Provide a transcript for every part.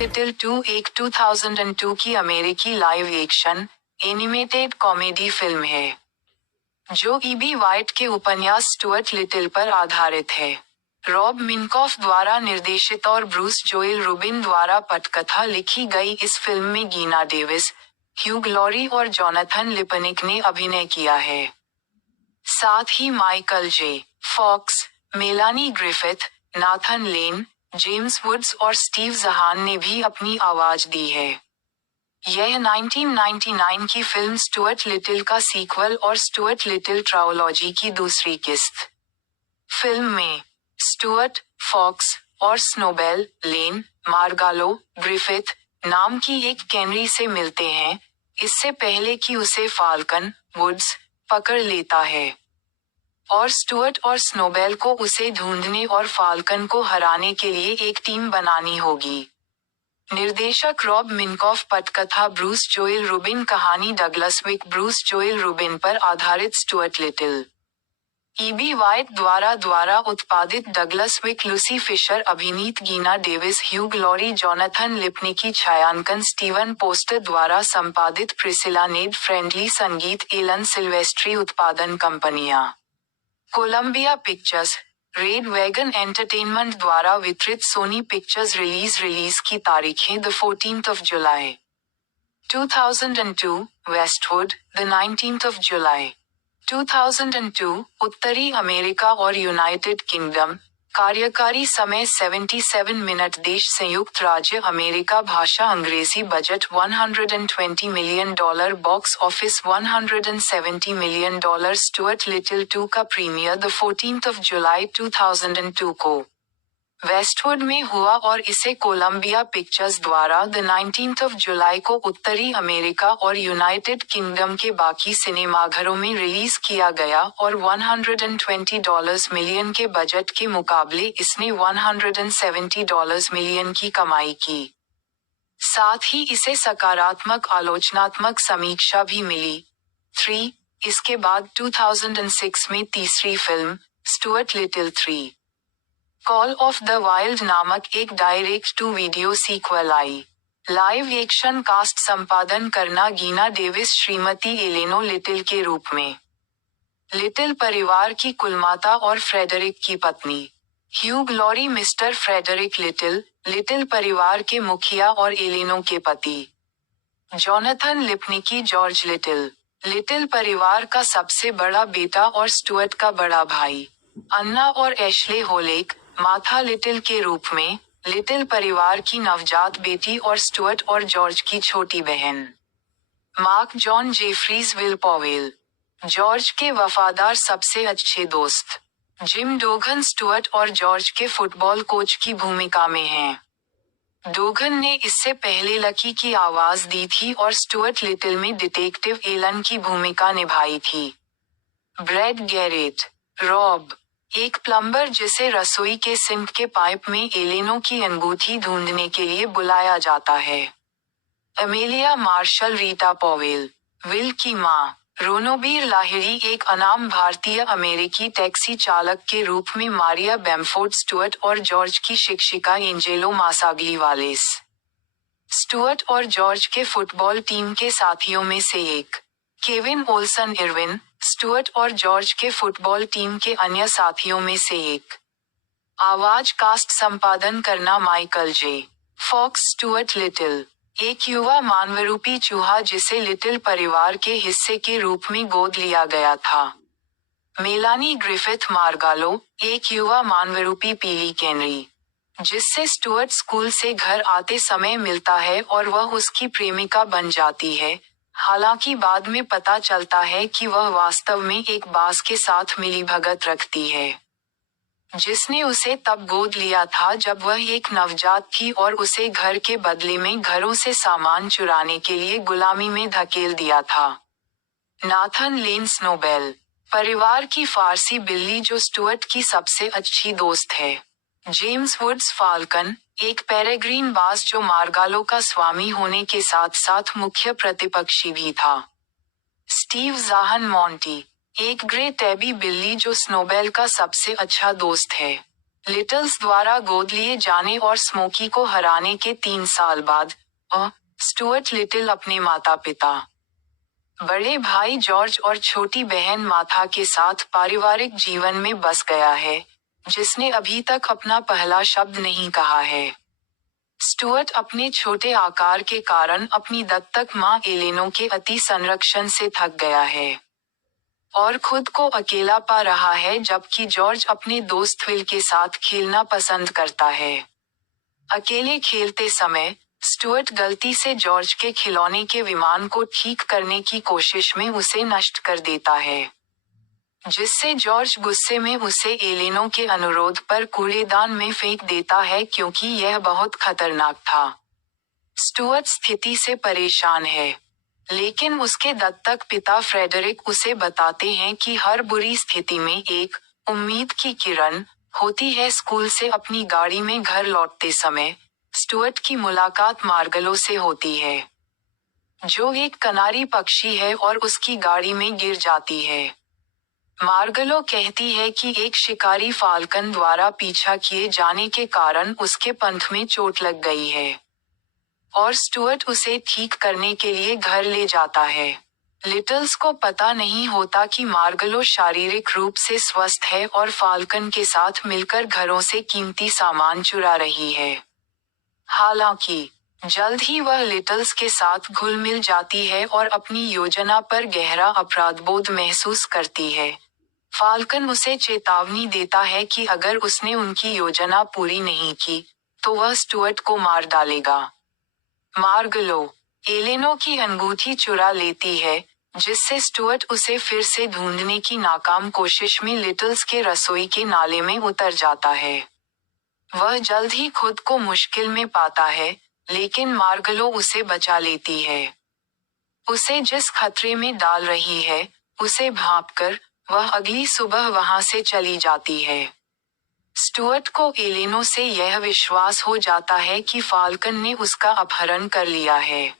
Little 2 एक 2002 की अमेरिकी live action animated comedy film है जो ईबी वाइट के उपन्यास स्टुअर्ट लिटिल पर आधारित है। रॉब मिनकॉफ द्वारा निर्देशित और ब्रूस जोएल रूबिन द्वारा पटकथा लिखी गई इस फिल्म में गीना डेविस, ह्यूग लॉरी और जोनाथन लिपनिक ने अभिनय किया है। साथ ही Michael J. Fox, Melanie Griffith, Nathan Lane, James Woods और स्टीव ज़हान ने भी अपनी आवाज दी है। यह 1999 की फिल्म स्टुअर्ट लिटिल का सीक्वल और स्टुअर्ट लिटिल ट्रायोलॉजी की दूसरी किस्त। फिल्म में स्टुअर्ट, फॉक्स और स्नोबेल, लेन, मार्गालो, ग्रिफिथ नाम की एक कैनरी से मिलते हैं, इससे पहले कि उसे फाल्कन, वुड्स पकड़ लेता है और स्टुअर्ट और स्नोबेल को उसे ढूंढने और फाल्कन को हराने के लिए एक टीम बनानी होगी। निर्देशक रॉब मिनकॉफ, पटकथा ब्रूस जोएल रूबिन, कहानी Douglas Wick Bruce Joel Rubin पर आधारित स्टुअर्ट लिटिल। ईबी वाइट द्वारा उत्पादित डगलस विक, लूसी फिशर अभिनीत, Geena Davis, Hugh Laurie, Jonathan Lipnicki, छायांकन स्टीवन पोस्टर द्वारा संपादित, प्रिसिला नेड फ्रेंडली, संगीत एलन सिल्वेस्ट्री, उत्पादन कंपनियां Columbia Pictures, Red Wagon Entertainment द्वारा वितरित, सोनी पिक्चर्स। रिलीज की तारीखें the 14th of July 2002, Westwood the 19th of July 2002, उत्तरी अमेरिका और यूनाइटेड किंगडम, कार्यकारी समय 77 मिनट, देश संयुक्त राज्य अमेरिका, भाषा अंग्रेजी, budget $120 million, box office $170 million. Stuart little 2 का premiere the 14th of July 2002 को वेस्टवुड में हुआ और इसे कोलंबिया पिक्चर्स द्वारा द 19th of July को उत्तरी अमेरिका और यूनाइटेड किंगडम के बाकी सिनेमाघरों में रिलीज किया गया और $120 मिलियन के बजट के मुकाबले इसने $170 मिलियन की कमाई की। साथ ही इसे सकारात्मक आलोचनात्मक समीक्षा भी मिली। 3 इसके बाद 2006 में तीसरी film Stuart Little 3 call of the wild नामक एक डायरेक्ट टू वीडियो सीक्वल आई। लाइव एक्शन कास्ट, संपादन करना गीना डेविस, श्रीमती एलेनो लिटिल के रूप में, लिटिल परिवार की कुलमाता और फ्रेडरिक की पत्नी, Hugh Laurie, mister Frederick Little, Little परिवार के मुखिया और एलेनो के पति, Jonathan Lipnicki, George Little, Little परिवार का सबसे बड़ा बेटा और स्टुअर्ट का बड़ा भाई, अन्ना और एशले होलेक, माथा लिटिल के रूप में, लिटिल परिवार की नवजात बेटी और स्टुअर्ट और जॉर्ज की छोटी बहन, Mark John Jefferies, will Powell, George के वफादार सबसे अच्छे दोस्त, जिम डोगन स्टुअर्ट और जॉर्ज के फुटबॉल कोच की भूमिका में हैं। डोगन ने इससे पहले लकी की आवाज दी थी और स्टुअर्ट लिटिल में डिटेक्टिव एलन की भूमिका निभाई थी। ब्रैड गैरेट, रॉब, एक प्लम्बर जिसे रसोई के सिंक के पाइप में एलेनो की अंगूठी ढूंढने के लिए बुलाया जाता है। Amelia Marshall, Rita Powell, Will की मां, रोनोबीर लाहिरी, एक अनाम भारतीय अमेरिकी टैक्सी चालक के रूप में, मारिया बेमफोर्ड, स्टुअर्ट और जॉर्ज की शिक्षिका एंजेलो मासाग्ली वालेस, स्टुअर्ट और जॉर्ज के फुटबॉल टीम के साथियों में से एक, केविन ओल्सन इरविन, स्टुअर्ट और जॉर्ज के फुटबॉल टीम के अन्य साथियों में से एक। आवाज कास्ट, संपादन करना Michael J. Fox, Stuart Little, एक युवा मानवरूपी चूहा जिसे लिटिल परिवार के हिस्से के रूप में गोद लिया गया था। मेलानी ग्रिफिथ, मार्गालो, एक युवा मानवरूपी पीली कैनरी जिससे स्टुअर्ट स्कूल से घर आते समय मिलता है और वह उसकी प्रेमिका बन जाती है, हालांकि बाद में पता चलता है कि वह वास्तव में एक बाज के साथ मिलीभगत रखती है, जिसने उसे तब गोद लिया था जब वह एक नवजात थी और उसे घर के बदले में घरों से सामान चुराने के लिए गुलामी में धकेल दिया था। नाथन लेन, स्नोबेल, परिवार की फारसी बिल्ली जो स्टुअर्ट की सबसे अच्छी दोस्त है। जेम्स वुड्स, फाल्कन, एक पेरेग्रीन बाज जो मार्गालो का स्वामी होने के साथ साथ मुख्य प्रतिपक्षी भी था। स्टीव ज़ाहन, मॉन्टी, एक ग्रे टैबी बिल्ली जो स्नोबेल का सबसे अच्छा दोस्त है। लिटल्स द्वारा गोद लिए जाने और स्मोकी को हराने के 3 साल बाद स्टुअर्ट लिटिल अपने माता पिता, बड़े भाई जॉर्ज और छोटी बहन माथा के साथ पारिवारिक जीवन में बस गया है, जिसने अभी तक अपना पहला शब्द नहीं कहा है। स्टुअर्ट अपने छोटे आकार के कारण अपनी दत्तक मां एलेनो के अति संरक्षण से थक गया है और खुद को अकेला पा रहा है, जबकि जॉर्ज अपने दोस्त विल के साथ खेलना पसंद करता है। अकेले खेलते समय स्टुअर्ट गलती से जॉर्ज के खिलौने के विमान को ठीक करने की कोशिश में उसे नष्ट कर देता है, जिससे जॉर्ज गुस्से में उसे एलेनो के अनुरोध पर कूड़ेदान में फेंक देता है, क्योंकि यह बहुत खतरनाक था। स्टुअर्ट स्थिति से परेशान है, लेकिन उसके दत्तक पिता फ्रेडरिक उसे बताते हैं कि हर बुरी स्थिति में एक उम्मीद की किरण होती है। स्कूल से अपनी गाड़ी में घर लौटते समय स्टुअर्ट की मुलाकात मार्गलो से होती है, जो एक कनारी पक्षी है और उसकी गाड़ी में गिर जाती है। मार्गलो कहती है कि एक शिकारी फाल्कन द्वारा पीछा किए जाने के कारण उसके पंख में चोट लग गई है और स्टुअर्ट उसे ठीक करने के लिए घर ले जाता है। लिटल्स को पता नहीं होता कि मार्गलो शारीरिक रूप से स्वस्थ है और फाल्कन के साथ मिलकर घरों से कीमती सामान चुरा रही है। हालांकि जल्द ही वह लिटल्स के साथ घुल मिल जाती है और अपनी योजना पर गहरा अपराधबोध महसूस करती है। फाल्कन उसे चेतावनी देता है कि अगर उसने उनकी योजना पूरी नहीं की तो वह स्टुअर्ट को मार डालेगा। मार्गलो एलेनो की अंगूठी चुरा लेती है, जिससे स्टुअर्ट उसे फिर से ढूंढने की नाकाम कोशिश में लिटल्स के रसोई के नाले में उतर जाता है। वह जल्द ही खुद को मुश्किल में पाता है, लेकिन मार्गलो उसे बचा लेती है। उसे जिस खतरे में डाल रही है, उसे भांपकर वह अगली सुबह वहां से चली जाती है। स्टुअर्ट को एलेनो से यह विश्वास हो जाता है कि फाल्कन ने उसका अपहरण कर लिया है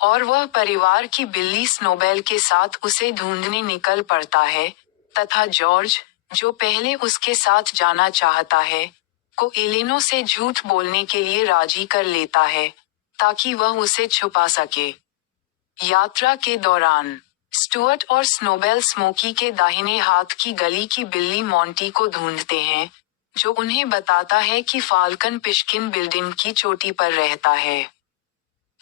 और वह परिवार की बिल्ली स्नोबेल के साथ उसे ढूंढने निकल पड़ता है, तथा जॉर्ज, जो पहले उसके साथ जाना चाहता है, को एलेनो से झूठ बोलने के लिए राजी कर लेता है, ताकि वह उसे छुपा सके। यात्रा के दौरान स्टुअर्ट और स्नोबेल स्मोकी के दाहिने हाथ की गली की बिल्ली मॉन्टी को ढूंढते हैं, जो उन्हें बताता है कि फाल्कन पिशकिन बिल्डिंग की चोटी पर रहता है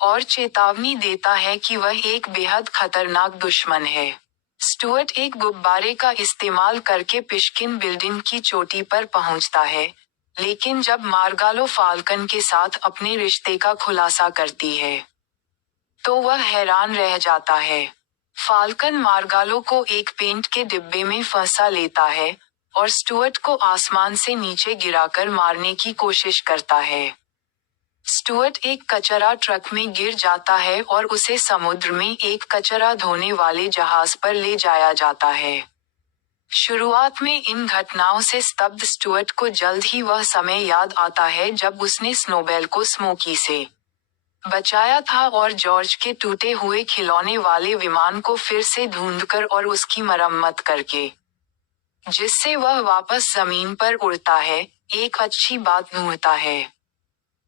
और चेतावनी देता है कि वह एक बेहद खतरनाक दुश्मन है। स्टुअर्ट एक गुब्बारे का इस्तेमाल करके पिशकिन बिल्डिंग की चोटी पर पहुंचता है, लेकिन जब मार्गालो फाल्कन के साथ अपने रिश्ते का खुलासा करती है तो वह हैरान रह जाता है। फाल्कन मार्गालो को एक पेंट के डिब्बे में फंसा लेता है और स्टुअर्ट को आसमान से नीचे गिराकर मारने की कोशिश करता है। स्टुअर्ट एक कचरा ट्रक में गिर जाता है और उसे समुद्र में एक कचरा धोने वाले जहाज पर ले जाया जाता है। शुरुआत में इन घटनाओं से स्तब्ध स्टुअर्ट को जल्द ही वह समय याद आता है जब उसने स्नोबेल को स्मोकी से बचाया था और जॉर्ज के टूटे हुए खिलौने वाले विमान को फिर से ढूंढकर और उसकी मरम्मत करके, जिससे वह वापस जमीन पर उड़ता है, एक अच्छी बात ढूंढता है।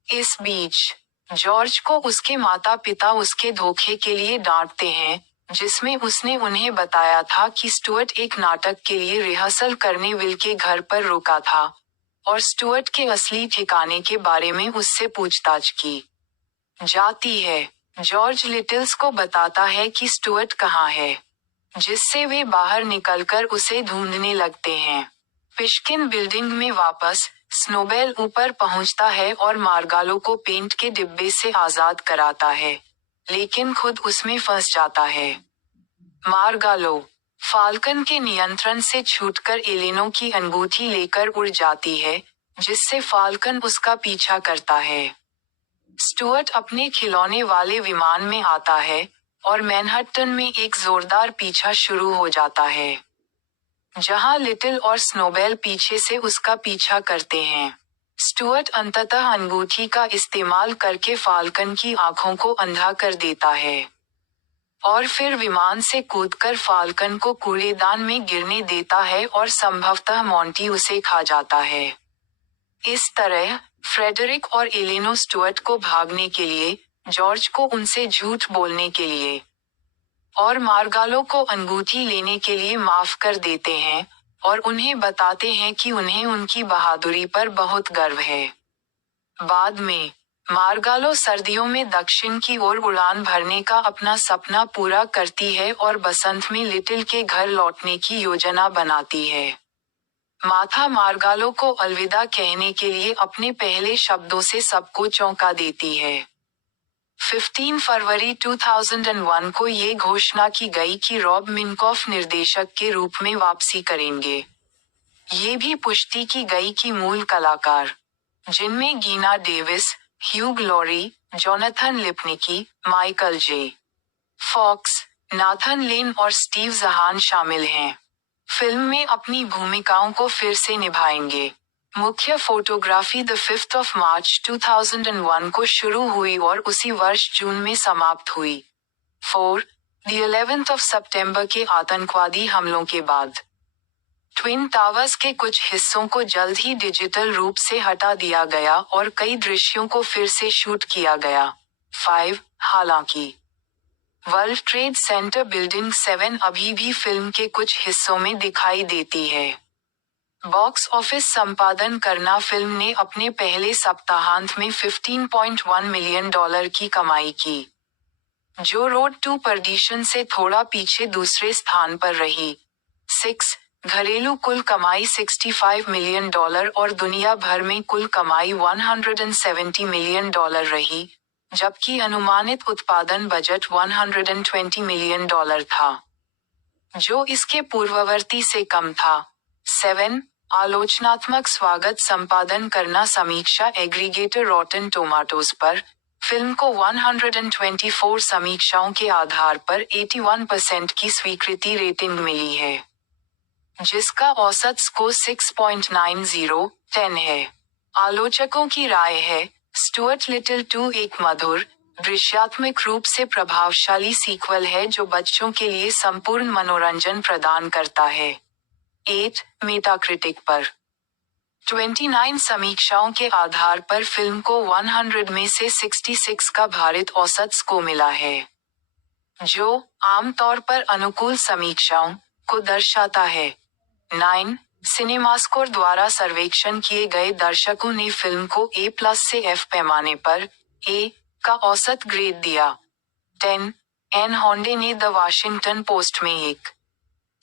इस बीच जॉर्ज को उसके माता पिता उसके धोखे के लिए डांटते हैं, जिसमें उसने उन्हें बताया था कि स्टुअर्ट एक नाटक के लिए रिहर्सल करने विल के घर पर रुका था और स्टुअर्ट के असली ठिकाने के बारे में उससे पूछताछ की जाती है। जॉर्ज लिटिल्स को बताता है कि स्टुअर्ट कहाँ है, जिससे वे बाहर निकलकर उसे ढूंढने लगते हैं। पिशकिन बिल्डिंग में वापस स्नोबेल ऊपर पहुंचता है और मार्गालो को पेंट के डिब्बे से आजाद कराता है, लेकिन खुद उसमें फंस जाता है। मार्गालो फाल्कन के नियंत्रण से छूटकर एलेनो की अंगूठी लेकर उड़ जाती है, जिससे फाल्कन उसका पीछा करता है। स्टुअर्ट अपने खिलौने वाले विमान में आता है और मैनहट्टन में एक जोरदार पीछा शुरू हो जाता है, जहां लिटिल और स्नोबेल पीछे से उसका पीछा करते हैं। स्टुअर्ट अंततः अंगूठी का इस्तेमाल करके फाल्कन की आंखों को अंधा कर देता है और फिर विमान से कूदकर फाल्कन को कूड़ेदान में गिरने देता है और संभवतः मॉन्टी उसे खा जाता है। इस तरह फ्रेडरिक और एलेनो स्टुअर्ट को भागने के लिए, जॉर्ज को उनसे झूठ बोलने के लिए और मार्गालो को अंगूठी लेने के लिए माफ कर देते हैं और उन्हें बताते हैं कि उन्हें उनकी बहादुरी पर बहुत गर्व है। बाद में मार्गालो सर्दियों में दक्षिण की ओर उड़ान भरने का अपना सपना पूरा करती है और बसंत में लिटिल के घर लौटने की योजना बनाती है। माथा मार्गालो को अलविदा कहने के लिए अपने पहले शब्दों से सबको चौंका देती है। 15 फरवरी 2001 को ये घोषणा की गई कि रॉब मिनकॉफ निर्देशक के रूप में वापसी करेंगे। ये भी पुष्टि की गई कि मूल कलाकार, जिनमें Geena Davis, Hugh Laurie, Jonathan Lipnicki, Michael J. Fox, Nathan Lane और स्टीव ज़हान शामिल हैं, फिल्म में अपनी भूमिकाओं को फिर से निभाएंगे। मुख्य फोटोग्राफी द 5 मार्च 2001 को शुरू हुई और उसी वर्ष जून में समाप्त हुई। 4. द 11th सितंबर के आतंकवादी हमलों के बाद ट्विन टावर्स के कुछ हिस्सों को जल्द ही डिजिटल रूप से हटा दिया गया और कई दृश्यों को फिर से शूट किया गया। 5. हालांकि वर्ल्ड ट्रेड सेंटर बिल्डिंग 7 अभी भी फिल्म के कुछ हिस्सों में दिखाई देती है। बॉक्स ऑफिस संपादन करना फिल्म ने अपने पहले सप्ताहांत में $15.1 मिलियन की कमाई की, जो रोड टू परडिशन से थोड़ा पीछे दूसरे स्थान पर रही। 6. घरेलू कुल कमाई $65 मिलियन और दुनिया भर में कुल कमाई $170 मिलियन रही, जबकि अनुमानित उत्पादन बजट $120 मिलियन था, जो इसके पूर्ववर्ती से कम था। 7. आलोचनात्मक स्वागत संपादन करना समीक्षा एग्रीगेटर रॉटन टोमाटोज पर फिल्म को 124 समीक्षाओं के आधार पर 81% की स्वीकृति रेटिंग मिली है, जिसका औसत स्कोर 6.90/10 है। आलोचकों की राय है, स्टुअर्ट लिटिल 2 एक मधुर, दृश्यात्मक रूप से प्रभावशाली सीक्वल है जो बच्चों के लिए संपूर्ण मनोरंजन प्रदान करता है। 8. मेटाक्रिटिक पर 29 समीक्षाओं के आधार पर फिल्म को 100 में से 66 का भारित औसत स्कोर मिला है, जो आमतौर पर अनुकूल समीक्षाओं को दर्शाता है। 9. सिनेमास्कोर द्वारा सर्वेक्षण किए गए दर्शकों ने फिल्म को A+ से F पैमाने पर A का औसत ग्रेड दिया। 10. एन होंडे ने द वाशिंगटन पोस्ट में एक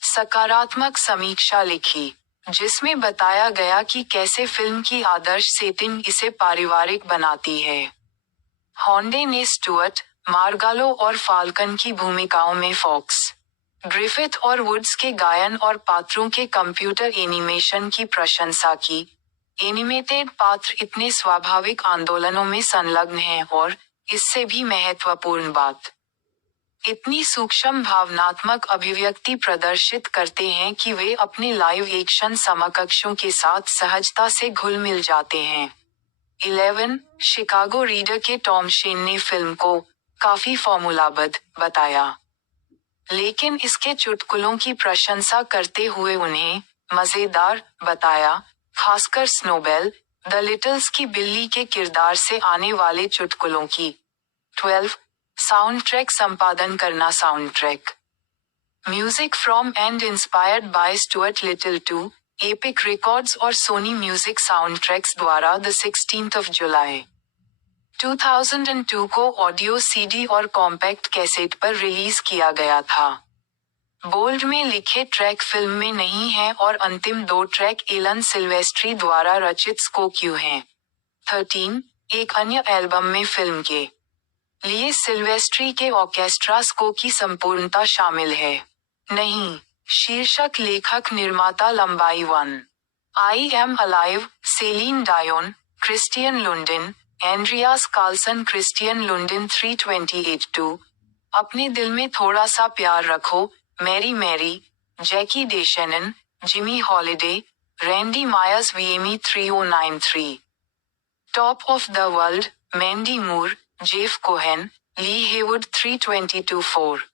सकारात्मक समीक्षा लिखी, जिसमें बताया गया कि कैसे फिल्म की आदर्श सेटिंग इसे पारिवारिक बनाती है। होंडे ने स्टुअर्ट, मार्गालो और फाल्कन की भूमिकाओं में फॉक्स, ग्रिफिथ और वुड्स के गायन और पात्रों के कंप्यूटर एनिमेशन की प्रशंसा की। एनिमेटेड पात्र इतने स्वाभाविक आंदोलनों में संलग्न हैं और, इससे भी महत्वपूर्ण बात, इतनी सूक्ष्म भावनात्मक अभिव्यक्ति प्रदर्शित करते हैं कि वे अपने लाइव एक्शन समकक्षों के साथ सहजता से घुल मिल जाते हैं। 11. शिकागो रीडर के टॉम शेन ने फिल्म को काफी फॉर्मूलाबद्ध बताया, लेकिन इसके चुटकुलों की प्रशंसा करते हुए उन्हें मजेदार बताया, खासकर स्नोबेल, द लिटिल्स की बिल्ली के किरदार से आने वाले चुटकुलों की। 12. साउंड ट्रैक संपादन करना sound-track music from and inspired by Stuart little 2, epic records और सोनी म्यूजिक साउंड ट्रैक्स द्वारा द 16 जुलाई 2002 को ऑडियो CD और कॉम्पैक्ट कैसेट पर रिलीज किया गया था। बोल्ड में लिखे ट्रैक फिल्म में नहीं हैं और अंतिम 2 ट्रैक एलन सिल्वेस्ट्री द्वारा रचित स्कोक्यू हैं। 13. एक अन्य एल्बम में फिल्म के लिए सिल्वेस्ट्री के ऑर्केस्ट्रा स्कोर की संपूर्णता शामिल है। नहीं, शीर्षक लेखक निर्माता लंबाई 1. I'm alive, Celine Dion, Kristian Lundin, Andreas Carlsson, Kristian Lundin 328-2, अपने दिल में थोड़ा सा प्यार रखो, Mary Mary, Jackie DeShannon, Jimmy Holiday, Randy Myers VME 3093, top of the world, Mandy Moore, Jeff Cohen, Lee Heywood 322-4,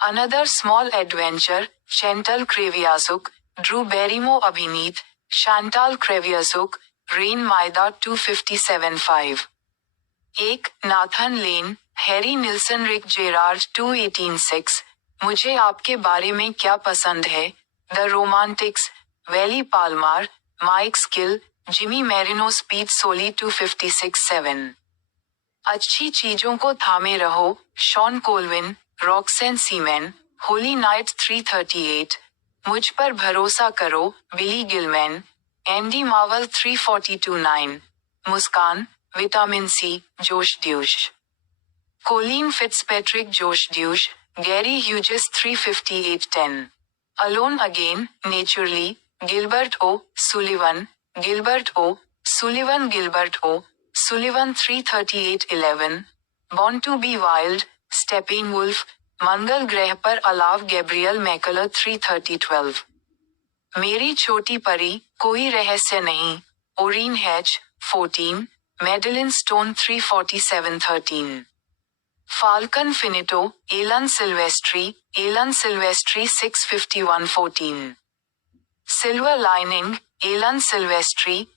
another small adventure, Chantal Kreviazuk, Drew Barrymore अभिनीत, Chantal Kreviazuk, Raine Maida 257.5। 1 Nathan Lane, Harry Nilsson Rick Gerard 218.6। मुझे आपके बारे में क्या पसंद है, the Romantics, Wally Palmar, Mike Skill, Jimmy Marino speed Solly 256.7। अच्छी चीजों को थामे रहो, शॉन कोलविन, रॉक्सेन सीमेन, होली नाइट 338। मुझ पर भरोसा करो, बिली गिलमैन, एंडी मावल 342.9। मुस्कान, vitamin C, Josh Deutsch, Colin Fitzpatrick Josh Deutsch, Gary Hughes 358.10। Alone again, naturally, Gilbert O'Sullivan, Gilbert O'Sullivan, Gilbert O'Sullivan 338.11। Born to be wild, Steppenwolf, मंगल ग्रह पर अलाव Gabriel Mackler 330.12। मेरी छोटी परी, कोई रहस्य नहीं, Orrin Hatch 14, Madeline Stone 347.13। Falcon फिनिटो, Alan Silvestri 651.14। Silver lining, Alan Silvestri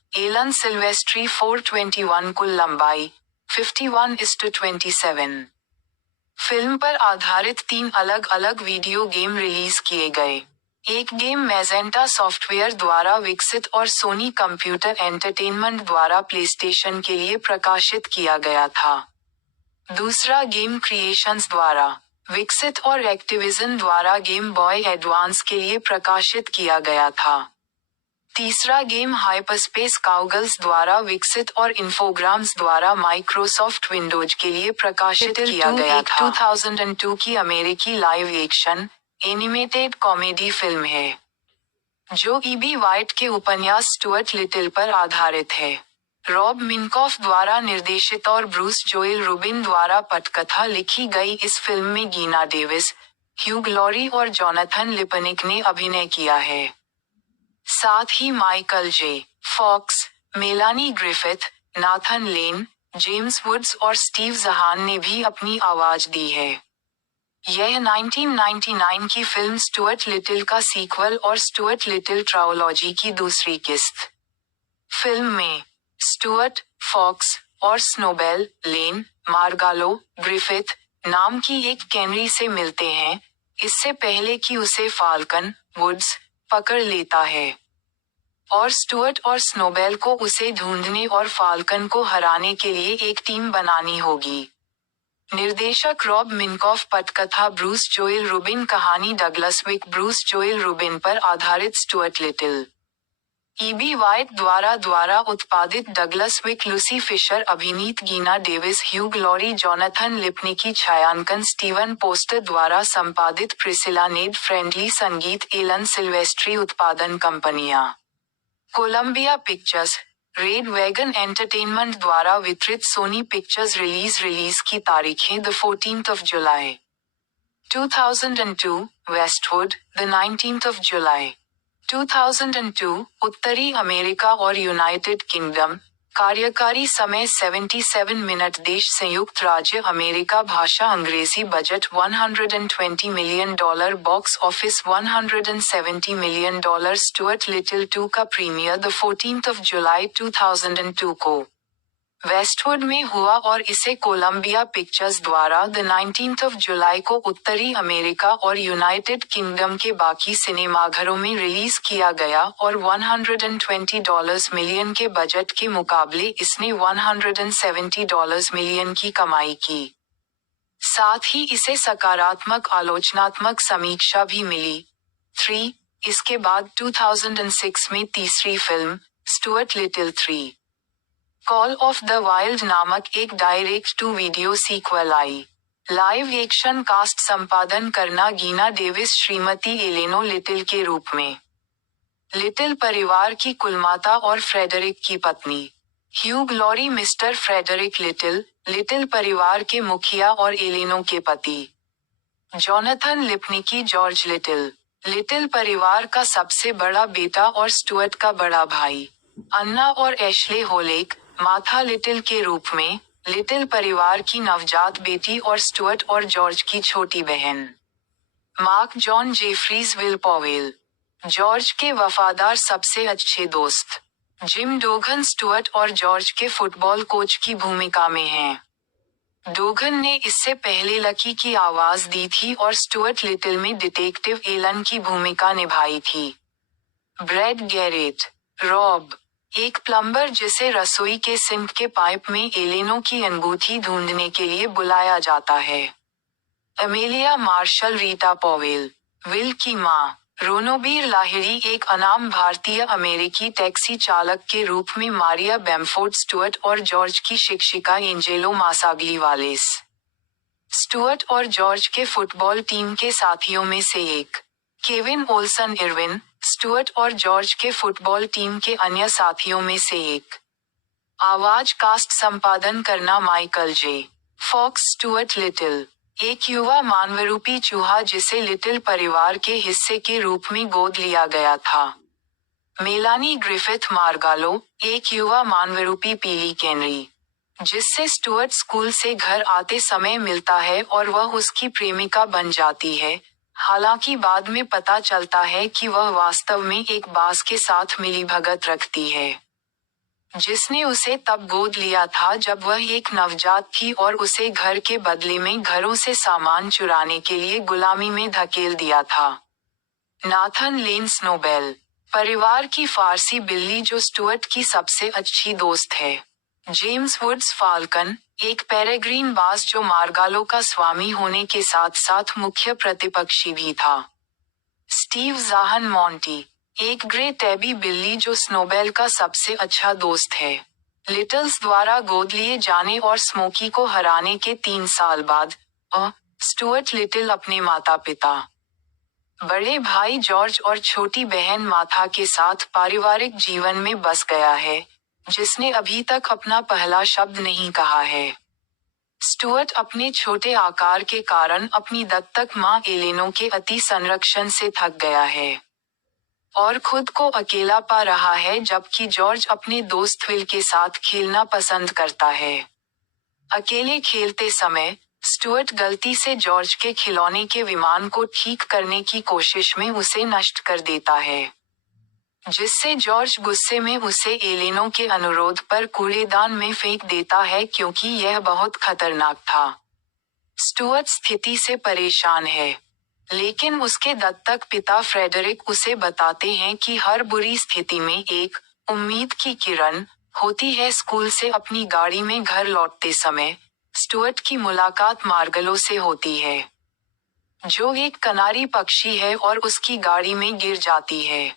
421। कुल लंबाई 51:27। फिल्म पर आधारित 3 अलग अलग वीडियो गेम रिलीज किए गए। एक गेम मैजेंटा सॉफ्टवेयर द्वारा विकसित और सोनी कंप्यूटर एंटरटेनमेंट द्वारा प्लेस्टेशन के लिए प्रकाशित किया गया था। दूसरा गेम क्रिएशंस द्वारा विकसित और एक्टिविजन द्वारा गेम बॉय एडवांस के लिए प्रकाशित किया गया था। तीसरा गेम हाइपरस्पेस काउगल्स द्वारा विकसित और इन्फोग्राम्स द्वारा माइक्रोसॉफ्ट विंडोज के लिए प्रकाशित किया गया था। 2002 की अमेरिकी live action animated comedy film है, जो ईबी वाइट के उपन्यास स्टुअर्ट लिटिल पर आधारित है। रॉब मिनकॉफ द्वारा निर्देशित और ब्रूस जोएल रूबिन द्वारा पटकथा लिखी गई इस फिल्म में गीना डेविस, ह्यूग लॉरी और जॉनथन लिपनिक ने अभिनय किया है। साथ ही Michael J Fox, Melanie Griffith, Nathan Lane, James Woods और स्टीव जहान ने भी अपनी आवाज दी है। यह 1999 की फिल्म स्टुअर्ट लिटिल का सीक्वल और स्टुअर्ट लिटिल ट्रायोलॉजी की दूसरी किस्त। फिल्म में स्टुअर्ट, फॉक्स और स्नोबेल, लेन, मार्गालो, ग्रिफिथ नाम की एक कैनरी से मिलते हैं, इससे पहले कि उसे फाल्कन, वुड्स पकड़ लेता है, और स्टुअर्ट और स्नोबेल को उसे ढूंढने और फाल्कन को हराने के लिए एक टीम बनानी होगी। निर्देशक रॉब मिनकॉफ, पटकथा ब्रूस जोएल रूबिन, कहानी Douglas Wick, Bruce Joel Rubin पर आधारित स्टुअर्ट लिटिल। ईबी वाइट द्वारा उत्पादित डगलस विक, लूसी फिशर अभिनीत, Geena Davis, Hugh Laurie, Jonathan Lipnicki, छायांकन स्टीवन पोस्टर द्वारा संपादित, प्रिसिला नेड फ्रेंडली, संगीत एलन सिल्वेस्ट्री, उत्पादन कंपनियां Columbia Pictures, Red Wagon Entertainment द्वारा वितरित, सोनी पिक्चर्स। रिलीज की तारीखें द 14th जुलाई 2002, वेस्टवुड द 19th जुलाई 2002, उत्तरी अमेरिका और यूनाइटेड किंगडम, कार्यकारी समय 77 मिनट, देश संयुक्त राज्य अमेरिका, भाषा अंग्रेजी, budget $120 million, box office $170 million. Stuart little 2 का प्रीमियर द 14th जुलाई 2002 को वेस्टवुड में हुआ और इसे कोलंबिया पिक्चर्स द्वारा द 19th जुलाई को उत्तरी अमेरिका और यूनाइटेड किंगडम के बाकी सिनेमाघरों में रिलीज किया गया और $120 मिलियन के बजट के मुकाबले इसने $170 मिलियन की कमाई की। साथ ही इसे सकारात्मक आलोचनात्मक समीक्षा भी मिली। 3 इसके बाद 2006 में तीसरी film Stuart Little 3 call of the wild नामक एक डायरेक्ट टू वीडियो सीक्वल आई। लाइव एक्शन कास्ट, संपादन करना गीना डेविस, श्रीमती एलेनो लिटिल के रूप में, लिटिल परिवार की कुलमाता और फ्रेडरिक की पत्नी, Hugh Laurie mister Frederick Little, Little परिवार के मुखिया और एलेनो के पति, Jonathan Lipnicki, George Little, Little परिवार का सबसे बड़ा बेटा और स्टुअर्ट का बड़ा भाई, अन्ना और एशले होलेक, माथा लिटिल के रूप में, लिटिल परिवार की नवजात बेटी और स्टुअर्ट और जॉर्ज की छोटी बहन, Mark John Jefferies, will Powell, George के वफादार सबसे अच्छे दोस्त, जिम डोगन स्टुअर्ट और जॉर्ज के फुटबॉल कोच की भूमिका में हैं। डोगन ने इससे पहले लकी की आवाज दी थी और स्टुअर्ट लिटिल में डिटेक्टिव एलन की भूमिका निभाई थी। ब्रैड गैरेट, रॉब, एक प्लम्बर जिसे रसोई के सिंक के पाइप में एलेनों की अंगूठी ढूंढने के लिए बुलाया जाता है। Amelia Marshall Rita Powell, Will की मां, रोनोबीर लाहिड़ी एक अनाम भारतीय अमेरिकी टैक्सी चालक के रूप में मारिया बेमफोर्ड स्टुअर्ट और जॉर्ज की शिक्षिका एंजेलो मासाग्ली वालेस। स्टुअर्ट और जॉर्ज के फुटबॉल टीम के साथियों में से एक। केविन ओल्सन इरविन, स्टुअर्ट और जॉर्ज के फुटबॉल टीम के अन्य साथियों में से एक। आवाज कास्ट संपादन करना Michael J Fox. Stuart Little, एक युवा मानवरूपी चूहा जिसे लिटिल परिवार के हिस्से के रूप में गोद लिया गया था। मेलानी ग्रिफिथ मार्गालो, एक युवा मानवरूपी पीली कैनरी, जिससे स्टुअर्ट स्कूल से घर आते समय मिलता है और वह उसकी प्रेमिका बन जाती है। हालांकि बाद में पता चलता है कि वह वास्तव में एक बाज के साथ मिलीभगत रखती है, जिसने उसे तब गोद लिया था जब वह एक नवजात थी और उसे घर के बदले में घरों से सामान चुराने के लिए गुलामी में धकेल दिया था। नाथन लेन स्नोबेल, परिवार की फारसी बिल्ली जो स्टुअर्ट की सबसे अच्छी दोस्त है। जेम्स वुड्स फाल्कन, एक पेरेग्रीन बाज जो मार्गालो का स्वामी होने के साथ साथ मुख्य प्रतिपक्षी भी था। स्टीव ज़ाहन मॉन्टी, एक ग्रे टैबी बिल्ली जो स्नोबेल का सबसे अच्छा दोस्त है। लिटल्स द्वारा गोद लिए जाने और स्मोकी को हराने के 3 साल बाद स्टुअर्ट लिटिल अपने माता पिता, बड़े भाई जॉर्ज और छोटी बहन माथा के साथ पारिवारिक जीवन में बस गया है, जिसने अभी तक अपना पहला शब्द नहीं कहा है। स्टुअर्ट अपने छोटे आकार के कारण अपनी दत्तक मां एलेनो के अति संरक्षण से थक गया है और खुद को अकेला पा रहा है, जबकि जॉर्ज अपने दोस्त विल के साथ खेलना पसंद करता है। अकेले खेलते समय स्टुअर्ट गलती से जॉर्ज के खिलौने के विमान को ठीक करने की कोशिश में उसे नष्ट कर देता है, जिससे जॉर्ज गुस्से में उसे एलेनो के अनुरोध पर कूड़ेदान में फेंक देता है क्योंकि यह बहुत खतरनाक था। स्टुअर्ट स्थिति से परेशान है, लेकिन उसके दत्तक पिता फ्रेडरिक उसे बताते हैं कि हर बुरी स्थिति में एक उम्मीद की किरण होती है। स्कूल से अपनी गाड़ी में घर लौटते समय स्टुअर्ट की मुलाकात मार्गलो से होती है, जो एक कनारी पक्षी है और उसकी गाड़ी में गिर जाती है।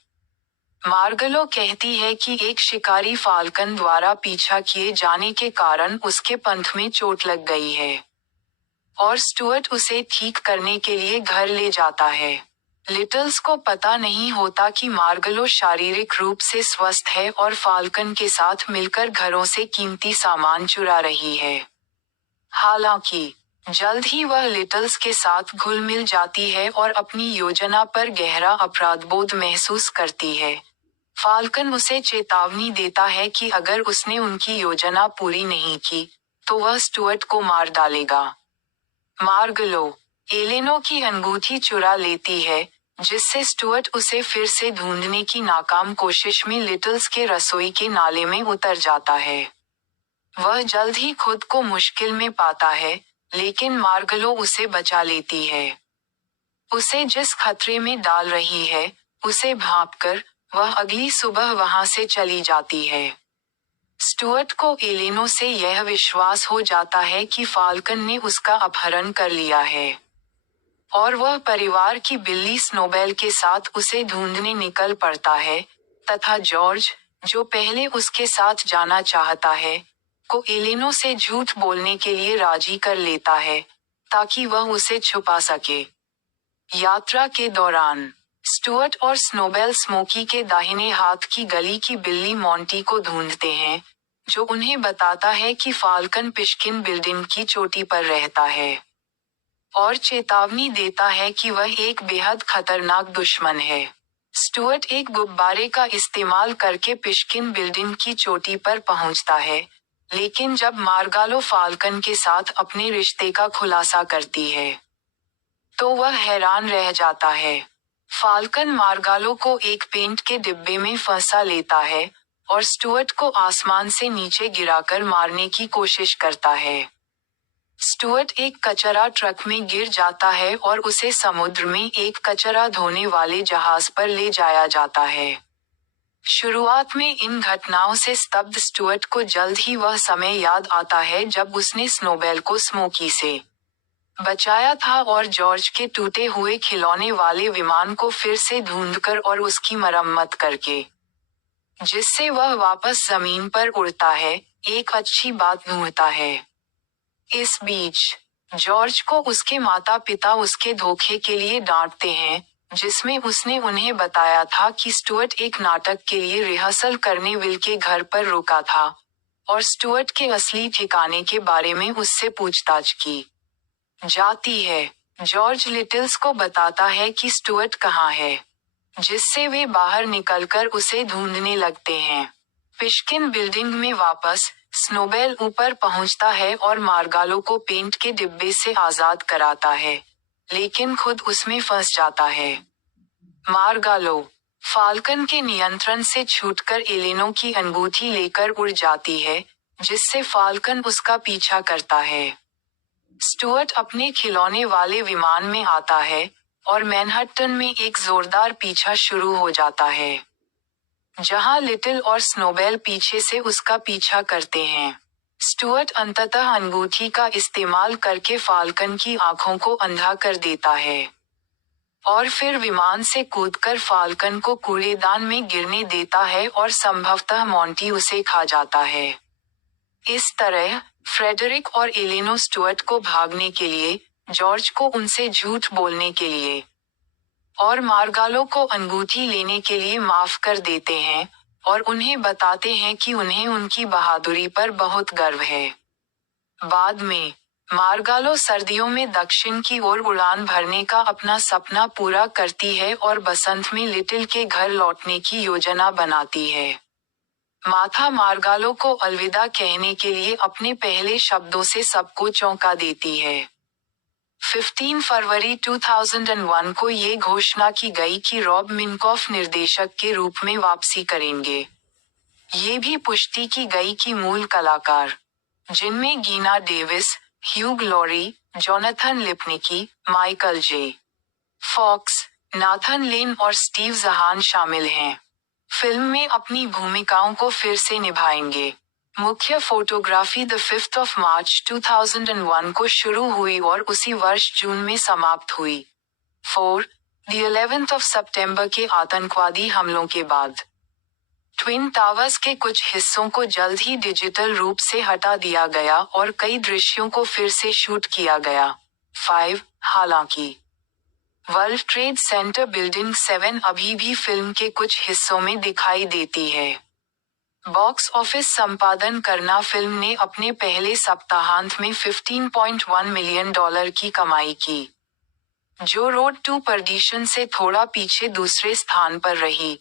मार्गलो कहती है कि एक शिकारी फाल्कन द्वारा पीछा किए जाने के कारण उसके पंख में चोट लग गई है और स्टुअर्ट उसे ठीक करने के लिए घर ले जाता है। लिटल्स को पता नहीं होता कि मार्गलो शारीरिक रूप से स्वस्थ है और फाल्कन के साथ मिलकर घरों से कीमती सामान चुरा रही है। हालांकि जल्द ही वह लिटल्स के साथ घुल मिल जाती है और अपनी योजना पर गहरा अपराधबोध महसूस करती है। फाल्कन उसे चेतावनी देता है कि अगर उसने उनकी योजना पूरी नहीं की तो वह स्टुअर्ट को मार डालेगा। मार्गलो एलेनो की अंगूठी चुरा लेती है, जिससे स्टुअर्ट उसे फिर से ढूंढने की नाकाम कोशिश में लिटल्स के रसोई के नाले में उतर जाता है। वह जल्द ही खुद को मुश्किल में पाता है, लेकिन मार्गलो उसे बचा लेती है। उसे जिस खतरे में डाल रही है, उसे भांपकर वह अगली सुबह वहां से चली जाती है। स्टुअर्ट को एलेनो से यह विश्वास हो जाता है कि फाल्कन ने उसका अपहरण कर लिया है और वह परिवार की बिल्ली स्नोबेल के साथ उसे ढूंढने निकल पड़ता है, तथा जॉर्ज, जो पहले उसके साथ जाना चाहता है, को एलेनो से झूठ बोलने के लिए राजी कर लेता है, ताकि वह उसे छुपा सके। यात्रा के दौरान स्टुअर्ट और स्नोबेल स्मोकी के दाहिने हाथ की गली की बिल्ली मॉन्टी को ढूंढते हैं, जो उन्हें बताता है कि फाल्कन पिशकिन बिल्डिंग की चोटी पर रहता है और चेतावनी देता है कि वह एक बेहद खतरनाक दुश्मन है। स्टुअर्ट एक गुब्बारे का इस्तेमाल करके पिशकिन बिल्डिंग की चोटी पर पहुंचता है, लेकिन जब मार्गालो फाल्कन के साथ अपने रिश्ते का खुलासा करती है तो वह हैरान रह जाता है। फाल्कन मार्गालो को एक पेंट के डिब्बे में फंसा लेता है और स्टुअर्ट को आसमान से नीचे गिराकर मारने की कोशिश करता है। स्टुअर्ट एक कचरा ट्रक में गिर जाता है और उसे समुद्र में एक कचरा धोने वाले जहाज पर ले जाया जाता है। शुरुआत में इन घटनाओं से स्तब्ध स्टुअर्ट को जल्द ही वह समय याद आता है जब उसने स्नोबेल को स्मोकी से बचाया था और जॉर्ज के टूटे हुए खिलौने वाले विमान को फिर से ढूंढकर और उसकी मरम्मत करके, जिससे वह वापस जमीन पर उड़ता है, एक अच्छी बात ढूंढता है। इस बीच जॉर्ज को उसके माता पिता उसके धोखे के लिए डांटते हैं, जिसमें उसने उन्हें बताया था कि स्टुअर्ट एक नाटक के लिए रिहर्सल करने विल के घर पर रुका था, और स्टुअर्ट के असली ठिकाने के बारे में उससे पूछताछ की जाती है। जॉर्ज लिटिल्स को बताता है कि स्टुअर्ट कहाँ है, जिससे वे बाहर निकलकर उसे ढूंढने लगते हैं। पिशकिन बिल्डिंग में वापस, स्नोबेल ऊपर पहुंचता है और मार्गालो को पेंट के डिब्बे से आजाद कराता है, लेकिन खुद उसमें फंस जाता है। मार्गालो फाल्कन के नियंत्रण से छूटकर एलेनो की अंगूठी लेकर उड़ जाती है, जिससे फाल्कन उसका पीछा करता है। स्टुअर्ट अपने खिलौने वाले विमान में आता है, और मैनहट्टन में एक जोरदार पीछा शुरू हो जाता है, जहां लिटिल और स्नोबेल पीछे से उसका पीछा करते हैं। स्टुअर्ट अंततः अंगूठी का इस्तेमाल करके फाल्कन की आंखों को अंधा कर देता है, और फिर विमान से कूदकर फाल्कन को कूड़ेदान में गिरने देता है और संभवतः मोंटी उसे खा जाता है। इस तरह फ्रेडरिक और एलेनो स्टुअर्ट को भागने के लिए, जॉर्ज को उनसे झूठ बोलने के लिए और मार्गालो को अंगूठी लेने के लिए माफ कर देते हैं, और उन्हें बताते हैं कि उन्हें उनकी बहादुरी पर बहुत गर्व है। बाद में मार्गालो सर्दियों में दक्षिण की ओर उड़ान भरने का अपना सपना पूरा करती है और बसंत में लिटिल के घर लौटने की योजना बनाती है। माथा मार्गालो को अलविदा कहने के लिए अपने पहले शब्दों से सबको चौंका देती है। 15 फरवरी 2001 को ये घोषणा की गई कि रॉब मिनकॉफ निर्देशक के रूप में वापसी करेंगे। ये भी पुष्टि की गई कि मूल कलाकार, जिनमें Geena Davis, Hugh Laurie, Jonathan Lipnicki, Michael J. Fox, Nathan Lane और स्टीव ज़हान शामिल हैं, फिल्म में अपनी भूमिकाओं को फिर से निभाएंगे। मुख्य फोटोग्राफी द 5 मार्च 2001 को शुरू हुई और उसी वर्ष जून में समाप्त हुई। 4. द 11th सितंबर के आतंकवादी हमलों के बाद ट्विन टावर्स के कुछ हिस्सों को जल्द ही डिजिटल रूप से हटा दिया गया और कई दृश्यों को फिर से शूट किया गया। 5. हालांकि वर्ल्ड ट्रेड सेंटर बिल्डिंग 7 अभी भी फिल्म के कुछ हिस्सों में दिखाई देती है। बॉक्स ऑफिस संपादन करना फिल्म ने अपने पहले सप्ताहांत में $15.1 मिलियन की कमाई की, जो रोड टू परडिशन से थोड़ा पीछे दूसरे स्थान पर रही।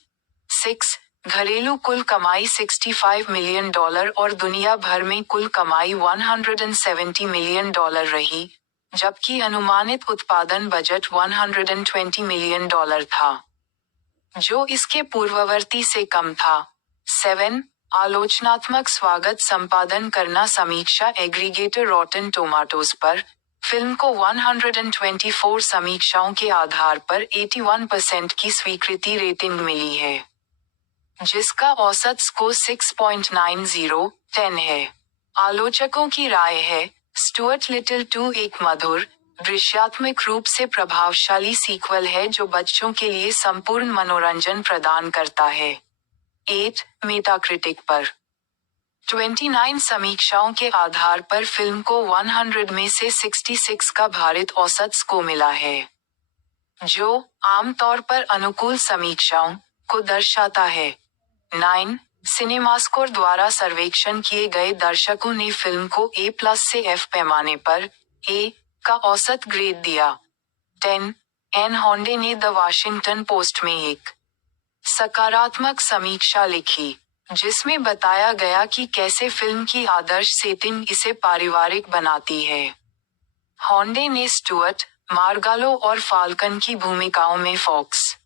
6. घरेलू कुल कमाई $65 मिलियन और दुनिया भर में कुल कमाई $170 मिलियन रही, जबकि अनुमानित उत्पादन बजट $120 मिलियन था, जो इसके पूर्ववर्ती से कम था। 7. आलोचनात्मक स्वागत संपादन करना समीक्षा एग्रीगेटर रॉटन टोमाटोज पर, फिल्म को 124 समीक्षाओं के आधार पर 81% की स्वीकृति रेटिंग मिली है, जिसका औसत स्कोर 6.90/10 है। आलोचकों की राय है, स्टुअर्ट लिटिल 2 एक मधुर, दृश्यात्मक रूप से प्रभावशाली सीक्वल है जो बच्चों के लिए संपूर्ण मनोरंजन प्रदान करता है। 8. मेटाक्रिटिक पर 29 समीक्षाओं के आधार पर फिल्म को 100 में से 66 का भारित औसत स्कोर मिला है, जो आमतौर पर अनुकूल समीक्षाओं को दर्शाता है। 9. सिनेमास्कोर द्वारा सर्वेक्षण किए गए दर्शकों ने फिल्म को A+ से F पैमाने पर A का औसत ग्रेड दिया। 10. एन होंडे ने द वाशिंगटन पोस्ट में एक सकारात्मक समीक्षा लिखी, जिसमें बताया गया कि कैसे फिल्म की आदर्श सेटिंग इसे पारिवारिक बनाती है। होंडे ने स्टुअर्ट, मार्गालो और फाल्कन की भूमिकाओं में फॉक्स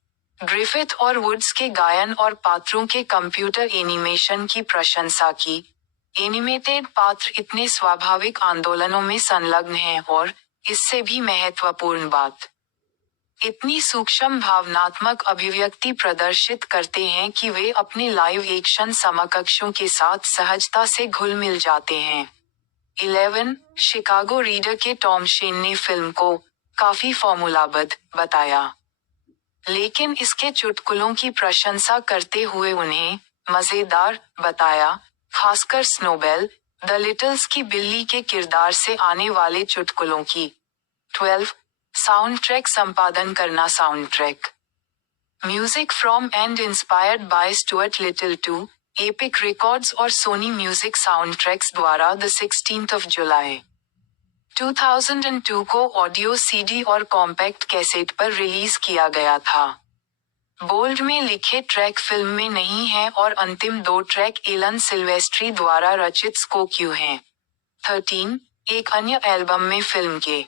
ग्रिफिथ और वुड्स के गायन और पात्रों के कंप्यूटर एनिमेशन की प्रशंसा की। एनिमेटेड पात्र इतने स्वाभाविक आंदोलनों में संलग्न हैं और, इससे भी महत्वपूर्ण बात, इतनी सूक्ष्म भावनात्मक अभिव्यक्ति प्रदर्शित करते हैं कि वे अपने लाइव एक्शन समकक्षों के साथ सहजता से घुल मिल जाते हैं। 11 शिकागो रीडर के टॉम शेन ने फिल्म को काफी फॉर्मूलाबद्ध बताया, लेकिन इसके चुटकुलों की प्रशंसा करते हुए उन्हें मजेदार बताया, खासकर स्नोबेल द लिटल्स की बिल्ली के किरदार से आने वाले चुटकुलों की। 12 साउंड ट्रैक संपादन करना। Sound track music from and inspired by Stuart little 2 epic records और सोनी म्यूजिक साउंड ट्रैक्स द्वारा द 16 जुलाई 2002 को ऑडियो सीडी और कॉम्पैक्ट कैसेट पर रिलीज किया गया था। बोल्ड में लिखे ट्रैक फिल्म में नहीं हैं और अंतिम 2 ट्रैक एलन सिल्वेस्ट्री द्वारा रचित स्कोक्यू हैं। 13 एक अन्य एल्बम में फिल्म के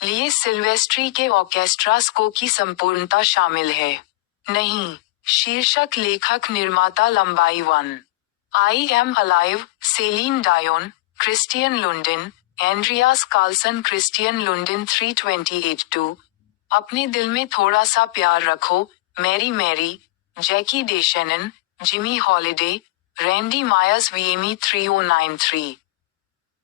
लिए सिल्वेस्ट्री के ऑर्केस्ट्रा स्को की संपूर्णता शामिल है। नहीं, शीर्षक लेखक निर्माता लंबाई 1 I'm alive, Celine Dion, Kristian Lundin, Andreas Carlsson, Kristian Lundin 328-2 अपने दिल में थोड़ा सा प्यार रखो, Mary Mary, Jackie DeShannon, Jimmy Holiday, Randy Myers वीएमी 3093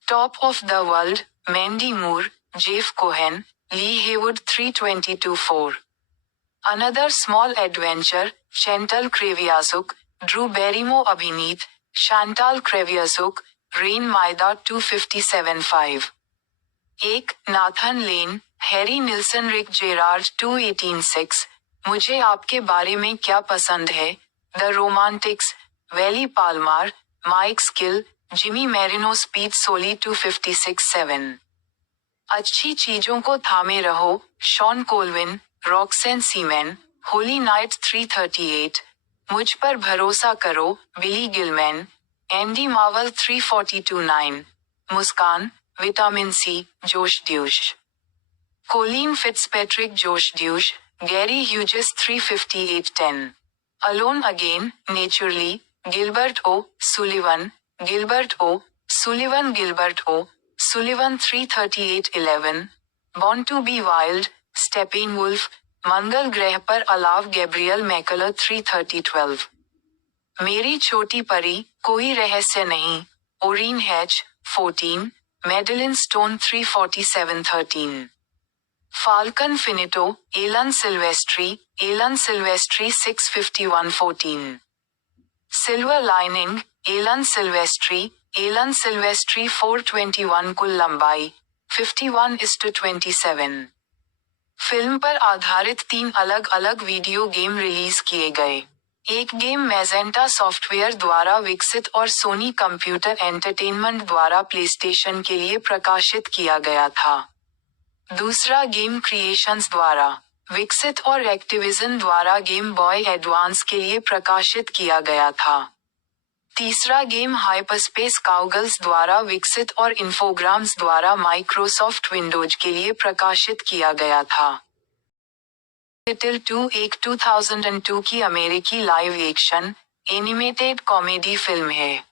top of the world, Mandy Moore, Jeff Cohen, Lee Heywood 322-4 another small adventure, Chantal Kreviazuk, Drew Barrymore अभिनीत, Chantal Kreviazuk, Raine Maida 257-5 एक Nathan Lane, Harry Nilsson, Rick Jarrard 218-6 मुझे आपके बारे में क्या पसंद है, the Romantics, Wally Palmar, Mike Skill, Jimmy Marino, speed सोली 256-7 अच्छी चीजों को थामे रहो, शॉन कोलविन, रॉक्सेन सीमेन, होली नाइट 338 मुझ पर भरोसा करो, बिली गिलमैन, एंडी मावल 342-9 मुस्कान, vitamin C, Josh Deutsch, Colin Fitzpatrick, Josh Deutsch, Gary Hughes 358-10 alone again, naturally, Gilbert O'Sullivan, Gilbert O'Sullivan, Gilbert O'Sullivan 338-11 born to be wild, Steppenwolf, मंगल ग्रह पर अलाव, Gabriel Mackler 330-12 मेरी छोटी परी, कोई रहस्य नहीं, Orrin Hatch 14 Madeline Stone 347-13 falcon फिनिटो, Alan Silvestri 651-14 silver lining, Alan Silvestri 421 कुल लंबाई 51:27 फिल्म पर आधारित 3 अलग अलग वीडियो गेम रिलीज किए गए। एक गेम मैजेंटा सॉफ्टवेयर द्वारा विकसित और सोनी कंप्यूटर एंटरटेनमेंट द्वारा प्लेस्टेशन के लिए प्रकाशित किया गया था। दूसरा गेम क्रिएशंस द्वारा विकसित और एक्टिविजन द्वारा गेम बॉय एडवांस के लिए प्रकाशित किया गया था। तीसरा गेम हाइपरस्पेस काउगल्स द्वारा विकसित और इन्फोग्राम्स द्वारा माइक्रोसॉफ्ट विंडोज के लिए प्रकाशित किया गया था। लिटिल 2 एक 2002 की अमेरिकी live action animated comedy film है,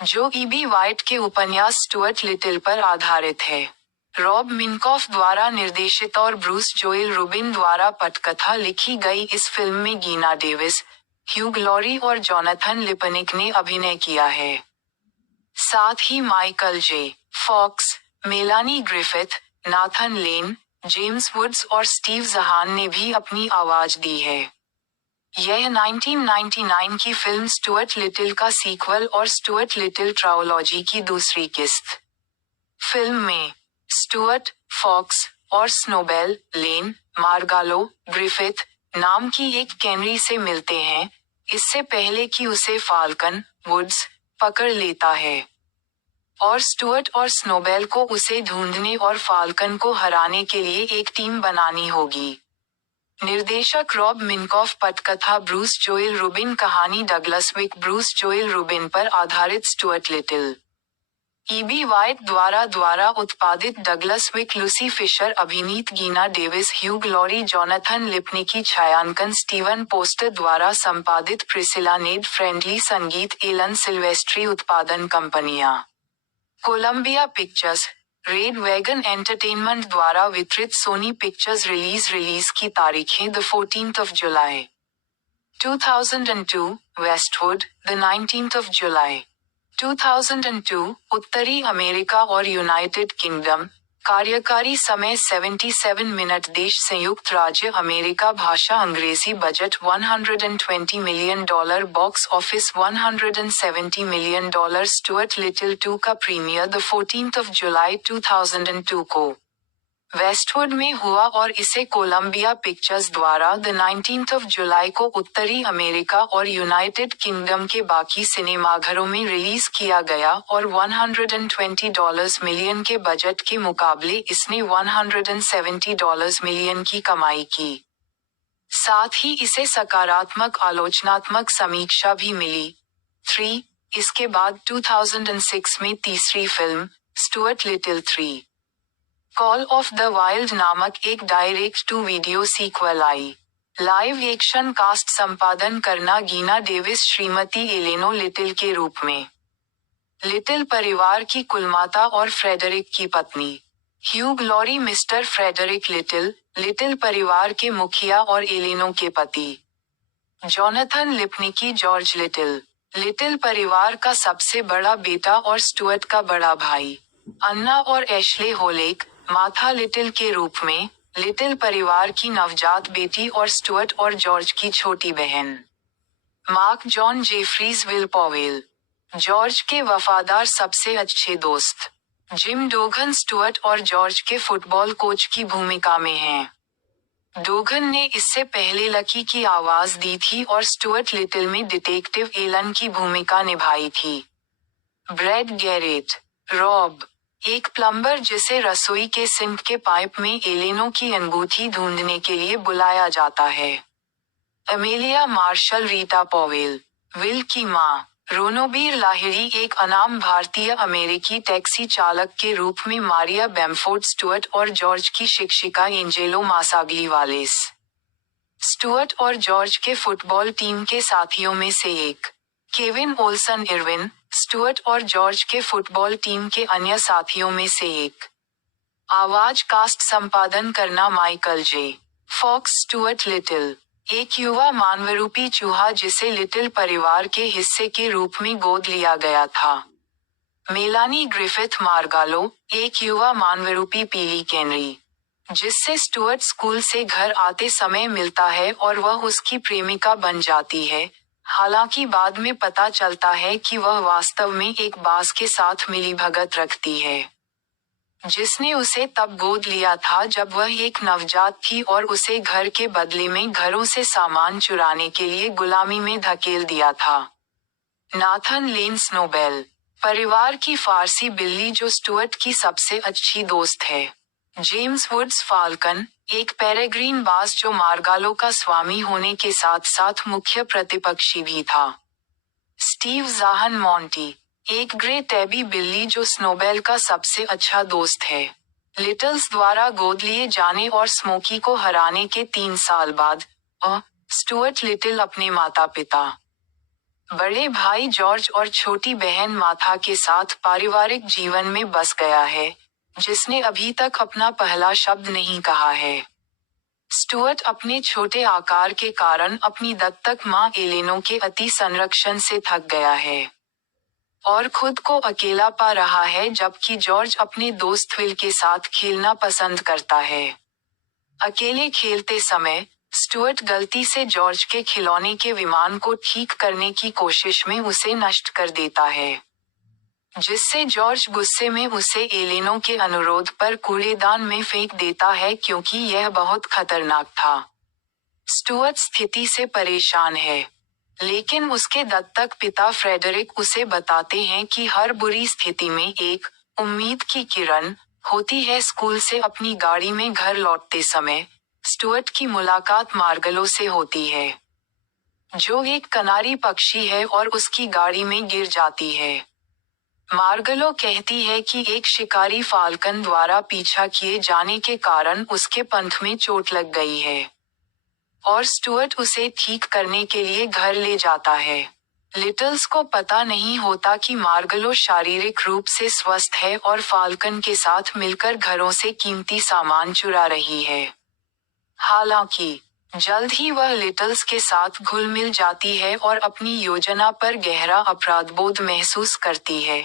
जो ईबी वाइट के उपन्यास स्टुअर्ट लिटिल पर आधारित है। रॉब मिनकॉफ द्वारा निर्देशित और ब्रूस जोएल रुबिन द्वारा पटकथा लिखी गई इस फिल्म में गीना डेविस, ह्यूग लॉरी और जॉनथन लिपनिक ने अभिनय किया है। साथ ही Michael J. Fox, Melanie Griffith, Nathan Lane, James Woods और स्टीव जहान ने भी अपनी आवाज दी है। यह 1999 की फिल्म स्टुअर्ट लिटिल का सीक्वल और स्टुअर्ट लिटिल ट्रायोलॉजी की दूसरी किस्त। फिल्म में स्टुअर्ट, फॉक्स और स्नोबेल, लेन, मार्गालो, ग्रिफिथ नाम की एक कैनरी से मिलते हैं, इससे पहले कि उसे फाल्कन, वुड्स पकड़ लेता है, और स्टुअर्ट और स्नोबेल को उसे ढूंढने और फाल्कन को हराने के लिए एक टीम बनानी होगी। निर्देशक रॉब मिनकॉफ, पटकथा ब्रूस जोएल रुबिन, कहानी Douglas Wick Bruce Joel Rubin पर आधारित स्टुअर्ट लिटिल। ईबी वाइट द्वारा उत्पादित डगलस विक लूसी फिशर अभिनीत Geena Davis Hugh Laurie Jonathan Lipnicki छायांकन स्टीवन पोस्टर द्वारा संपादित प्रिसिला नेड फ्रेंडली संगीत एलन सिल्वेस्ट्री उत्पादन कंपनियां Columbia Pictures Red Wagon Entertainment द्वारा वितरित सोनी पिक्चर्स रिलीज की तारीखें the 14th of July 2002 Westwood the 19th of July 2002 उत्तरी अमेरिका और यूनाइटेड किंगडम कार्यकारी समय 77 मिनट देश संयुक्त राज्य अमेरिका भाषा अंग्रेजी budget $120 million box office $170 million Stuart little 2 का premiere the 14th of July 2002 को वेस्टवुड में हुआ और इसे कोलंबिया पिक्चर्स द्वारा द 19th of July को उत्तरी अमेरिका और यूनाइटेड किंगडम के बाकी सिनेमाघरों में रिलीज किया गया और $120 मिलियन के बजट के मुकाबले इसने $170 मिलियन की कमाई की। साथ ही इसे सकारात्मक आलोचनात्मक समीक्षा भी मिली। 3 इसके बाद 2006 में तीसरी film Stuart Little 3 call of the wild नामक एक डायरेक्ट टू वीडियो सीक्वल आई। लाइव एक्शन कास्ट संपादन करना गीना डेविस श्रीमती एलेनो लिटिल के रूप में। लिटिल परिवार की कुलमाता और फ्रेडरिक की पत्नी। Hugh Laurie mister Frederick Little, Little परिवार के मुखिया और एलेनो के पति। Jonathan Lipnicki George Little, Little परिवार का सबसे बड़ा बेटा और स्टुअर्ट का बड़ा भाई। अन्ना और एशले होलेक, माथा लिटिल के रूप में, लिटिल परिवार की नवजात बेटी और स्टुअर्ट और जॉर्ज की छोटी बहन। Mark John Jeffries Will Powell, George के वफादार सबसे अच्छे दोस्त। जिम डोगन स्टुअर्ट और जॉर्ज के फुटबॉल कोच की भूमिका में हैं। डोगन ने इससे पहले लकी की आवाज दी थी और स्टुअर्ट लिटिल में डिटेक्टिव एलन की भूमिका निभाई थी। ब्रैड गैरेट, रॉब, एक प्लम्बर जिसे रसोई के सिंक के पाइप में एलेनो की अंगूठी ढूंढने के लिए बुलाया जाता है। Amelia Marshall Rita Powell, Will की मां। रोनोबीर लाहिरी एक अनाम भारतीय अमेरिकी टैक्सी चालक के रूप में मारिया बेमफोर्ड स्टुअर्ट और जॉर्ज की शिक्षिका एंजेलो मासाग्ली वालेस। स्टुअर्ट और जॉर्ज के फुटबॉल टीम के साथियों में से एक। केविन ओल्सन इरविन, स्टुअर्ट और जॉर्ज के फुटबॉल टीम के अन्य साथियों में से एक। आवाज कास्ट संपादन करना Michael J Fox Stuart Little, एक युवा मानवरूपी चूहा जिसे लिटिल परिवार के हिस्से के रूप में गोद लिया गया था। मेलानी ग्रिफिथ मार्गालो, एक युवा मानवरूपी पीली कैनरी, जिससे स्टुअर्ट स्कूल से घर आते समय मिलता है और वह उसकी प्रेमिका बन जाती है। हालांकि बाद में पता चलता है कि वह वास्तव में एक बाज के साथ मिलीभगत रखती है, जिसने उसे तब गोद लिया था जब वह एक नवजात थी और उसे घर के बदले में घरों से सामान चुराने के लिए गुलामी में धकेल दिया था। नाथन लेन स्नोबेल, परिवार की फारसी बिल्ली जो स्टुअर्ट की सबसे अच्छी दोस्त है। जेम्स वुड्स फाल्कन, एक पेरेग्रीन बाज जो मार्गालो का स्वामी होने के साथ साथ मुख्य प्रतिपक्षी भी था। स्टीव ज़ाहन मॉन्टी, एक ग्रे टैबी बिल्ली जो स्नोबेल का सबसे अच्छा दोस्त है। लिटल्स द्वारा गोद लिए जाने और स्मोकी को हराने के 3 साल बाद स्टुअर्ट लिटिल अपने माता पिता, बड़े भाई जॉर्ज और छोटी बहन माथा के साथ पारिवारिक जीवन में बस गया है, जिसने अभी तक अपना पहला शब्द नहीं कहा है। स्टुअर्ट अपने छोटे आकार के कारण अपनी दत्तक मां एलेनो के अति संरक्षण से थक गया है और खुद को अकेला पा रहा है, जबकि जॉर्ज अपने दोस्त विल के साथ खेलना पसंद करता है। अकेले खेलते समय स्टुअर्ट गलती से जॉर्ज के खिलौने के विमान को ठीक करने की कोशिश में उसे नष्ट कर देता है, जिससे जॉर्ज गुस्से में उसे एलेनो के अनुरोध पर कूड़ेदान में फेंक देता है क्योंकि यह बहुत खतरनाक था। स्टुअर्ट स्थिति से परेशान है, लेकिन उसके दत्तक पिता फ्रेडरिक उसे बताते हैं कि हर बुरी स्थिति में एक उम्मीद की किरण होती है। स्कूल से अपनी गाड़ी में घर लौटते समय स्टुअर्ट की मुलाकात मार्गलो से होती है, जो एक कनारी पक्षी है और उसकी गाड़ी में गिर जाती है। मार्गलो कहती है कि एक शिकारी फाल्कन द्वारा पीछा किए जाने के कारण उसके पंख में चोट लग गई है और स्टुअर्ट उसे ठीक करने के लिए घर ले जाता है। लिटल्स को पता नहीं होता कि मार्गलो शारीरिक रूप से स्वस्थ है और फाल्कन के साथ मिलकर घरों से कीमती सामान चुरा रही है। हालांकि जल्द ही वह लिटल्स के साथ घुल मिल जाती है और अपनी योजना पर गहरा अपराधबोध महसूस करती है।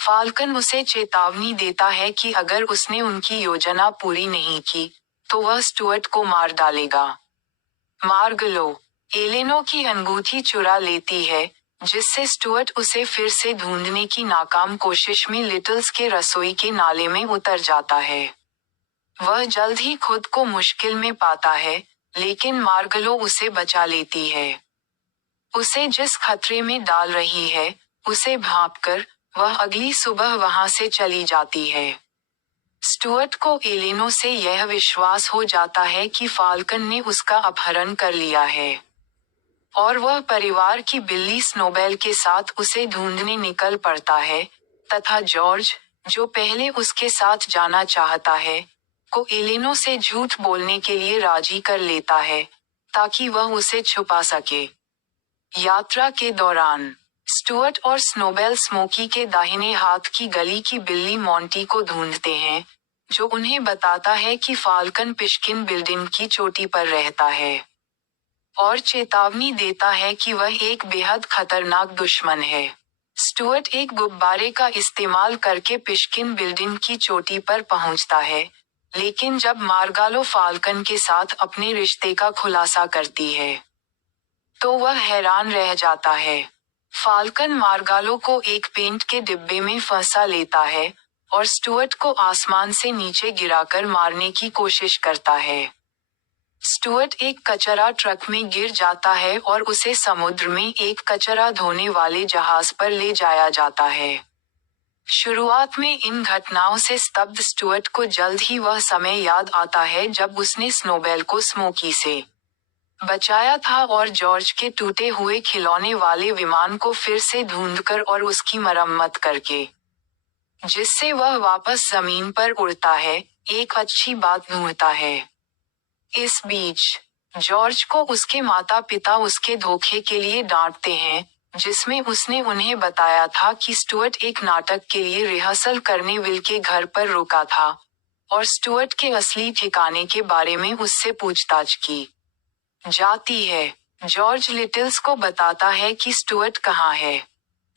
फाल्कन उसे चेतावनी देता है कि अगर उसने उनकी योजना पूरी नहीं की, तो वह स्टुअर्ट को मार डालेगा। मार्गलो एलेनो की अंगूठी चुरा लेती है, जिससे स्टुअर्ट उसे फिर से ढूंढने की नाकाम कोशिश में लिटल्स के रसोई के नाले में उतर जाता है। वह जल्द ही खुद को मुश्किल में पाता है, लेकिन मार्गलो उसे बचा लेती है। उसे जिस खतरे में डाल रही है, उसे भांपकर वह अगली सुबह वहां से चली जाती है। स्टुअर्ट को एलेनो से यह विश्वास हो जाता है कि फाल्कन ने उसका अपहरण कर लिया है और वह परिवार की बिल्ली स्नोबेल के साथ उसे ढूंढने निकल पड़ता है, तथा जॉर्ज, जो पहले उसके साथ जाना चाहता है, को एलेनो से झूठ बोलने के लिए राजी कर लेता है, ताकि वह उसे छुपा सके। यात्रा के दौरान स्टुअर्ट और स्नोबेल स्मोकी के दाहिने हाथ की गली की बिल्ली मॉन्टी को ढूंढते हैं, जो उन्हें बताता है कि फाल्कन पिशकिन बिल्डिंग की चोटी पर रहता है और चेतावनी देता है कि वह एक बेहद खतरनाक दुश्मन है। स्टुअर्ट एक गुब्बारे का इस्तेमाल करके पिशकिन बिल्डिंग की चोटी पर पहुंचता है, लेकिन जब मार्गालो फाल्कन के साथ अपने रिश्ते का खुलासा करती है, तो वह हैरान रह जाता है। फाल्कन मार्गालो को एक पेंट के डिब्बे में फंसा लेता है और स्टुअर्ट को आसमान से नीचे गिराकर मारने की कोशिश करता है। स्टुअर्ट एक कचरा ट्रक में गिर जाता है और उसे समुद्र में एक कचरा धोने वाले जहाज पर ले जाया जाता है। शुरुआत में इन घटनाओं से स्तब्ध स्टुअर्ट को जल्द ही वह समय याद आता है जब उसने स्नोबेल को स्मोकी से बचाया था और जॉर्ज के टूटे हुए खिलौने वाले विमान को फिर से ढूंढकर और उसकी मरम्मत करके, जिससे वह वापस जमीन पर उड़ता है, एक अच्छी बात ढूंढता है। इस बीच जॉर्ज को उसके माता पिता उसके धोखे के लिए डांटते हैं, जिसमें उसने उन्हें बताया था कि स्टुअर्ट एक नाटक के लिए रिहर्सल करने विल के घर पर रुका था और स्टुअर्ट के असली ठिकाने के बारे में उससे पूछताछ की जाती है। जॉर्ज लिटिल्स को बताता है कि स्टुअर्ट कहाँ है,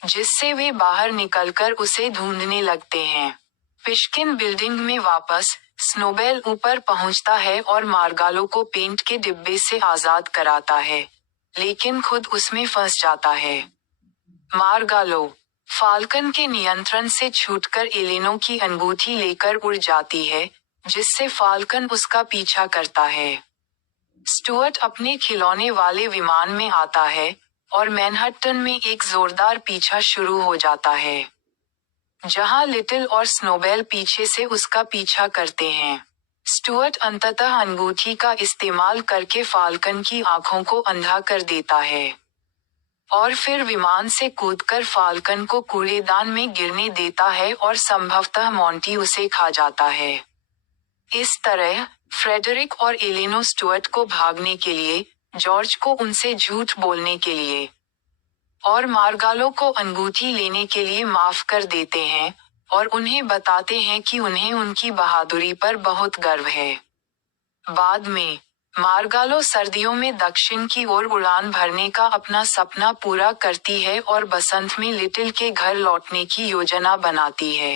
जिससे वे बाहर निकलकर उसे ढूंढने लगते हैं। पिशकिन बिल्डिंग में वापस स्नोबेल ऊपर पहुंचता है और मार्गालो को पेंट के डिब्बे से आजाद कराता है, लेकिन खुद उसमें फंस जाता है। मार्गालो फाल्कन के नियंत्रण से छूटकर एलेनो की अंगूठी लेकर उड़ जाती है, जिससे फाल्कन उसका पीछा करता है। स्टुअर्ट अपने खिलौने वाले विमान में आता है और मैनहट्टन में एक जोरदार पीछा शुरू हो जाता है, जहां लिटिल और स्नोबेल पीछे से उसका पीछा करते हैं। स्टुअर्ट अंततः अंगूठी का इस्तेमाल करके फाल्कन की आंखों को अंधा कर देता है और फिर विमान से कूदकर फाल्कन को कूड़ेदान में गिरने देता है और संभवतः मॉन्टी उसे खा जाता है। इस तरह फ्रेडरिक और एलेनो स्टुअर्ट को भागने के लिए, जॉर्ज को उनसे झूठ बोलने के लिए और मार्गालो को अंगूठी लेने के लिए माफ कर देते हैं और उन्हें बताते हैं कि उन्हें उनकी बहादुरी पर बहुत गर्व है। बाद में मार्गालो सर्दियों में दक्षिण की ओर उड़ान भरने का अपना सपना पूरा करती है और बसंत में लिटिल के घर लौटने की योजना बनाती है।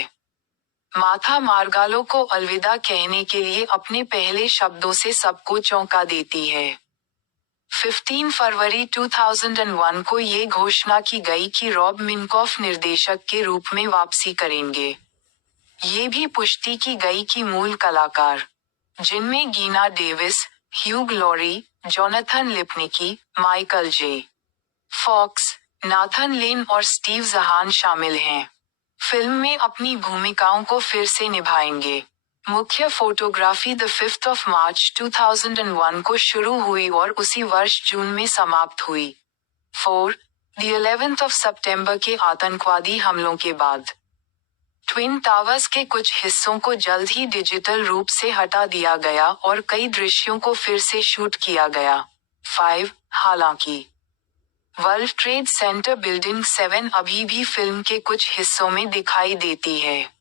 माथा मार्गालो को अलविदा कहने के लिए अपने पहले शब्दों से सबको चौंका देती है। 15 फरवरी 2001 को ये घोषणा की गई कि रॉब मिनकॉफ निर्देशक के रूप में वापसी करेंगे। ये भी पुष्टि की गई कि मूल कलाकार, जिनमें Geena Davis, Hugh Laurie, Jonathan Lipnicki, Michael J. Fox, Nathan Lane और स्टीव जहान शामिल हैं, फिल्म में अपनी भूमिकाओं को फिर से निभाएंगे। मुख्य फोटोग्राफी द 5 मार्च 2001 को शुरू हुई और उसी वर्ष जून में समाप्त हुई। 4. द 11 सितंबर के आतंकवादी हमलों के बाद ट्विन टावर्स के कुछ हिस्सों को जल्द ही डिजिटल रूप से हटा दिया गया और कई दृश्यों को फिर से शूट किया गया। 5. हालांकि वर्ल्ड ट्रेड सेंटर बिल्डिंग 7 अभी भी फिल्म के कुछ हिस्सों में दिखाई देती है।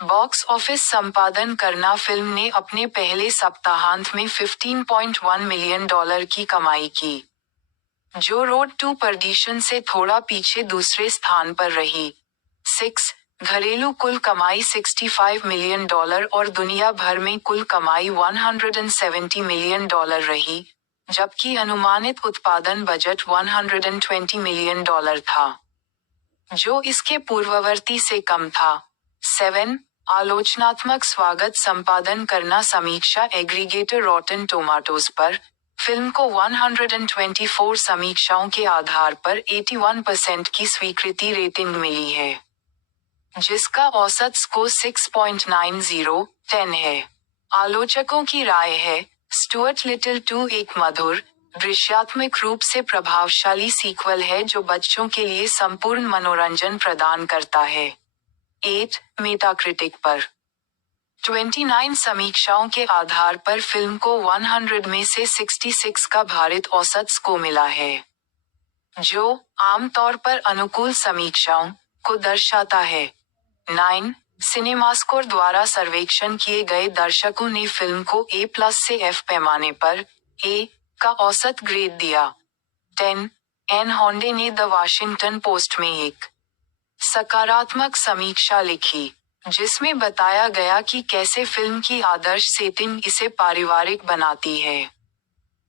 बॉक्स ऑफिस संपादन करना फिल्म ने अपने पहले सप्ताहांत में $15.1 मिलियन की कमाई की, जो रोड टू परडिशन से थोड़ा पीछे दूसरे स्थान पर रही। 6. घरेलू कुल कमाई $65 मिलियन और दुनिया भर में कुल कमाई $170 मिलियन रही, जबकि अनुमानित उत्पादन बजट $120 मिलियन था, जो इसके पूर्ववर्ती से कम था। 7. आलोचनात्मक स्वागत संपादन करना समीक्षा एग्रीगेटर रॉटन टोमाटोज पर फिल्म को 124 समीक्षाओं के आधार पर 81% की स्वीकृति रेटिंग मिली है, जिसका औसत स्कोर 6.90/10 है। आलोचकों की राय है, स्टुअर्ट लिटिल 2 एक मधुर, दृश्यात्मक रूप से प्रभावशाली सीक्वल है जो बच्चों के लिए संपूर्ण मनोरंजन प्रदान करता है। 8. मेटाक्रिटिक पर 29 समीक्षाओं के आधार पर फिल्म को 100 में से 66 का भारित औसत स्कोर मिला है, जो आमतौर पर अनुकूल समीक्षाओं को दर्शाता है। 9. सिनेमास्कोर द्वारा सर्वेक्षण किए गए दर्शकों ने फिल्म को A+ से F पैमाने पर A का औसत ग्रेड दिया। 10. एन होंडे ने द वाशिंगटन पोस्ट में एक सकारात्मक समीक्षा लिखी, जिसमें बताया गया कि कैसे फिल्म की आदर्श सेटिंग इसे पारिवारिक बनाती है।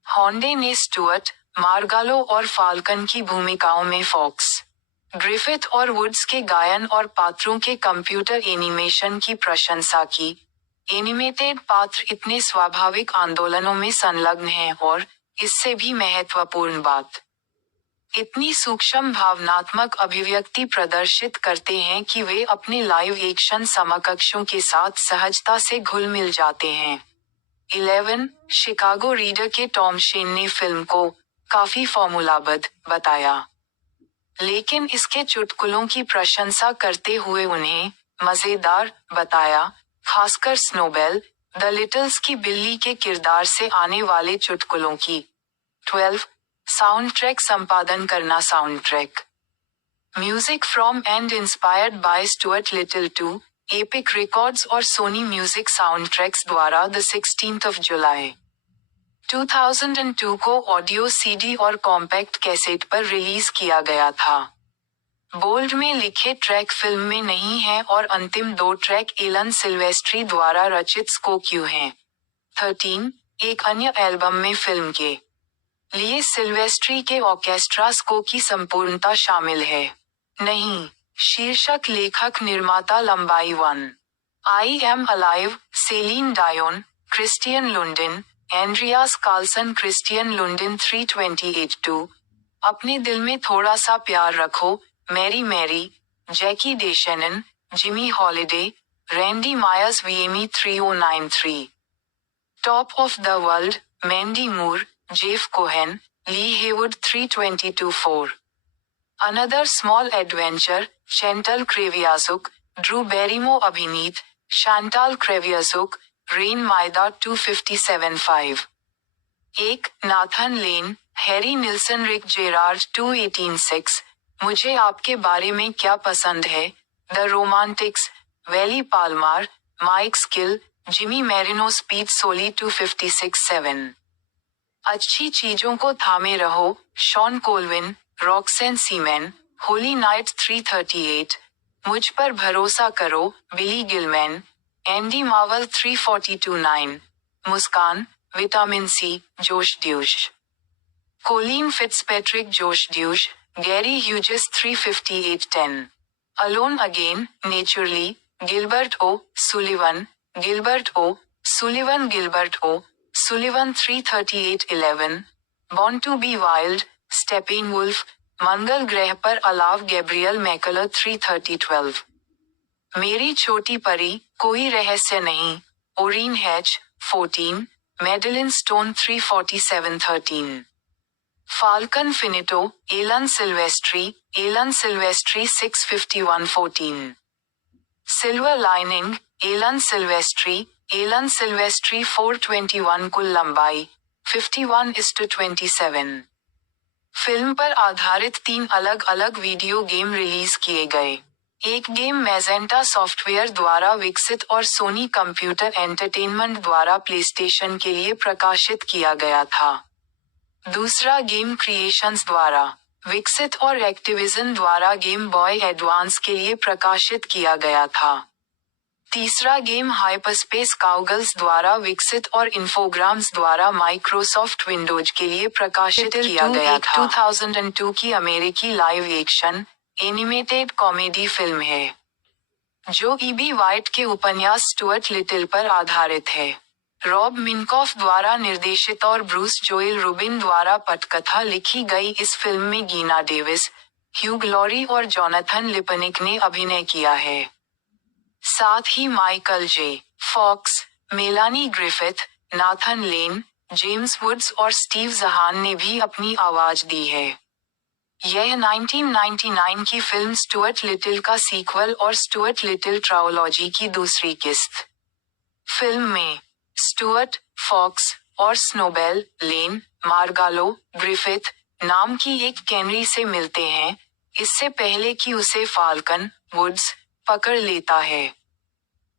होंडे ने स्टुअर्ट, मार्गालो और फाल्कन की भूमिकाओं में फॉक्स, ग्रिफिथ और वुड्स के गायन और पात्रों के कंप्यूटर एनिमेशन की प्रशंसा की। एनिमेटेड पात्र इतने स्वाभाविक आंदोलनों में संलग्न हैं और, इससे भी महत्वपूर्ण बात, इतनी सूक्ष्म भावनात्मक अभिव्यक्ति प्रदर्शित करते हैं कि वे अपने लाइव एक्शन समकक्षों के साथ सहजता से घुल मिल जाते हैं। 11. शिकागो रीडर के टॉम शेन ने फिल्म को काफी फॉर्मूलाबद्ध बताया, लेकिन इसके चुटकुलों की प्रशंसा करते हुए उन्हें मजेदार बताया, खासकर स्नोबेल द लिटिल्स की बिल्ली के किरदार से आने वाले चुटकुलों की। 12. साउंड ट्रैक संपादन करना sound-track music from and inspired by Stuart little 2, epic records और सोनी म्यूजिक साउंड ट्रैक्स द्वारा द 16 जुलाई 2002 को ऑडियो CD और कॉम्पैक्ट कैसेट पर रिलीज किया गया था। बोल्ड में लिखे ट्रैक फिल्म में नहीं हैं और अंतिम 2 ट्रैक एलन सिल्वेस्ट्री द्वारा रचित स्कोक्यू हैं। 13. एक अन्य एल्बम में फिल्म के लिए सिल्वेस्ट्री के ऑर्केस्ट्रा स्कोर की संपूर्णता शामिल है। नहीं, शीर्षक लेखक निर्माता लंबाई 1. I'm alive, Celine Dion, Kristian Lundin, Andreas Carlsson, Kristian Lundin 328-2, अपने दिल में थोड़ा सा प्यार रखो, Mary Mary, Jackie DeShannon, Jimmy Holiday, Randy Myers VME 3093, top of the world, Mandy Moore, Jeff Cohen, Lee Heywood 322-4, another small adventure, Chantal Kreviazuk, Drew Barrymore अभिनीत, Chantal Kreviazuk, Raine Maida 257-5, एक Nathan Lane, Harry Nilsson, Rick Jarrard 218-6, मुझे आपके बारे में क्या पसंद है, the Romantics, Wally Palmar, Mike Skill, Jimmy Marino, speed सोली 256-7, अच्छी चीजों को थामे रहो, शॉन कोलविन, रॉक्सेन सीमेन, होली नाइट 338, मुझ पर भरोसा करो, बिली गिलमैन, एंडी मावल 342-9, मुस्कान, vitamin C, Josh Deutsch, Colin Fitzpatrick, Josh Deutsch, Gary Hughes 358-10, alone again, naturally, Gilbert O'Sullivan, Gilbert O'Sullivan, Gilbert O'Sullivan 338-11, born to be wild, Steppenwolf, मंगल ग्रह पर अलाव, Gabriel Mackler 330-12, मेरी छोटी परी, कोई रहस्य नहीं, Orrin Hatch 14, Madeline Stone 347-13, falcon फिनिटो, Alan Silvestri 651-14, silver lining, Alan Silvestri 421 कुल लंबाई, 51:27। फिल्म पर आधारित 3 अलग अलग वीडियो गेम रिलीज किए गए। एक गेम मैजेंटा सॉफ्टवेयर द्वारा विकसित और सोनी कंप्यूटर एंटरटेनमेंट द्वारा प्लेस्टेशन के लिए प्रकाशित किया गया था। दूसरा गेम क्रिएशंस द्वारा विकसित और एक्टिविजन द्वारा गेम बॉय एडवांस के लिए प्रकाशित किया गया था। तीसरा गेम हाइपरस्पेस काउगल्स द्वारा विकसित और इन्फोग्राम्स द्वारा माइक्रोसॉफ्ट विंडोज के लिए प्रकाशित किया गया था। 2002 की अमेरिकी live action animated comedy film है, जो ईबी वाइट के उपन्यास स्टुअर्ट लिटिल पर आधारित है। रॉब मिनकॉफ द्वारा निर्देशित और ब्रूस जोएल रूबिन द्वारा पटकथा लिखी गई इस फिल्म में गीना डेविस, ह्यूग लॉरी और जोनाथन लिपनिक ने अभिनय किया है। साथ ही Michael J. Fox, Melanie Griffith, Nathan Lane, James Woods और स्टीव ज़हान ने भी अपनी आवाज दी है। यह 1999 की फिल्म स्टुअर्ट लिटिल का सीक्वल और स्टुअर्ट लिटिल ट्रायोलॉजी की दूसरी किस्त। फिल्म में स्टुअर्ट, फॉक्स और स्नोबेल, लेन, मार्गालो, ग्रिफिथ नाम की एक कैनरी से मिलते हैं, इससे पहले कि उसे फाल्कन, वुड्स पकड़ लेता है,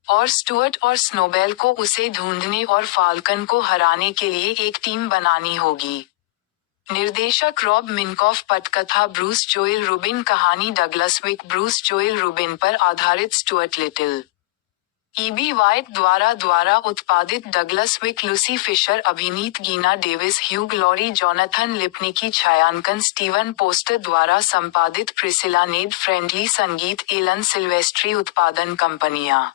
और स्टुअर्ट और स्नोबेल को उसे ढूंढने और फाल्कन को हराने के लिए एक टीम बनानी होगी। निर्देशक रॉब मिनकॉफ, पटकथा ब्रूस जोएल रूबिन, कहानी Douglas Wick Bruce Joel Rubin पर आधारित स्टुअर्ट लिटिल। ईबी वाइट द्वारा उत्पादित डगलस विक, लूसी फिशर अभिनीत, Geena Davis, Hugh Laurie, Jonathan Lipnicki, छायांकन स्टीवन पोस्टर द्वारा संपादित, प्रिसिला नेड फ्रेंडली, संगीत एलन सिल्वेस्ट्री, उत्पादन कंपनियां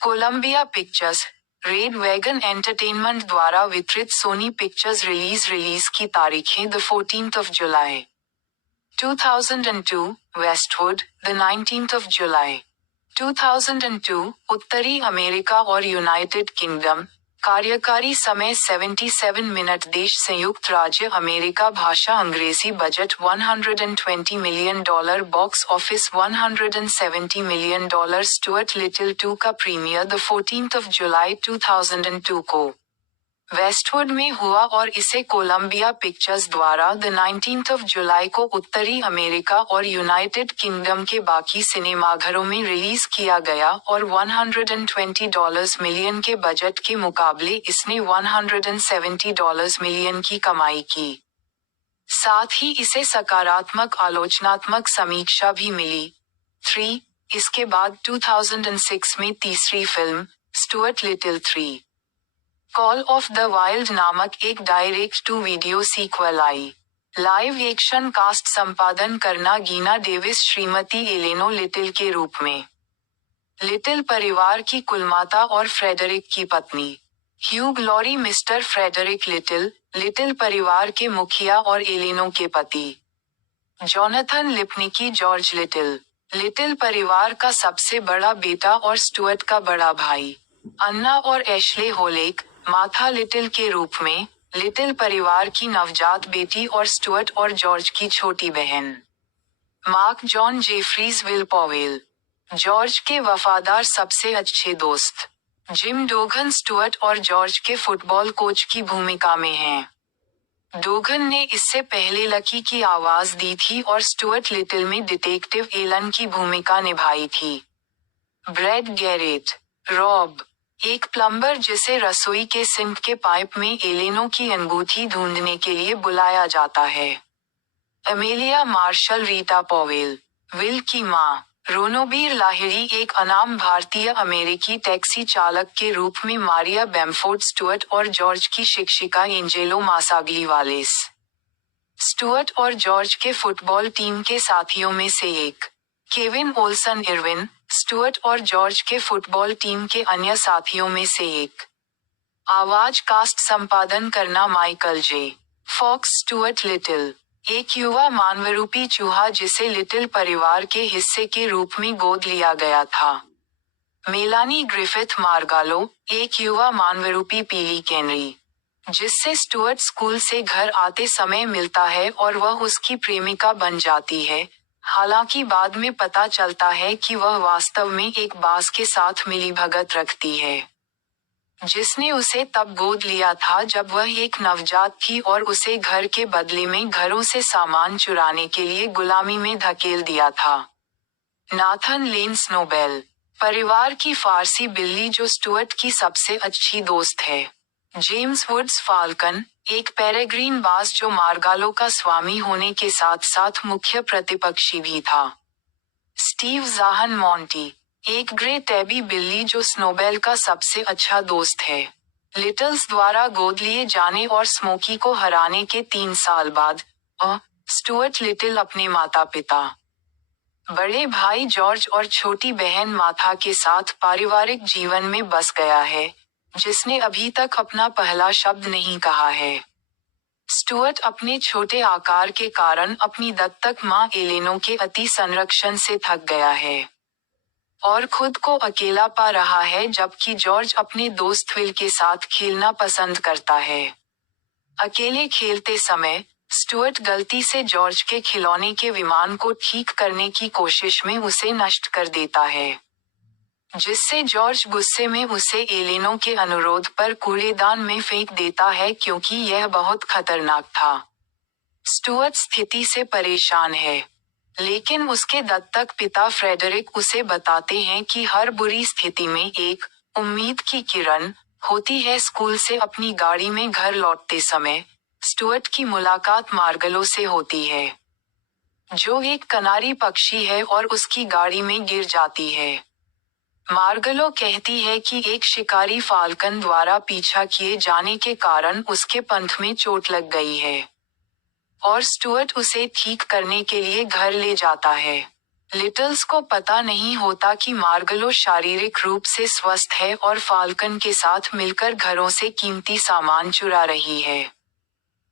Columbia Pictures, Red Wagon Entertainment द्वारा वितरित, सोनी पिक्चर्स। रिलीज की तारीखें: the 14th of July 2002, Westwood, the 19th of July 2002, उत्तरी अमेरिका और यूनाइटेड किंगडम, कार्यकारी समय 77 मिनट, देश संयुक्त राज्य अमेरिका, भाषा अंग्रेजी, budget $120 million, box office $170 million. Stuart little 2 का premiere the 14th of July 2002 को वेस्टवुड में हुआ और इसे कोलंबिया पिक्चर्स द्वारा द 19th of July को उत्तरी अमेरिका और यूनाइटेड किंगडम के बाकी सिनेमाघरों में रिलीज किया गया और $120 मिलियन के बजट के मुकाबले इसने $170 मिलियन की कमाई की। साथ ही इसे सकारात्मक आलोचनात्मक समीक्षा भी मिली। 3. इसके बाद 2006 में तीसरी film, Stuart Little 3 call of the wild नामक एक डायरेक्ट टू वीडियो सीक्वल आई। लाइव एक्शन कास्ट, संपादन करना गीना डेविस, श्रीमती एलेनो लिटिल के रूप में, लिटिल परिवार की कुलमाता और फ्रेडरिक की पत्नी, Hugh Laurie, mister Frederick Little, Little परिवार के मुखिया और एलेनो के पति, Jonathan Lipnicki, George Little, Little परिवार का सबसे बड़ा बेटा और स्टुअर्ट का बड़ा भाई, अन्ना और एशले होलेक, माथा लिटिल के रूप में, लिटिल परिवार की नवजात बेटी और स्टुअर्ट और जॉर्ज की छोटी बहन, Mark John Jefferies, will Powell, George के वफादार सबसे अच्छे दोस्त, जिम डोगन स्टुअर्ट और जॉर्ज के फुटबॉल कोच की भूमिका में हैं। डोगन ने इससे पहले लकी की आवाज दी थी और स्टुअर्ट लिटिल में डिटेक्टिव एलन की भूमिका निभाई थी। ब्रैड गैरेट, रॉब, एक प्लम्बर जिसे रसोई के सिंक के पाइप में एलेनो की अंगूठी ढूंढने के लिए बुलाया जाता है। Amelia Marshall, Rita Powell, Will की मां, रोनोबीर लाहिड़ी, एक अनाम भारतीय अमेरिकी टैक्सी चालक के रूप में, मारिया बेमफोर्ड, स्टुअर्ट और जॉर्ज की शिक्षिका एंजेलो मासाग्ली वालेस, स्टुअर्ट और जॉर्ज के फुटबॉल टीम के साथियों में से एक, केविन ओल्सन इरविन, स्टुअर्ट और जॉर्ज के फुटबॉल टीम के अन्य साथियों में से एक। आवाज कास्ट, संपादन करना Michael J. Fox, Stuart Little, एक युवा मानवरूपी चूहा जिसे लिटिल परिवार के हिस्से के रूप में गोद लिया गया था। मेलानी ग्रिफिथ, मार्गालो, एक युवा मानवरूपी पीली कैनरी, जिससे स्टुअर्ट स्कूल से घर आते समय मिलता है और वह उसकी प्रेमिका बन जाती है। हालांकि बाद में पता चलता है कि वह वास्तव में एक बास के साथ मिलीभगत रखती है, जिसने उसे तब गोद लिया था जब वह एक नवजात थी और उसे घर के बदले में घरों से सामान चुराने के लिए गुलामी में धकेल दिया था। नाथन लेन स्नोबेल परिवार की फारसी बिल्ली जो स्टुअर्ट की सबसे अच्छी दोस्त है। जेम्स वुड्स फाल्कन एक पेरेग्रीन बास जो मार्गालो का स्वामी होने के साथ साथ मुख्य प्रतिपक्षी भी था। स्टीव ज़ाहन मॉन्टी एक ग्रे टैबी बिल्ली जो स्नोबेल का सबसे अच्छा दोस्त है। लिटल्स द्वारा गोद लिए जाने और स्मोकी को हराने के 3 साल बाद स्टुअर्ट लिटिल अपने माता पिता, बड़े भाई जॉर्ज और छोटी बहन माथा के साथ पारिवारिक जीवन में बस गया है, जिसने अभी तक अपना पहला शब्द नहीं कहा है। स्टुअर्ट अपने छोटे आकार के कारण अपनी दत्तक मां एलेनो के अति संरक्षण से थक गया है और खुद को अकेला पा रहा है, जबकि जॉर्ज अपने दोस्त विल के साथ खेलना पसंद करता है। अकेले खेलते समय स्टुअर्ट गलती से जॉर्ज के खिलौने के विमान को ठीक करने की कोशिश में उसे नष्ट कर देता है, जिससे जॉर्ज गुस्से में उसे एलेनो के अनुरोध पर कूड़ेदान में फेंक देता है क्योंकि यह बहुत खतरनाक था। स्टुअर्ट स्थिति से परेशान है, लेकिन उसके दत्तक पिता फ्रेडरिक उसे बताते हैं कि हर बुरी स्थिति में एक उम्मीद की किरण होती है। स्कूल से अपनी गाड़ी में घर लौटते समय स्टुअर्ट की मुलाकात मार्गलो से होती है, जो एक कनारी पक्षी है और उसकी गाड़ी में गिर जाती है। मार्गलो कहती है कि एक शिकारी फाल्कन द्वारा पीछा किए जाने के कारण उसके पंख में चोट लग गई है और स्टुअर्ट उसे ठीक करने के लिए घर ले जाता है। लिटल्स को पता नहीं होता कि मार्गलो शारीरिक रूप से स्वस्थ है और फाल्कन के साथ मिलकर घरों से कीमती सामान चुरा रही है।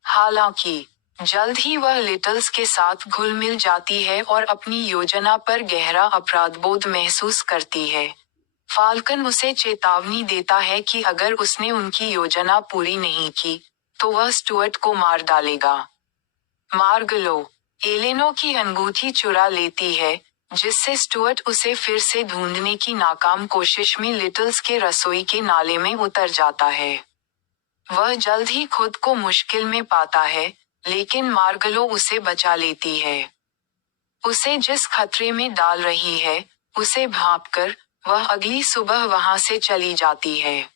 हालांकि जल्द ही वह लिटल्स के साथ घुल मिल जाती है और अपनी योजना पर गहरा अपराधबोध महसूस करती है। फाल्कन उसे चेतावनी देता है कि अगर उसने उनकी योजना पूरी नहीं की तो वह स्टुअर्ट को मार डालेगा। मार्गलो एलेनो की अंगूठी चुरा लेती है, जिससे स्टुअर्ट उसे फिर से ढूंढने की नाकाम कोशिश में लिटल्स के रसोई के नाले में उतर जाता है। वह जल्द ही खुद को मुश्किल में पाता है, लेकिन मार्गलो उसे बचा लेती है। उसे जिस खतरे में डाल रही है, उसे भांपकर वह अगली सुबह वहां से चली जाती है।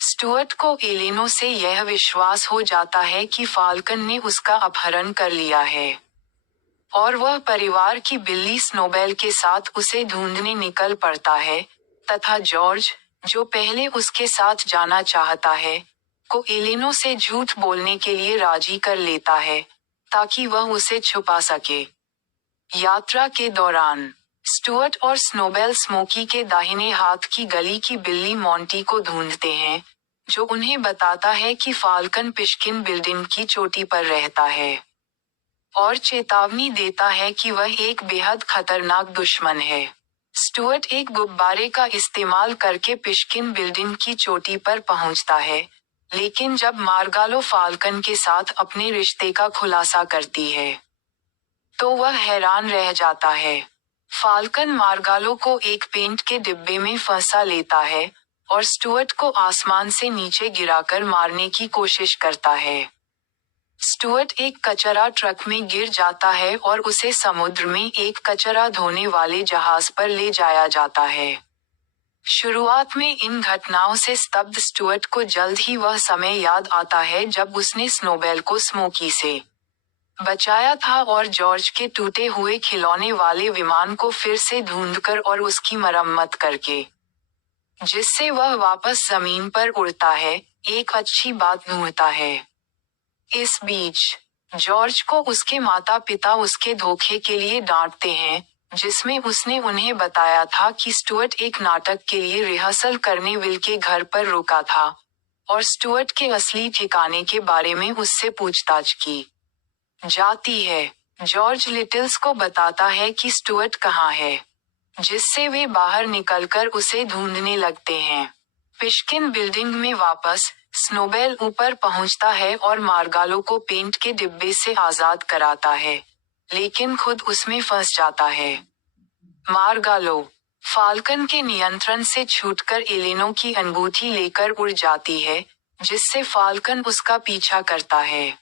स्टुअर्ट को एलेनो से यह विश्वास हो जाता है कि फाल्कन ने उसका अपहरण कर लिया है और वह परिवार की बिल्ली स्नोबेल के साथ उसे ढूंढने निकल पड़ता है, तथा जॉर्ज, जो पहले उसके साथ जाना चाहता है, को एलेनो से झूठ बोलने के लिए राजी कर लेता है ताकि वह उसे छुपा सके। यात्रा के दौरान स्टुअर्ट और स्नोबेल स्मोकी के दाहिने हाथ की गली की बिल्ली मॉन्टी को ढूंढते हैं, जो उन्हें बताता है कि फाल्कन पिशकिन बिल्डिंग की चोटी पर रहता है और चेतावनी देता है कि वह एक बेहद खतरनाक दुश्मन है। स्टुअर्ट एक गुब्बारे का इस्तेमाल करके पिशकिन बिल्डिंग की चोटी पर पहुंचता है, लेकिन जब मार्गालो फाल्कन के साथ अपने रिश्ते का खुलासा करती है तो वह हैरान रह जाता है। फाल्कन मार्गालो को एक पेंट के डिब्बे में फंसा लेता है और स्टुअर्ट को आसमान से नीचे गिराकर मारने की कोशिश करता है। स्टुअर्ट एक कचरा ट्रक में गिर जाता है और उसे समुद्र में एक कचरा धोने वाले जहाज पर ले जाया जाता है। शुरुआत में इन घटनाओं से स्तब्ध स्टुअर्ट को जल्द ही वह समय याद आता है जब उसने स्नोबेल को स्मोकी से बचाया था और जॉर्ज के टूटे हुए खिलौने वाले विमान को फिर से ढूंढकर और उसकी मरम्मत करके, जिससे वह वापस जमीन पर उड़ता है, एक अच्छी बात ढूंढता है। इस बीच जॉर्ज को उसके माता पिता उसके धोखे के लिए डांटते हैं, जिसमें उसने उन्हें बताया था कि स्टुअर्ट एक नाटक के लिए रिहर्सल करने विल के घर पर रुका था और स्टुअर्ट के असली ठिकाने के बारे में उससे पूछताछ की जाती है। जॉर्ज लिटिल्स को बताता है कि स्टुअर्ट कहाँ है, जिससे वे बाहर निकलकर उसे ढूंढने लगते हैं। पिशकिन बिल्डिंग में वापस स्नोबेल ऊपर पहुंचता है और मार्गालो को पेंट के डिब्बे से आजाद कराता है, लेकिन खुद उसमें फंस जाता है। मार्गालो फाल्कन के नियंत्रण से छूटकर एलेनो की अंगूठी लेकर उड़ जाती है, जिससे फाल्कन उसका पीछा करता है।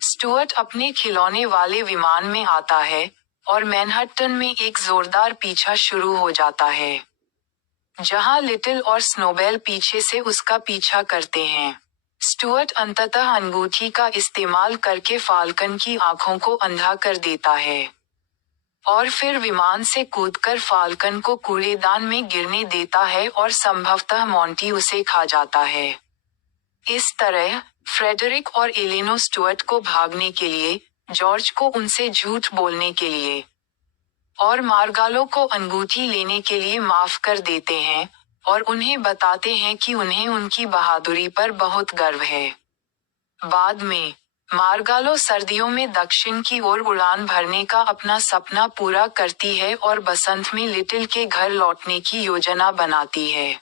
स्टुअर्ट अपने खिलौने वाले विमान में आता है, और मैनहट्टन में एक जोरदार पीछा शुरू हो जाता है, जहां लिटिल और स्नोबेल पीछे से उसका पीछा करते हैं। स्टुअर्ट अंततः अंगूठी का इस्तेमाल करके फाल्कन की आंखों को अंधा कर देता है, और फिर विमान से कूदकर फाल्कन को कूड़ेदान में गिरने देता है और संभवतः मोंटी उसे खा जाता है। इस तरह, फ्रेडरिक और एलेनो स्टुअर्ट को भागने के लिए, जॉर्ज को उनसे झूठ बोलने के लिए, और मार्गालो को अंगूठी लेने के लिए माफ कर देते हैं, और उन्हें बताते हैं कि उन्हें उनकी बहादुरी पर बहुत गर्व है। बाद में, मार्गालो सर्दियों में दक्षिण की ओर उड़ान भरने का अपना सपना पूरा करती है और बसंत में लिटिल के घर लौटने की योजना बनाती है।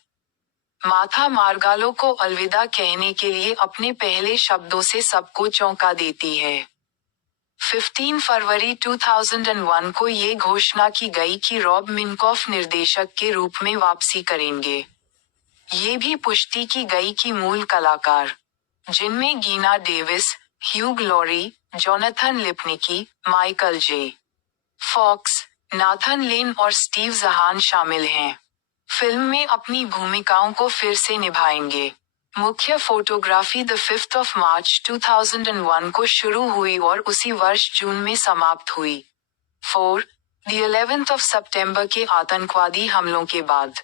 माथा मार्गालो को अलविदा कहने के लिए अपने पहले शब्दों से सबको चौंका देती है। 15 फरवरी 2001 को ये घोषणा की गई कि रॉब मिनकॉफ निर्देशक के रूप में वापसी करेंगे। ये भी पुष्टि की गई कि मूल कलाकार, जिनमें Geena Davis, Hugh Laurie, Jonathan Lipnicki, Michael J. Fox, Nathan Lane और स्टीव ज़हान शामिल हैं, फिल्म में अपनी भूमिकाओं को फिर से निभाएंगे। मुख्य फोटोग्राफी द 5 मार्च 2001 को शुरू हुई और उसी वर्ष जून में समाप्त हुई। 4. द 11th सितंबर के आतंकवादी हमलों के बाद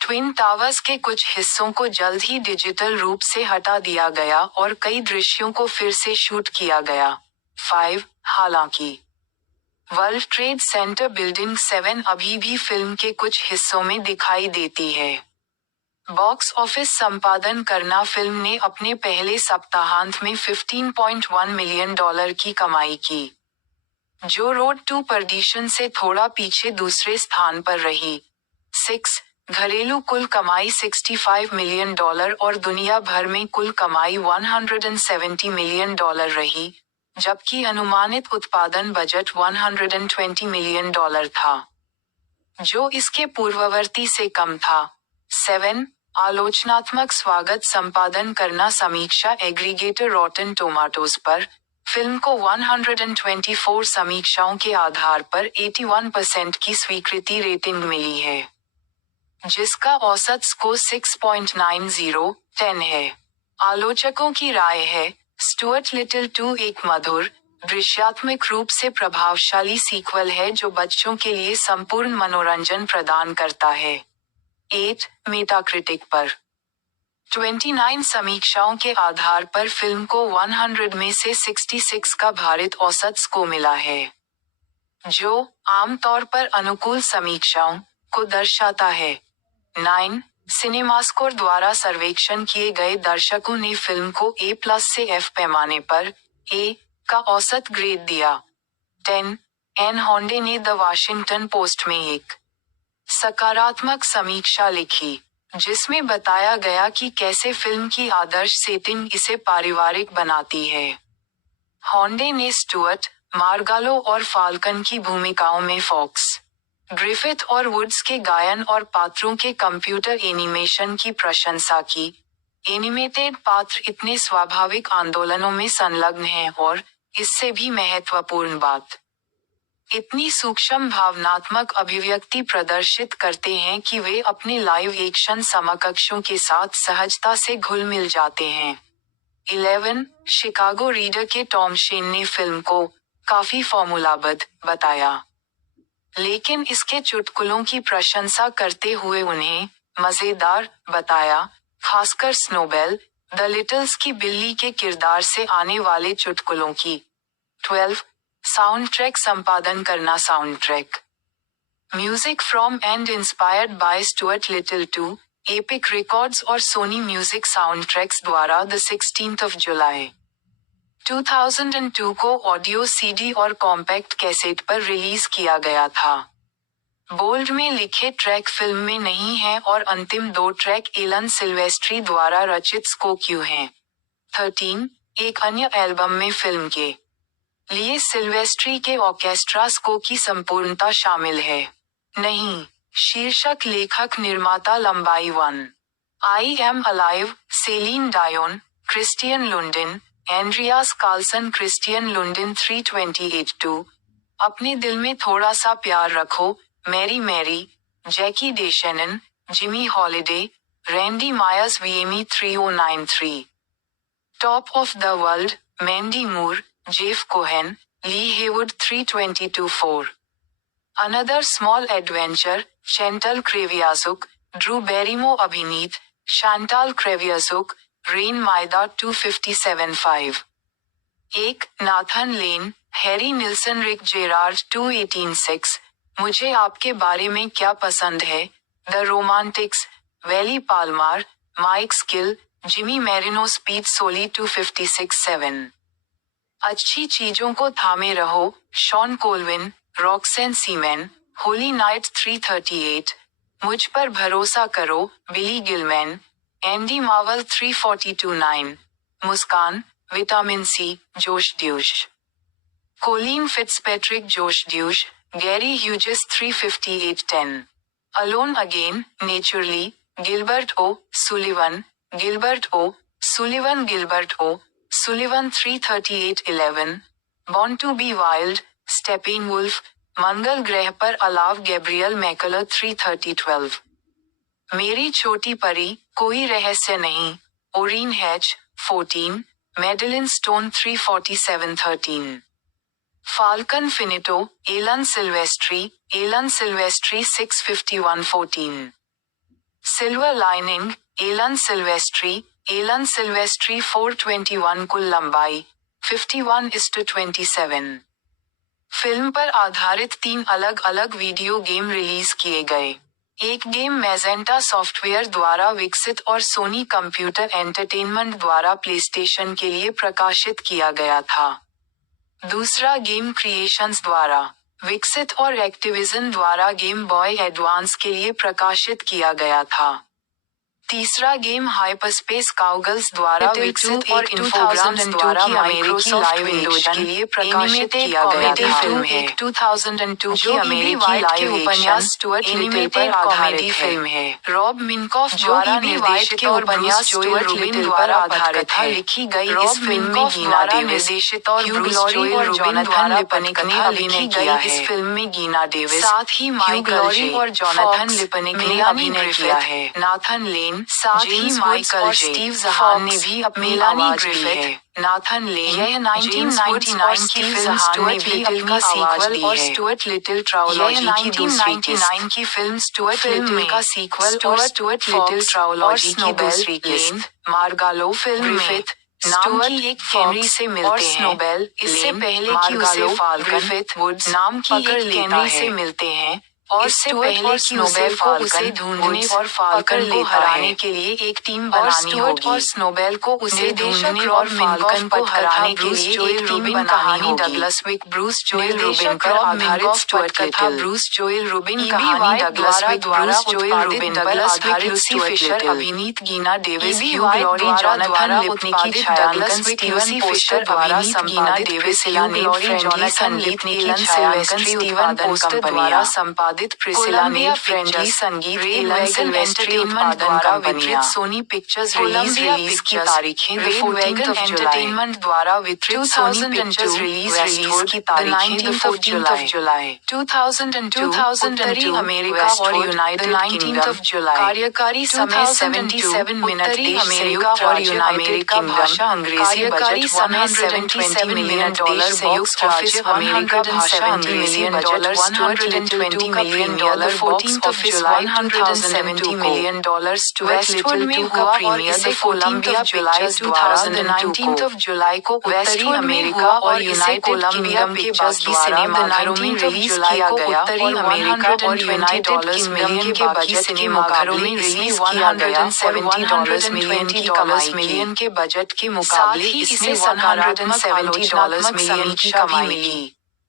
ट्विन टावर्स के कुछ हिस्सों को जल्द ही डिजिटल रूप से हटा दिया गया और कई दृश्यों को फिर से शूट किया गया। 5. हालांकि वर्ल्ड ट्रेड सेंटर बिल्डिंग 7 अभी भी फिल्म के कुछ हिस्सों में दिखाई देती है। बॉक्स ऑफिस संपादन करना फिल्म ने अपने पहले सप्ताहांत में $15.1 मिलियन की कमाई की, जो रोड टू परडिशन से थोड़ा पीछे दूसरे स्थान पर रही। 6. घरेलू कुल कमाई $65 मिलियन और दुनिया भर में कुल कमाई $170 मिलियन रही, जबकि अनुमानित उत्पादन बजट $120 मिलियन था, जो इसके पूर्ववर्ती से कम था। 7. आलोचनात्मक स्वागत संपादन करना समीक्षा एग्रीगेटर रॉटन टोमाटोज पर, फिल्म को 124 समीक्षाओं के आधार पर 81% की स्वीकृति रेटिंग मिली है, जिसका औसत स्कोर 6.90/10 है। आलोचकों की राय है, स्टुअर्ट लिटिल 2 एक मधुर, दृश्यात्मक रूप से प्रभावशाली सीक्वल है जो बच्चों के लिए संपूर्ण मनोरंजन प्रदान करता है। 8. मेटाक्रिटिक पर 29 समीक्षाओं के आधार पर फिल्म को 100 में से 66 का भारित औसत स्कोर मिला है, जो आमतौर पर अनुकूल समीक्षाओं को दर्शाता है। 9. सिनेमास्कोर द्वारा सर्वेक्षण किए गए दर्शकों ने फिल्म को A+ से F पैमाने पर A का औसत ग्रेड दिया। 10. एन होंडे ने द वाशिंगटन पोस्ट में एक सकारात्मक समीक्षा लिखी, जिसमें बताया गया कि कैसे फिल्म की आदर्श सेटिंग इसे पारिवारिक बनाती है। होंडे ने स्टुअर्ट, मार्गालो और फाल्कन की भूमिकाओं में फॉक्स, ग्रिफिथ और वुड्स के गायन और पात्रों के कंप्यूटर एनिमेशन की प्रशंसा की। एनिमेटेड पात्र इतने स्वाभाविक आंदोलनों में संलग्न हैं और, इससे भी महत्वपूर्ण बात, इतनी सूक्ष्म भावनात्मक अभिव्यक्ति प्रदर्शित करते हैं कि वे अपने लाइव एक्शन समकक्षों के साथ सहजता से घुल मिल जाते हैं। 11. शिकागो रीडर के टॉम शेन ने फिल्म को काफी फॉर्मूलाबद्ध बताया, लेकिन इसके चुटकुलों की प्रशंसा करते हुए उन्हें मजेदार बताया, खासकर स्नोबेल, द लिटिल्स की बिल्ली के किरदार से आने वाले चुटकुलों की। 12. साउंड ट्रैक संपादन करना sound-track music from and inspired by Stuart little 2, epic records और सोनी म्यूजिक साउंड ट्रैक्स द्वारा द 16 जुलाई 2002 को ऑडियो CD और कॉम्पैक्ट कैसेट पर रिलीज किया गया था। बोल्ड में लिखे ट्रैक फिल्म में नहीं हैं और अंतिम 2 ट्रैक एलन सिल्वेस्ट्री द्वारा रचित स्कोक्यू हैं। 13. एक अन्य एल्बम में फिल्म के लिए सिल्वेस्ट्री के ऑर्केस्ट्रा स्कोर की संपूर्णता शामिल है। नहीं। शीर्षक लेखक निर्माता लंबाई 1। I'm alive, Celine Dion, Kristian Lundin, Andreas Carlsson Kristian Lundin 328-2। अपने दिल में थोड़ा सा प्यार रखो, Mary Mary, Jackie DeShannon, Jimmy Holiday, Randy Myers वीएमी 3093। Top of the world, Mandy Moore, Jeff Cohen, Lee Heywood 322-4। Another small adventure, Chantal Kreviazuk, Drew Barrymore अभिनीत, Chantal Kreviazuk, Raine Maida 257-5। एक, Nathan Lane, Harry Nilsson Rick Jarrard 218-6। मुझे आपके बारे में क्या पसंद है, the Romantics, Wally Palmar, Mike Skill, Jimmy Marino speed सोली 256-7। अच्छी चीजों को थामे रहो, शॉन कोलविन, रॉक्सेन सीमेन, होली नाइट 338। मुझ पर भरोसा करो, बिली गिलमैन, एंडी मावल 342-9। मुस्कान, vitamin C, Josh Deutsch, Colin Fitzpatrick Josh Deutsch, Gary Hughes 358-10। Alone again, naturally, Gilbert O'Sullivan, Gilbert O'Sullivan, Gilbert O'Sullivan 338-11। Born to be wild, Steppenwolf, मंगल ग्रह पर अलाव Gabriel Mackler 330-12। मेरी छोटी परी, कोई रहस्य नहीं, Orrin Hatch 14, Madeline Stone 347-13। Falcon फिनिटो, Alan Silvestri 651-14। Silver lining, Alan Silvestri 421। कुल लंबाई 51:27। फिल्म पर आधारित 3 अलग अलग वीडियो गेम रिलीज किए गए। एक गेम मैजेंटा सॉफ्टवेयर द्वारा विकसित और सोनी कंप्यूटर एंटरटेनमेंट द्वारा प्लेस्टेशन के लिए प्रकाशित किया गया था। दूसरा गेम क्रिएशंस द्वारा विकसित और एक्टिविजन द्वारा गेम बॉय एडवांस के लिए प्रकाशित किया गया था। तीसरा गेम हाइपरस्पेस काउगर्ल्स द्वारा विकसित और इन्फोग्राम्स द्वारा माइक्रोसॉफ्ट विंडोज के लिए प्रकाशित किया गया था। फिल्म है 2002 की अमेरिकी लाइव उपन्यास स्टुअर्ट लिटिल पर आधारित फिल्म है। रॉब मिनकॉफ द्वारा निर्देशित और उपन्यास स्टुअर्ट लिटिल पर आधारित है। लिखी गई इस फिल्म में गीना डेविस निर्देशित और ब्रूस जोएल और जॉनथन लिपनिक ने अभिनय किया है। इस फिल्म में गीना डेविस साथ ही माइकल जे और जॉनथन लिपनिक ने अभिनय किया है। नाथन लेन साथ ही माइकल और स्टीव ज़हान ने भी अपनी आवाज दी है। नाथन लेन यह 1999 की फिल्म स्टुअर्ट लिटिल का सीक्वल और स्टुअर्ट लिटिल ट्रायोलॉजी की दूसरी किस्त। की फिल्म स्टुअर्ट लिटिल का सीक्वल और स्टुअर्ट लिटिल ट्रायोलॉजी की दूसरी किस्त। मार्गालो फिल्म में नाम की एक कैमरी से मिलते हैं। स्नोबेल इससे पहले कि उसे फाल्कन वुड्स नाम की एक कैमरी से मिलते हैं और इससे पहले कि स्नोबेल को उसे ढूंढने और फाल्कन को हराने के लिए एक टीम बनानी होगी। और स्नोबेल को उसे ढूंढने और फाल्कन को हराने के लिए एक टीम बनानी होगी। Douglas Wick Bruce Joel Rubin पर आधारित स्टुअर्ट कथा। ब्रूस जोएल रूबिन कहानी डगलस विक द्वारा जोएल रूबिन पर आधारित लूसी फिशर अभिनीत Geena Davis Hugh Laurie Jonathan Lipnicki की डगलस विक लूसी फिशर द्वारा Geena Davis Hugh Laurie Jonathan Lipnicki की सिल्वेस्ट्री स्टीवन पोस्टर द्वारा संपादित प्रिसिला नेल फ्रेंडली संगीत एलेंसन एंटरटेनमेंट द्वारा वितरित सोनी पिक्चर्स रिलीज की तारीखें वैगन एंटरटेनमेंट द्वारा वितरित सोनी पिक्चर्स रिलीज की तारीखें 14 जुलाई 2002 अमेरिका और यूनाइटेड किंगडम कार्यकारी समय 77 मिनट अमेरिका और यूनाइटेड किंगडम अंग्रेजी समय $177 मिलियन संयुक्त राज्य अमेरिका भाषा अंग्रेजी budget $120 million 14th of July $170 million Stuart little में हुआ प्रीमियर से कोलंबिया पिक्चर्स द्वारा 19th of July को उत्तरी अमेरिका और यूनाइटेड किंगडम के बाकी सिनेमाघरों में रिलीज किया गया। उत्तरी अमेरिका और यूनाइटेड किंगडम के बजट के मुकाबले में रिलीज किया गया। $170 मिलियन के बजट के मुकाबले इसने सकारात्मक $70 मिलियन की कमाई मिली।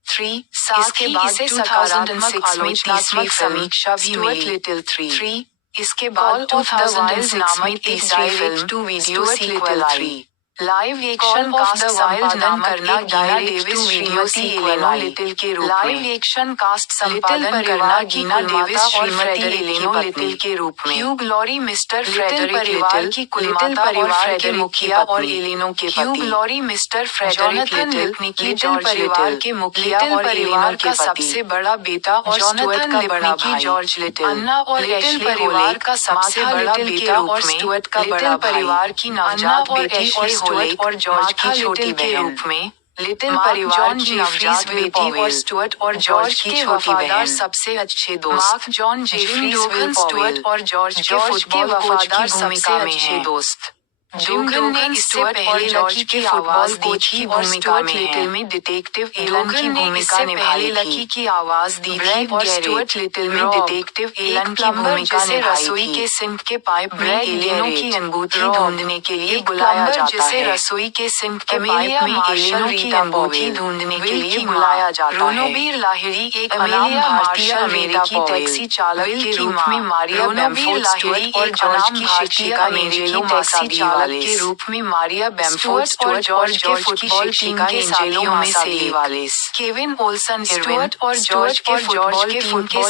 साथ ही इसे सकारात्मक आलोचनात्मक समीक्षा भी मिली। लिटिल 3 इसके बाद 2006 नामक तीसरी film to video sequel 3 live action cast संपादन करना गीना डेविस श्रीमती एलेनो लिटिल के रूप में। लाइव एक्शन कास्ट संपादन करना गीना डेविस श्रीमती एलेनो लिटिल के रूप में। Hugh Laurie mister Frederick Little की कुलमाता और फ्रेडरिक मुखिया और एलेनो के पति। Hugh Laurie mister Frederick Little Little परिवार के मुखिया और परिवार का सबसे बड़ा बेटा और स्टुअर्ट का बड़ा भाई जॉर्ज लिटिल। अन्ना और लिटिल परिवार का सबसे बड़ा बेटा और स्टुअर्ट का बड़ा परिवार की नवजात बेटी और स्टुअर्ट और जॉर्ज की छोटी के रूप में। लिटिल परिवार की नवजात बेटी और स्टुअर्ट और जॉर्ज की छोटी बहन। सबसे अच्छे दोस्त mark John Jefferies will Stuart और जॉर्ज के वफादार सबसे अच्छे दोस्त। डूगन ने इससे पहले लकी की आवाज दी थी और स्टुअर्ट लिटिल में डिटेक्टिव एलन की भूमिका निभाई थी। लकी की आवाज दी थी और स्टुअर्ट लिटिल में डिटेक्टिव एलन की भूमिका निभाई। रसोई के सिंक के पाइप में एलेनो की अंगूठी ढूंढने के लिए बुलाया जाता है। जिसे रसोई के सिंक के पाइप में एलेनो की अंगूठी ढूंढने के लिए बुलाया जाता है। रोनोबीर लाहिरी एक अनाम भारतीय अमेरिकी टैक्सी चालक के रूप में मारिया बेमफोर्ड स्टुअर्ट और जॉर्ज की शिक्षिका एंजेलो टैक्सी चालक के रूप में मारिया बेमफोर्ड और जॉर्ज के फुटबॉल टीम के साथियों में से केविन ओल्सन स्टुअर्ट और जॉर्ज के फुटबॉल टीम के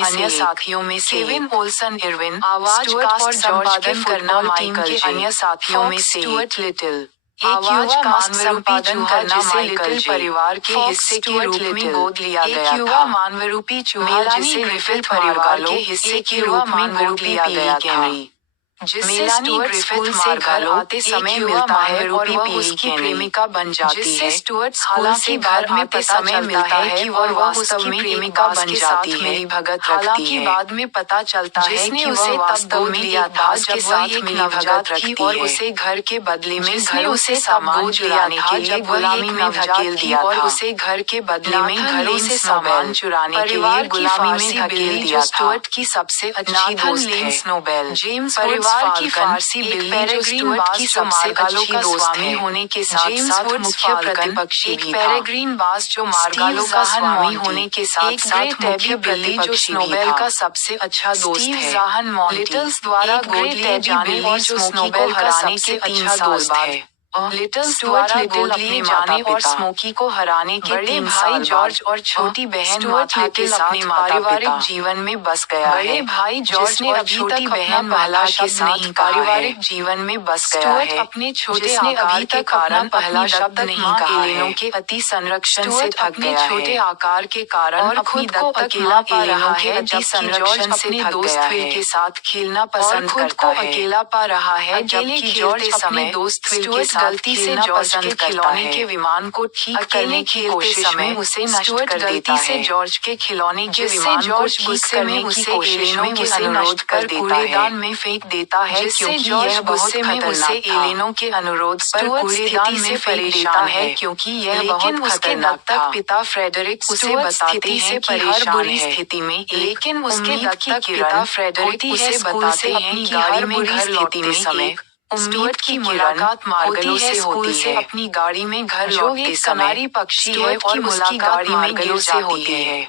अन्य साथियों में से केविन ओल्सन इरविन आवाज कास्ट और संपादन करना टीम के अन्य साथियों में से स्टुअर्ट लिटिल आवाज कास्ट संपादन करना जिसे लिटिल परिवार के हिस्से के रूप में गोद लिया गया था। एक युवा मानवरूपी चूहा जिसे ग्रिफिथ परिवार के हिस्से के रूप में गोद लिया गया था। जिससे स्टुअर्ट स्कूल से घर आते समय मिलता है और वह उसकी प्रेमिका बन जाती है। जिससे स्टुअर्ट स्कूल से घर में आते समय मिलता है कि वह वास्तव में प्रेमिका बन जाती है। मिली भगत हालांकि बाद में पता चलता है कि उसे वास्तव में लिया था जब वह एक नवजात थी और उसे घर के बदले में घरों से सामान चुराने के लिए गुलामी में धकेल दिया और उसे घर के बदले में घरों से सामान चुराने के लिए गुलामी में धकेल दिया। स्टुअर्ट की सबसे अच्छी दोस्त है नोबेल जेम्स परिवार की फारसी बिल्ली जो स्टुअर्ट की सबसे अच्छी स्वामी होने के साथ मुख्य प्रतिपक्षी एक पेरेग्रीन बास जो मार्गालो का स्वामी होने के साथ मुख्य बिल्ली जो स्नोबेल का सबसे अच्छा दोस्त है। जाहन लिटल्स द्वारा गोद लिए जाने और जो स्नोबेल का सबसे अच्छा दोस्त है। लिटल्स द्वारा गोद लिए जाने और स्मोकी को हराने के बड़े भाई जॉर्ज और छोटी बहन माथा के साथ पारिवारिक जीवन में बस गया है। बड़े भाई जॉर्ज ने अभी छोटी बहन माला के साथ पारिवारिक जीवन में बस गया है। अपने छोटे आकार के कारण पहला शब्द नहीं कहा है। के अति संरक्षण से थक गया है। छोटे आकार के कारण और खुद को अकेला पा रहा है जबकि संरक्षण से दोस्त फिल के साथ खेलना पसंद करता है। अकेला पा रहा है जबकि जॉर्ज अपने दोस्त फिल के साथ गलती से जॉर्ज के खिलौने के विमान को ठीक करने की कोशिश में उसे नष्ट कर देता है। से जॉर्ज के खिलौने के विमान को ठीक करने की कोशिश में उसे अनुरोध कर कूड़ेदान में फेंक देता है क्योंकि यह बहुत खतरनाक था। एलेनो के अनुरोध पर कूड़ेदान में परेशान है क्योंकि यह बहुत खतरनाक था। पिता फ्रेडरिक उसे बताते हैं कि हर बुरी स्थिति में लेकिन उसके दत्तक पिता फ्रेडरिक उसे बताते हैं कि हर बुरी स्थिति में समय स्टुअर्ट की मुलाकात मार्गलो से होती है। अपनी गाड़ी में घर लौटते समय पक्षी है और उसकी गाड़ी में गिर से होती है।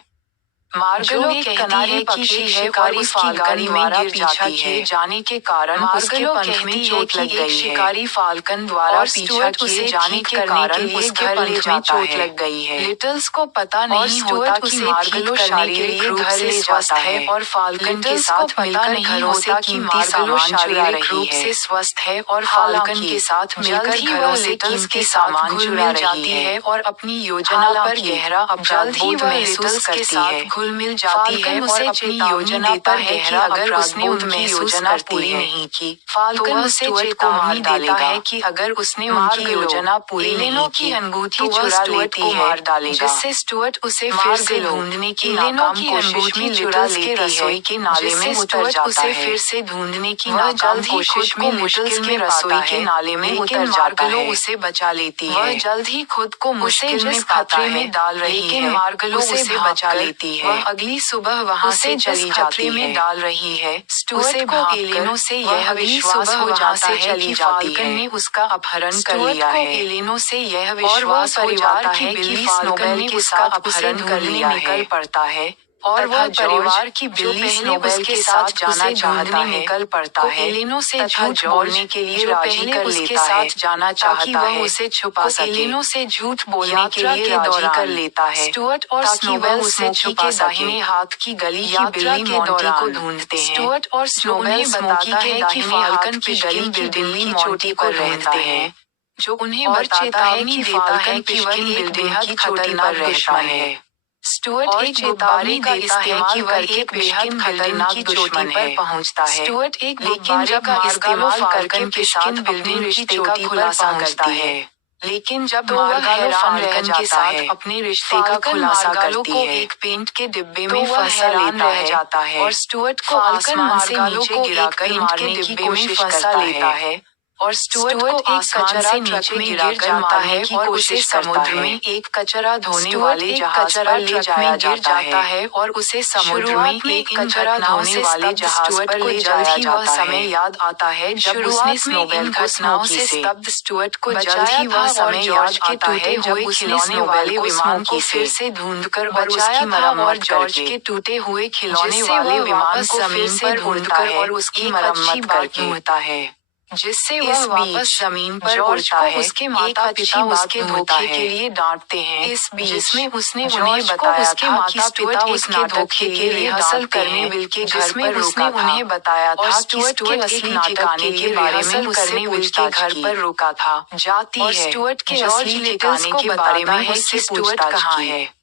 मार्गलो एक कनारी पक्षी है और उसकी गाड़ी में गिर पीछा किए जाने के कारण उसके पंख में चोट लग गई है। शिकारी फाल्कन द्वारा पीछा किए जाने के कारण उसके पंख में चोट लग गई है। लिटल्स को पता नहीं होता कि मार्गलो शारीरिक रूप से स्वस्थ है और फाल्कन के साथ मिलकर नहीं होता कि मार्गलो शारीरिक रूप से स्वस्थ है और फाल्कन के साथ मिलकर घरों से लिटल्स के सामान चुरा रही है और अपनी योजना पर गहरा अपराध महसूस करती है। घुल मिल जाती है और अपनी योजना पर है कि अगर उसने उनकी योजना पूरी नहीं की फाल्कन उसे चेतावनी देता है कि अगर उसने उनकी योजना पूरी नहीं की अंगूठी चुरा लेती है मार डालेगा। जिससे स्टुअर्ट उसे फिर से ढूंढने की नाकाम कोशिश में लिटल्स के रसोई के नाले में उतर जाता है। फिर से ढूंढने की नाकाम कोशिश में लिटल्स के रसोई के नाले में उतर जाता है। उसे बचा लेती है। वह जल्द ही खुद को मुश्किल में खतरे में डाल रही है। मार्गलो उसे बचा लेती है। अगली सुबह वहां से चली जाती में डाल रही है। स्टुअर्ट को एलेनो से यह विश्वास हो जाता है कि फाल्कन ने उसका अपहरण कर लिया है। एलेनो से यह विश्वास हो जाता है कि फाल्कन ने उसका अपहरण कर लिया है। निकल पड़ता है और वह परिवार की बिल्ली स्नोबेल के साथ जाना चाहता है, निकल पड़ता है, एलेनो से झूठ बोलने के लिए राजी कर लेता है, जाना चाहता है, उसे छुपा सके, एलेनो से झूठ बोलने के लिए राजी कर लेता है, स्टुअर्ट और स्नोबेल उसे छुपा के दाहिने हाथ की गली की बिल्ली मोंटी को ढूंढते हैं, स्टुअर्ट और स्नोबेल बताता है कि फाल्कन की गली की बिल्ली मोंटी को ढूंढते हैं, जो उन्हें बताता है कि फाल्कन की बिल्ली एक बेहद खतरनाक दुश्मन है। स्टुअर्ट एक चेतावनी देता है कि वह एक बेहद खतरनाक दुश्मन पर पहुंचता है, स्टुअर्ट एक लेकिन जब इस्तेमाल फाल्कन के साथ अपने रिश्ते का खुलासा करता है, लेकिन जब वह हैरान रह जाता है, अपने रिश्ते का खुलासा करती है, एक पेंट के डिब्बे में फंसा रह जाता है और स्टुअर्ट को आसमान से नीचे गिराकर मारने की कोशिश करता है और स्टुअर्ट को एक कचरा ट्रक में गिर जाता है और उसे समुद्र में एक कचरा धोने वाले जहाज पर ले जाया जाता है और उसे समुद्र में एक कचरा धोने वाले जहाज पर ले जाया जाता है। वह समय याद आता है जब उसने स्नोबेल घटनाओं से स्तब्ध स्टुअर्ट को जल्द ही वह समय याद आता है जब उसने स्नोबेल विमान को फिर से ढूंढकर और उसकी मरम्मत जॉर्ज के टूटे हुए खिलौने वाले विमान को जमीन पर ढूंढकर और उसकी मरम्मत करता है, जिससे वह वापस जमीन पर उड़ता है। उसके माता पिता उसके धोखे के लिए डांटते हैं, इस बीच जिसमें उसने उन्हें बताया था कि स्टुअर्ट उसके धोखे के लिए हासिल करने विल के घर पर रुका था, उन्हें बताया था कि स्टुअर्ट असली ठिकाने के बारे में उससे विल के घर पर रुका था, जाती है, स्टुअर्ट के असली ठिकाने के बारे में उससे स्टुअर्ट कहाँ है,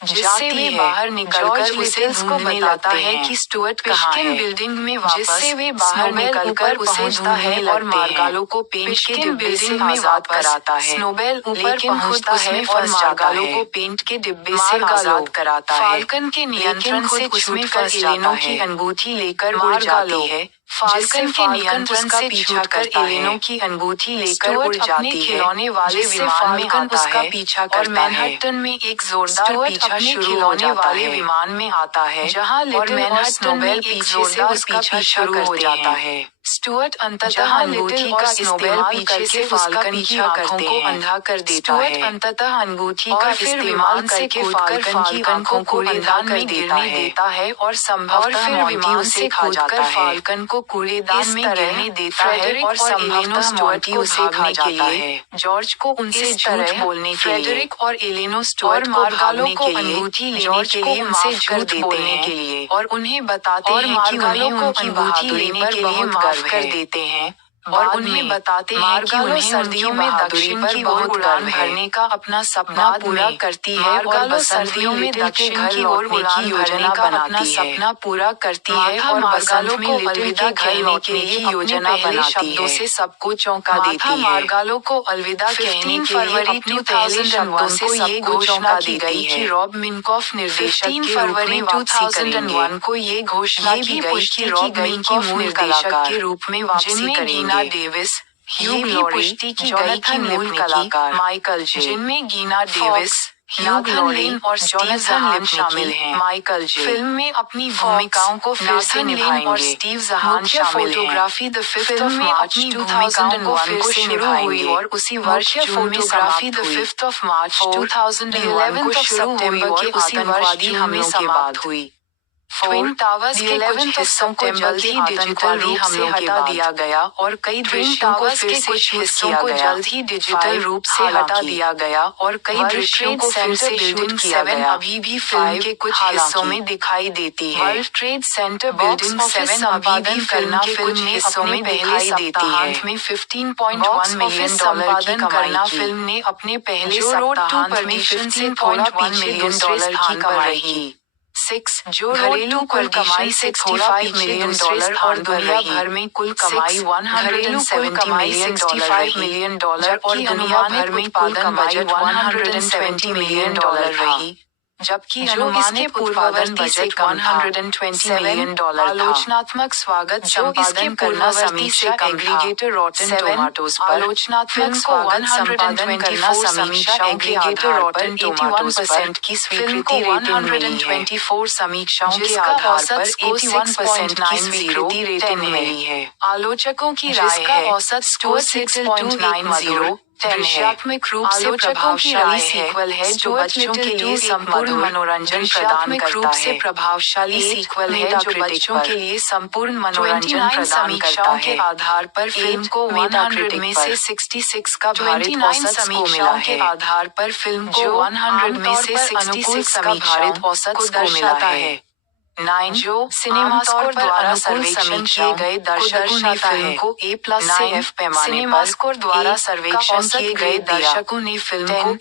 जिससे वे बाहर निकलकर उसे ढूंढने लगता है कि स्टुअर्ट कहाँ है, बिल्डिंग में वापस, जिससे वे बाहर निकलकर उसे ढूंढने और मार्गालो को पेंट के डिब्बे से आजाद कराता है, स्नोबेल ऊपर पहुंचता है और मार्गालो को पेंट के डिब्बे से आजाद कराता है, फाल्कन के नियंत्रण से छूटकर एलेनो की अंगूठी लेकर उड़ जाती है, फाल्कन के नियंत्रण से छूटकर एलेनो की अंगूठी लेकर उड़ जाती है, खिलौने वाले विमान में आता है पीछा और मैनहट्टन में एक जोरदार पीछा शुरू होने वाले विमान में आता है, जहां लिटिल और स्नोबेल पीछे से उसका पीछा हो जाता है। स्टुअर्ट अंततः अंगूठी का इस्तेमाल करके फाल्कन की आंखों को अंधा कर देता है, स्टुअर्ट अंततः अंगूठी का इस्तेमाल करके फाल्कन की आंखों को अंधा कर देता है और संभवतः विमान से कूदकर फाल्कन को कूड़ेदान में गिरने देता है और संभवतः स्टुअर्ट को उसे भागने के लिए जॉर्ज को उनसे झूठ बोलने के लिए फ्रेडरिक और एलेनो स्टुअर्ट को भागने के लिए अंगूठी लेने के लिए उनसे झूठ बोलने के लिए और उन्हें बताते हैं कि उन्हें उनकी अंगूठी लेने के लिए माफ कर देते हैं और उन्हें बताते हैं कि उन्हें सर्दियों में दक्षिण की ओर उड़ान भरने का अपना सपना पूरा करती है और सर्दियों में दक्षिण की ओर उड़ान भरने का अपना सपना पूरा करती है और मार्गालो को अलविदा कहने के लिए योजना बनाती शब्दों से सबको चौंका देती है। मार्गालो को अलविदा कहने के लिए अपने पहले शब्दों से ये घोषणा की गई कि रॉब मिनकॉफ निर्देशक के फरवरी 2001 को ये घोषणा की गई कि रॉब मिनकॉफ निर्देशक के रूप में वापसी करेंगे। डेविस, ह्यू ग्लोरी की गई की मूल कलाकार माइकल जे, जिनमें गीना डेविस, ह्यू ग्लोरी और जॉनथन शामिल हैं। माइकल जे फिल्म में अपनी भूमिकाओं को फिर से निभाएंगे और स्टीव ज़हान शामिल हैं। Photography the 5th of March 2001 को शुरू हुई और उसी वर्ष जून में photography the 5th of March 2011 को शुरू हुई और उसी वर्ष हमलों के बाद हुई। ट्विन टावर्स के कुछ हिस्सों को जल्द ही डिजिटल रूप से हटा दिया गया और कई दृश्यों को फिर से कुछ हिस्सों को जल्द ही डिजिटल रूप से हटा दिया गया और कई दृश्यों को फिर से बिल्डिंग 7 अभी भी फिल्म के कुछ हिस्सों में दिखाई देती है। वर्ल्ड ट्रेड सेंटर बिल्डिंग 7 अभी भी फिल्म के कुछ हिस्सों में दिखाई देती है। में $15.1 मिलियन करना फिल्म ने अपने पहले सप्ताहांत में $15.1 मिलियन की कमाई की। 6 जो घरेलू कुल कमाई $65 मिलियन और दुनिया भर में कुल कमाई $170 मिलियन और दुनिया भर में कुल कमाई $170 मिलियन रही, जबकि अनुमानित पूर्ववर्ती से $120 मिलियन था। आलोचनात्मक स्वागत संपादन करना समीक्षा एग्रीगेटर रॉटन टोमाटोज पर आलोचनात्मक स्वागत संपादन करना समीक्षा एग्रीगेटर रॉटन 81% की स्वीकृति रेटिंग मिली है। समीक्षाओं के आधार पर 81% की स्वीकृति रेटिंग मिली है। आलोचकों की राय है औसत स्कोर 6.90, दृश्यात्मक रूप से प्रभावशाली सीक्वल है जो बच्चों के लिए संपूर्ण मनोरंजन प्रदान करता है। प्रभावशाली सीक्वल है जो बच्चों के लिए संपूर्ण मनोरंजन प्रदान करता है। के आधार पर फिल्म को 100 में से 66 का भारित औसत स्कोर मिला है। के आधार पर फिल्म को 100 में से 66 का भारित औसत स्कोर मिला है। 9 जो सिनेमास्कोर द्वारा सर्वेक्षण किए गए दर्शकों ने फिल्म को A+ से F पैमाने पर सिनेमास्कोर द्वारा सर्वेक्षण किए गए दर्शकों ने फिल्म को A+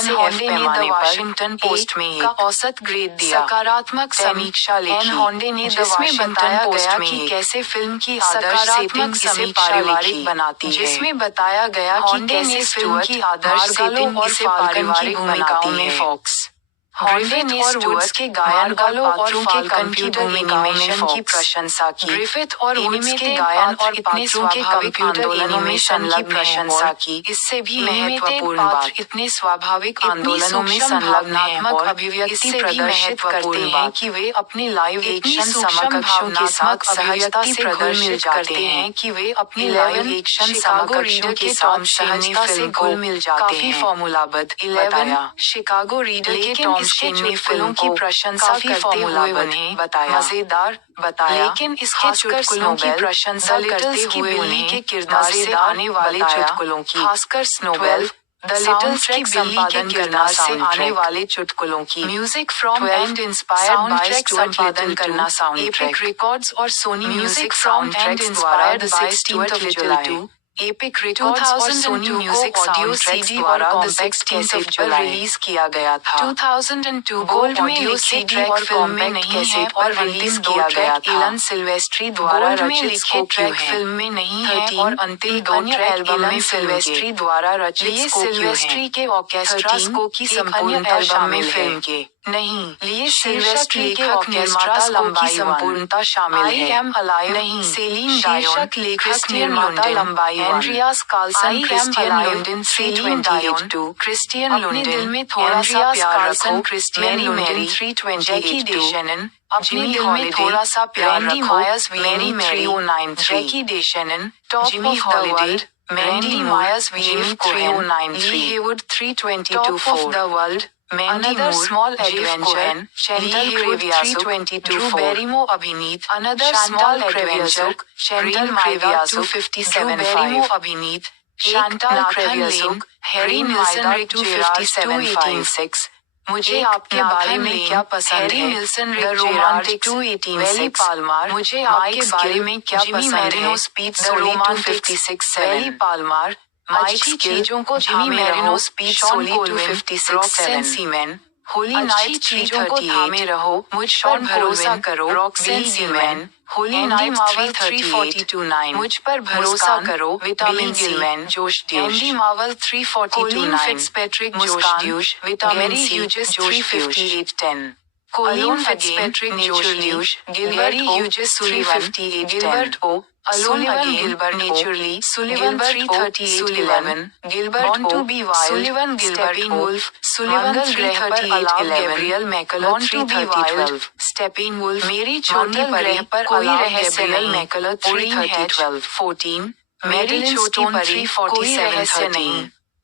से F पैमाने पर वॉशिंगटन पोस्ट में का औसत ग्रेड दिया। सकारात्मक समीक्षा लिखी हॉन्डे ने जिसमें बताया गया कि कैसे फिल्म की आदर्श सेटिंग इसे पारिवारिक बनाती है। जिसमें बताया गया कि कैसे फिल्म की आदर्श सेटिंग इसे पारिवारिक भूमिकाओं में फॉक्स हॉन्डे ने स्टुअर्ट के गायन गालों और के कंप्यूटर एनिमेशन की प्रशंसा की। ग्रिफिथ और वुड्स के गायन और इतने स्वाभाविक आंदोलनों में की प्रशंसा की। इससे भी महत्वपूर्ण बात इतने स्वाभाविक आंदोलनों में संलग्नात्मक अभिव्यक्ति प्रदर्शित करते हैं कि वे अपने लाइव एक्शन समकक्षों के साथ सहजता से प्रदर्शित करते हैं कि वे अपने लाइव एक्शन समकक्षों के साथ सहजता से घुल मिल जाते हैं। काफी फॉर्मूलाबद्ध 11 शिकागो रीडर के टॉम शेन ने फिल्म की प्रशंसा करते हुए उन्हें बताया मजेदार बताया, लेकिन इसके चुटकुलों की प्रशंसा करते हुए उन्हें के किरदार से आने वाले चुटकुलों की खासकर स्नोबेल द लिटिल्स की बिल्ली के किरदार से आने वाले चुटकुलों की music from and inspired by Stuart Little करना साउंडट्रैक रिकॉर्ड्स और Sony music from and inspired by Stuart Little Epic records और सोनी म्यूजिक ऑडियो सीडी द्वारा the 16th of July release किया गया था। 2002 गोल्ड में लिखे ट्रैक और फिल्म में नहीं है और रिलीज किया गया था। एलन सिल्वेस्ट्री द्वारा रचित ट्रैक फिल्म में नहीं है और अंतिम दो ट्रैक एल्बम में सिल्वेस्ट्री द्वारा रचित सिल्वेस्ट्री के ऑर्केस्ट्रा स्को की संपूर्णता एल्बम में फिल्म के नहीं लिए सिल्वेस्ट्री के ऑर्केस्ट्रा लंबाई संपूर्णता शामिल है। आई एम अलाइव नहीं सेलिन डायोन लेखक निर्माता लंबाई Andreas Carlsson Kristian Lundin Celine Dion 2 Kristian Lundin दिल में थोड़ा सा प्यार रखो क्रिस्टियन लुंडेन 320 जैकी डेशनन अपने दिल में थोड़ा सा प्यार रखो Myers Mary 3093 Jackie DeShannon top of the world Mandy Myers वीएम 3093 Lee Heywood 322 top of the world Another small adventure, Chantal Creviazo, 322 Drew Barrymore अभिनीत Another small adventure, Chantal Creviazo 57 Drew Barrymore अभिनीत Chantal Creviazo, Harry Nilsson Rick 257 मुझे आपके बारे में क्या पसंद है? हैरी निल्सन रिक रोमांटिक 218 पालमार मुझे आपके बारे में क्या पसंद है? Merino speed the romantic 56 belly palmar अच्छी चीजों को थामे रहो स्पीड सोली 256 रॉक्सन सीमेन होली नाइट चीजों को थामे रहो मुझ पर भरोसा करो रॉक्सन सीमेन होली नाइट 342 मुझ पर भरोसा करो vitamin Gilman Josh Andy Marvel 342 Fitzpatrick Josh Deutsch vitamin C 358 Colin Fitzpatrick naturally Gilbert Hughes 358 Gilbert O Sullivan Gilbert naturally Sullivan 33811 Gilbert born to be wild Sullivan Gilbert Wolf Sullivan 33811 Gabriel McCullough 33012 Steppenwolf मेरी छोटी परी पर कोई रहस्य McCullough 33012 14 मेरी छोटी परी कोई रहस्य नहीं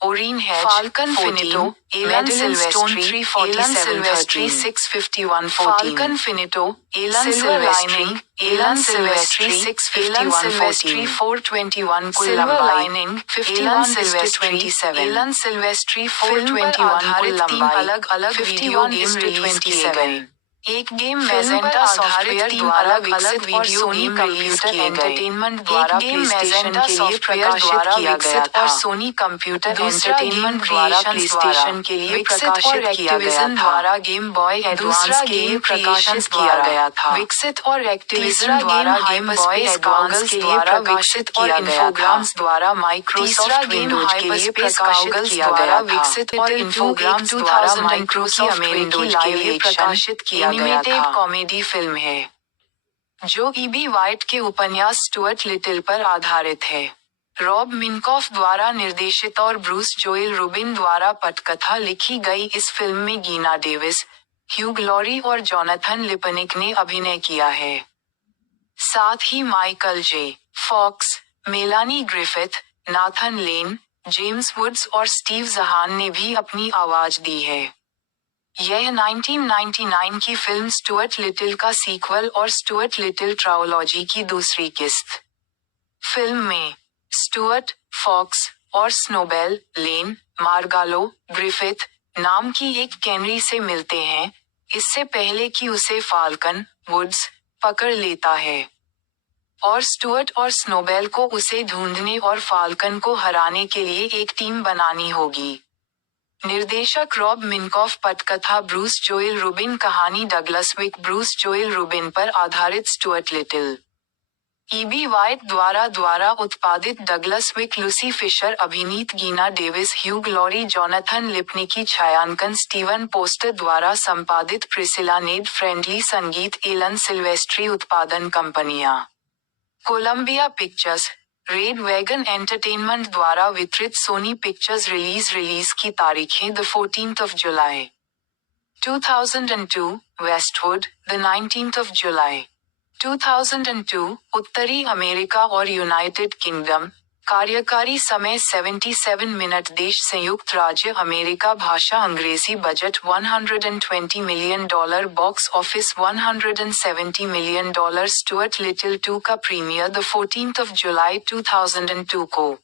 Oreen Hedge, Falcon Finito, Alan Silvestri, 651 Falcon Finito, Alan Silvestri, Alan Silvestri, 651 421 Silver Lining, 51:27 Alan Silvestri 421 कुल लंबाई अलग-अलग वीडियो गेम रिलीज किए गए। एक गेम मैजेंटा सॉफ्टवेयर द्वारा विकसित वीडियो गेम कंप्यूटर एंटरटेनमेंट द्वारा प्लेस्टेशन के लिए प्रकाशित किया गया था और सोनी कंप्यूटर एंटरटेनमेंट द्वारा प्लेस्टेशन के लिए प्रकाशित किया गया द्वारा गेम बॉय एडवांस के लिए प्रकाशित किया गया था विकसित और एक्टिविजन द्वारा गेम बॉय एडवांस के लिए प्रकाशित किया गया था द्वारा माइक्रोसॉफ्ट विंडोज के लिए प्रकाशित किया गया विकसित और इन्फोग्राम्स द्वारा माइक्रोसॉफ्ट विंडोज के लिए प्रकाशित किया एनिमेटेड कॉमेडी फिल्म है जो ईबी वाइट के उपन्यास स्टुअर्ट लिटिल पर आधारित है। रॉब मिनकॉफ द्वारा निर्देशित और ब्रूस जोएल रूबिन द्वारा पटकथा लिखी गई इस फिल्म में गीना डेविस, ह्यूग लॉरी और जोनाथन लिपनिक ने अभिनय किया है। साथ ही Michael J. Fox, Melanie Griffith, Nathan Lane, James Woods और स्टीव ज़हान ने भी अपनी आवाज दी है। यह 1999 की फिल्म स्टुअर्ट लिटिल का सीक्वल और स्टुअर्ट लिटिल ट्रायोलॉजी की दूसरी किस्त। फिल्म में स्टुअर्ट, फॉक्स और स्नोबेल, लेन, मार्गालो, ग्रिफिथ नाम की एक कैनरी से मिलते हैं, इससे पहले कि उसे फाल्कन, वुड्स, पकड़ लेता है। और स्टुअर्ट और स्नोबेल को उसे ढूंढने और फाल्कन को हराने के लिए एक टीम बनानी होगी। निर्देशक रॉब मिनकॉफ, पटकथा ब्रूस जोएल रूबिन, कहानी Douglas Wick Bruce Joel Rubin पर आधारित स्टुअर्ट लिटिल। ईबी वाइट द्वारा उत्पादित डगलस विक, लूसी फिशर अभिनीत, Geena Davis, Hugh Laurie, Jonathan Lipnicki, छायांकन स्टीवन पोस्टर द्वारा संपादित, प्रिसिला नेड फ्रेंडली, संगीत एलन सिल्वेस्ट्री, उत्पादन कंपनियां Columbia Pictures, Red Wagon Entertainment द्वारा वितरित, सोनी पिक्चर्स। रिलीज की तारीखें: the 14th of July 2002, Westwood, the 19th of July 2002, उत्तरी अमेरिका और यूनाइटेड किंगडम। कार्यकारी समय 77 मिनट। देश संयुक्त राज्य अमेरिका। भाषा अंग्रेजी। Budget $120 million. Box office $170 million. Stuart little 2 का premiere the 14th of July 2002 को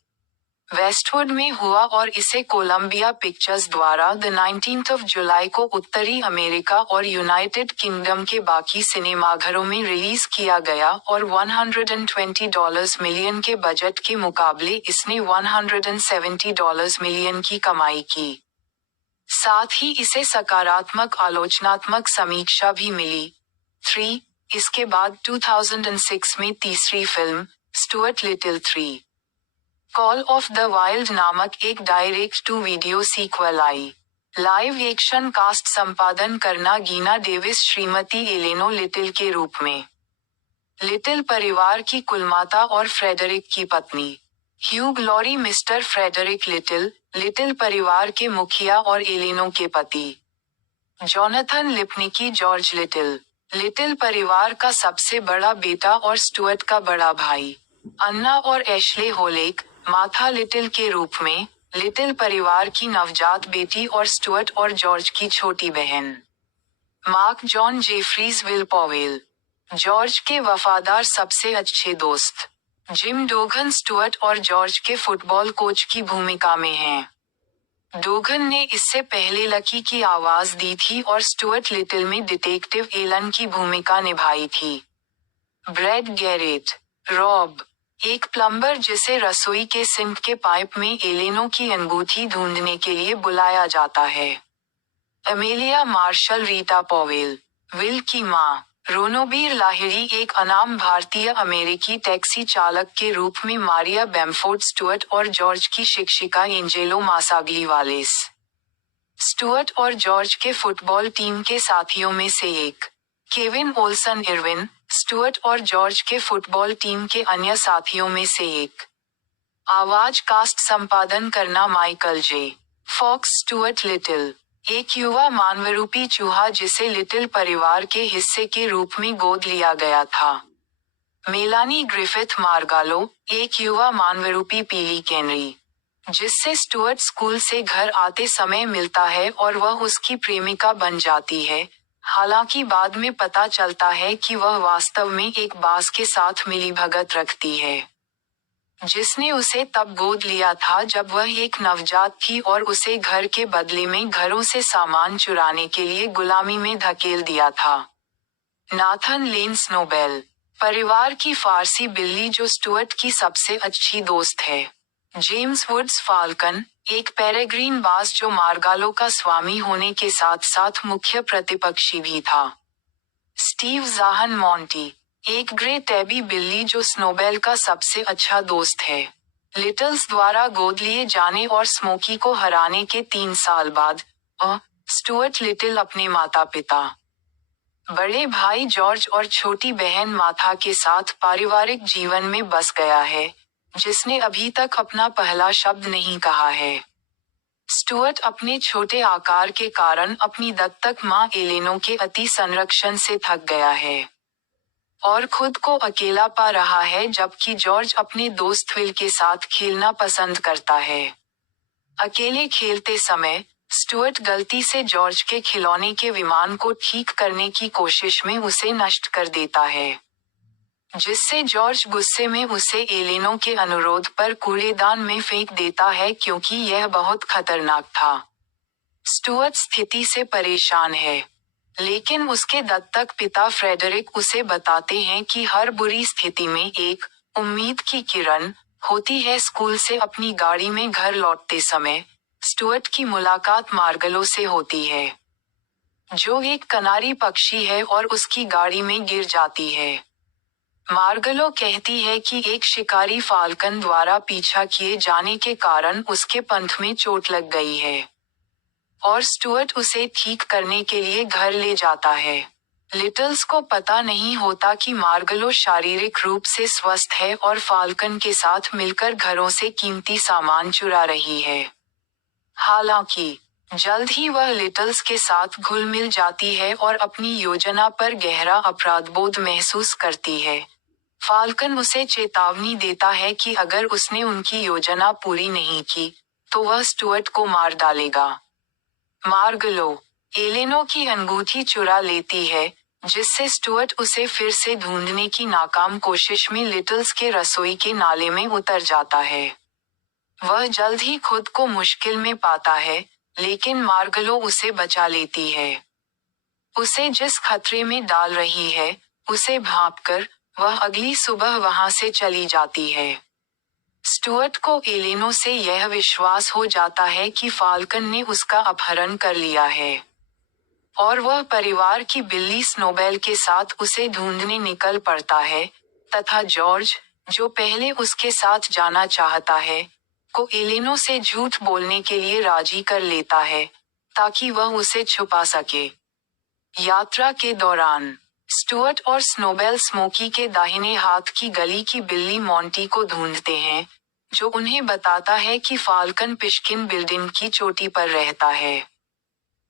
वेस्टवुड में हुआ और इसे कोलंबिया पिक्चर्स द्वारा द 19th of July को उत्तरी अमेरिका और यूनाइटेड किंगडम के बाकी सिनेमाघरों में रिलीज किया गया और $120 मिलियन के बजट के मुकाबले इसने $170 मिलियन की कमाई की। साथ ही इसे सकारात्मक आलोचनात्मक समीक्षा भी मिली। 3. इसके बाद 2006 में तीसरी film, Stuart Little 3 call of the wild नामक एक डायरेक्ट टू वीडियो सीक्वल आई। Live action cast. संपादन करना गीना डेविस, श्रीमती एलेनो लिटिल के रूप में लिटिल परिवार की कुलमाता और फ्रेडरिक की पत्नी। Hugh Laurie, mister Frederick Little, Little परिवार के मुखिया और एलेनो के पति। Jonathan Lipnicki, George Little, Little परिवार का सबसे बड़ा बेटा और स्टुअर्ट का बड़ा भाई। अन्ना और एशले होलेक, माथा लिटिल के रूप में, लिटिल परिवार की नवजात बेटी और स्टुअर्ट और जॉर्ज की छोटी बहन। Mark John Jefferies, will Powell, George के वफादार सबसे अच्छे दोस्त। जिम डोगन स्टुअर्ट और जॉर्ज के फुटबॉल कोच की भूमिका में हैं। डोगन ने इससे पहले लकी की आवाज दी थी और स्टुअर्ट लिटिल में डिटेक्टिव एलन की भूमिका निभाई थी। ब्रैड गैरेट, रॉब, एक प्लम्बर जिसे रसोई के सिंक के पाइप में एलेनो की अंगूठी ढूंढने के लिए बुलाया जाता है। Amelia Marshall, Rita Powell, Will की मां। रोनोबीर लाहिड़ी, एक अनाम भारतीय अमेरिकी टैक्सी चालक के रूप में मारिया बेमफोर्ड। स्टुअर्ट और जॉर्ज की शिक्षिका एंजेलो मासाग्ली वालेस। स्टुअर्ट और जॉर्ज के फुटबॉल टीम के साथियों में से एक। केविन ओल्सन इरविन, स्टुअर्ट और जॉर्ज के फुटबॉल टीम के अन्य साथियों में से एक। आवाज कास्ट। संपादन करना Michael J Fox. Stuart Little, एक युवा मानवरूपी चूहा जिसे लिटिल परिवार के हिस्से के रूप में गोद लिया गया था। मेलानी ग्रिफिथ, मार्गालो, एक युवा मानवरूपी पीली कैनरी जिससे स्टुअर्ट स्कूल से घर आते समय मिलता है और वह उसकी प्रेमिका बन जाती है, हालांकि बाद में पता चलता है कि वह वास्तव में एक बाज के साथ मिलीभगत रखती है, जिसने उसे तब गोद लिया था जब वह एक नवजात थी और उसे घर के बदले में घरों से सामान चुराने के लिए गुलामी में धकेल दिया था। नाथन लेन स्नोबेल, परिवार की फारसी बिल्ली जो स्टुअर्ट की सबसे अच्छी दोस्त है। जेम्स वुड्स फाल्कन, एक पेरेग्रीन बाज जो मार्गालो का स्वामी होने के साथ साथ मुख्य प्रतिपक्षी भी था। स्टीव ज़ाहन मॉन्टी, एक ग्रे टैबी बिल्ली जो स्नोबेल का सबसे अच्छा दोस्त है। लिटल्स द्वारा गोद लिए जाने और स्मोकी को हराने के 3 साल बाद स्टुअर्ट लिटिल अपने माता पिता, बड़े भाई जॉर्ज और छोटी बहन माथा के साथ पारिवारिक जीवन में बस गया है, जिसने अभी तक अपना पहला शब्द नहीं कहा है। स्टुअर्ट अपने छोटे आकार के कारण अपनी दत्तक मां एलेनो के अति संरक्षण से थक गया है और खुद को अकेला पा रहा है, जबकि जॉर्ज अपने दोस्त विल के साथ खेलना पसंद करता है। अकेले खेलते समय स्टुअर्ट गलती से जॉर्ज के खिलौने के विमान को ठीक करने की कोशिश में उसे नष्ट कर देता है, जिससे जॉर्ज गुस्से में उसे एलेनों के अनुरोध पर कूड़ेदान में फेंक देता है क्योंकि यह बहुत खतरनाक था। स्टुअर्ट स्थिति से परेशान है, लेकिन उसके दत्तक पिता फ्रेडरिक उसे बताते हैं कि हर बुरी स्थिति में एक उम्मीद की किरण होती है। स्कूल से अपनी गाड़ी में घर लौटते समय स्टुअर्ट की मुलाकात मार्गलो से होती है, जो एक कनारी पक्षी है और उसकी गाड़ी में गिर जाती है। मार्गलो कहती है कि एक शिकारी फाल्कन द्वारा पीछा किए जाने के कारण उसके पंख में चोट लग गई है, और स्टुअर्ट उसे ठीक करने के लिए घर ले जाता है। लिटल्स को पता नहीं होता कि मार्गलो शारीरिक रूप से स्वस्थ है और फाल्कन के साथ मिलकर घरों से कीमती सामान चुरा रही है। हालांकि जल्द ही वह लिटल्स के साथ घुल मिल जाती है और अपनी योजना पर गहरा अपराधबोध महसूस करती है। फाल्कन उसे चेतावनी देता है कि अगर उसने उनकी योजना पूरी नहीं की, तो वह स्टुअर्ट को मार डालेगा। मार्गलो एलेनो की अंगूठी चुरा लेती है, जिससे स्टुअर्ट उसे फिर से ढूंढने की नाकाम कोशिश में लिटल्स के रसोई के नाले में उतर जाता है। वह जल्द ही खुद को मुश्किल में पाता है, लेकिन मार्गलो उसे बचा लेती है। उसे जिस खतरे में डाल रही है, उसे भांपकर वह अगली सुबह वहां से चली जाती है। स्टुअर्ट को एलेनो से यह विश्वास हो जाता है कि फाल्कन ने उसका अपहरण कर लिया है, और वह परिवार की बिल्ली स्नोबेल के साथ उसे ढूंढने निकल पड़ता है, तथा जॉर्ज, जो पहले उसके साथ जाना चाहता है, को एलेनो से झूठ बोलने के लिए राजी कर लेता है, ताकि वह उसे छुपा सके। यात्रा के दौरान स्टुअर्ट और स्नोबेल स्मोकी के दाहिने हाथ की गली की बिल्ली मॉन्टी को ढूंढते हैं, जो उन्हें बताता है कि फाल्कन पिशकिन बिल्डिंग की चोटी पर रहता है,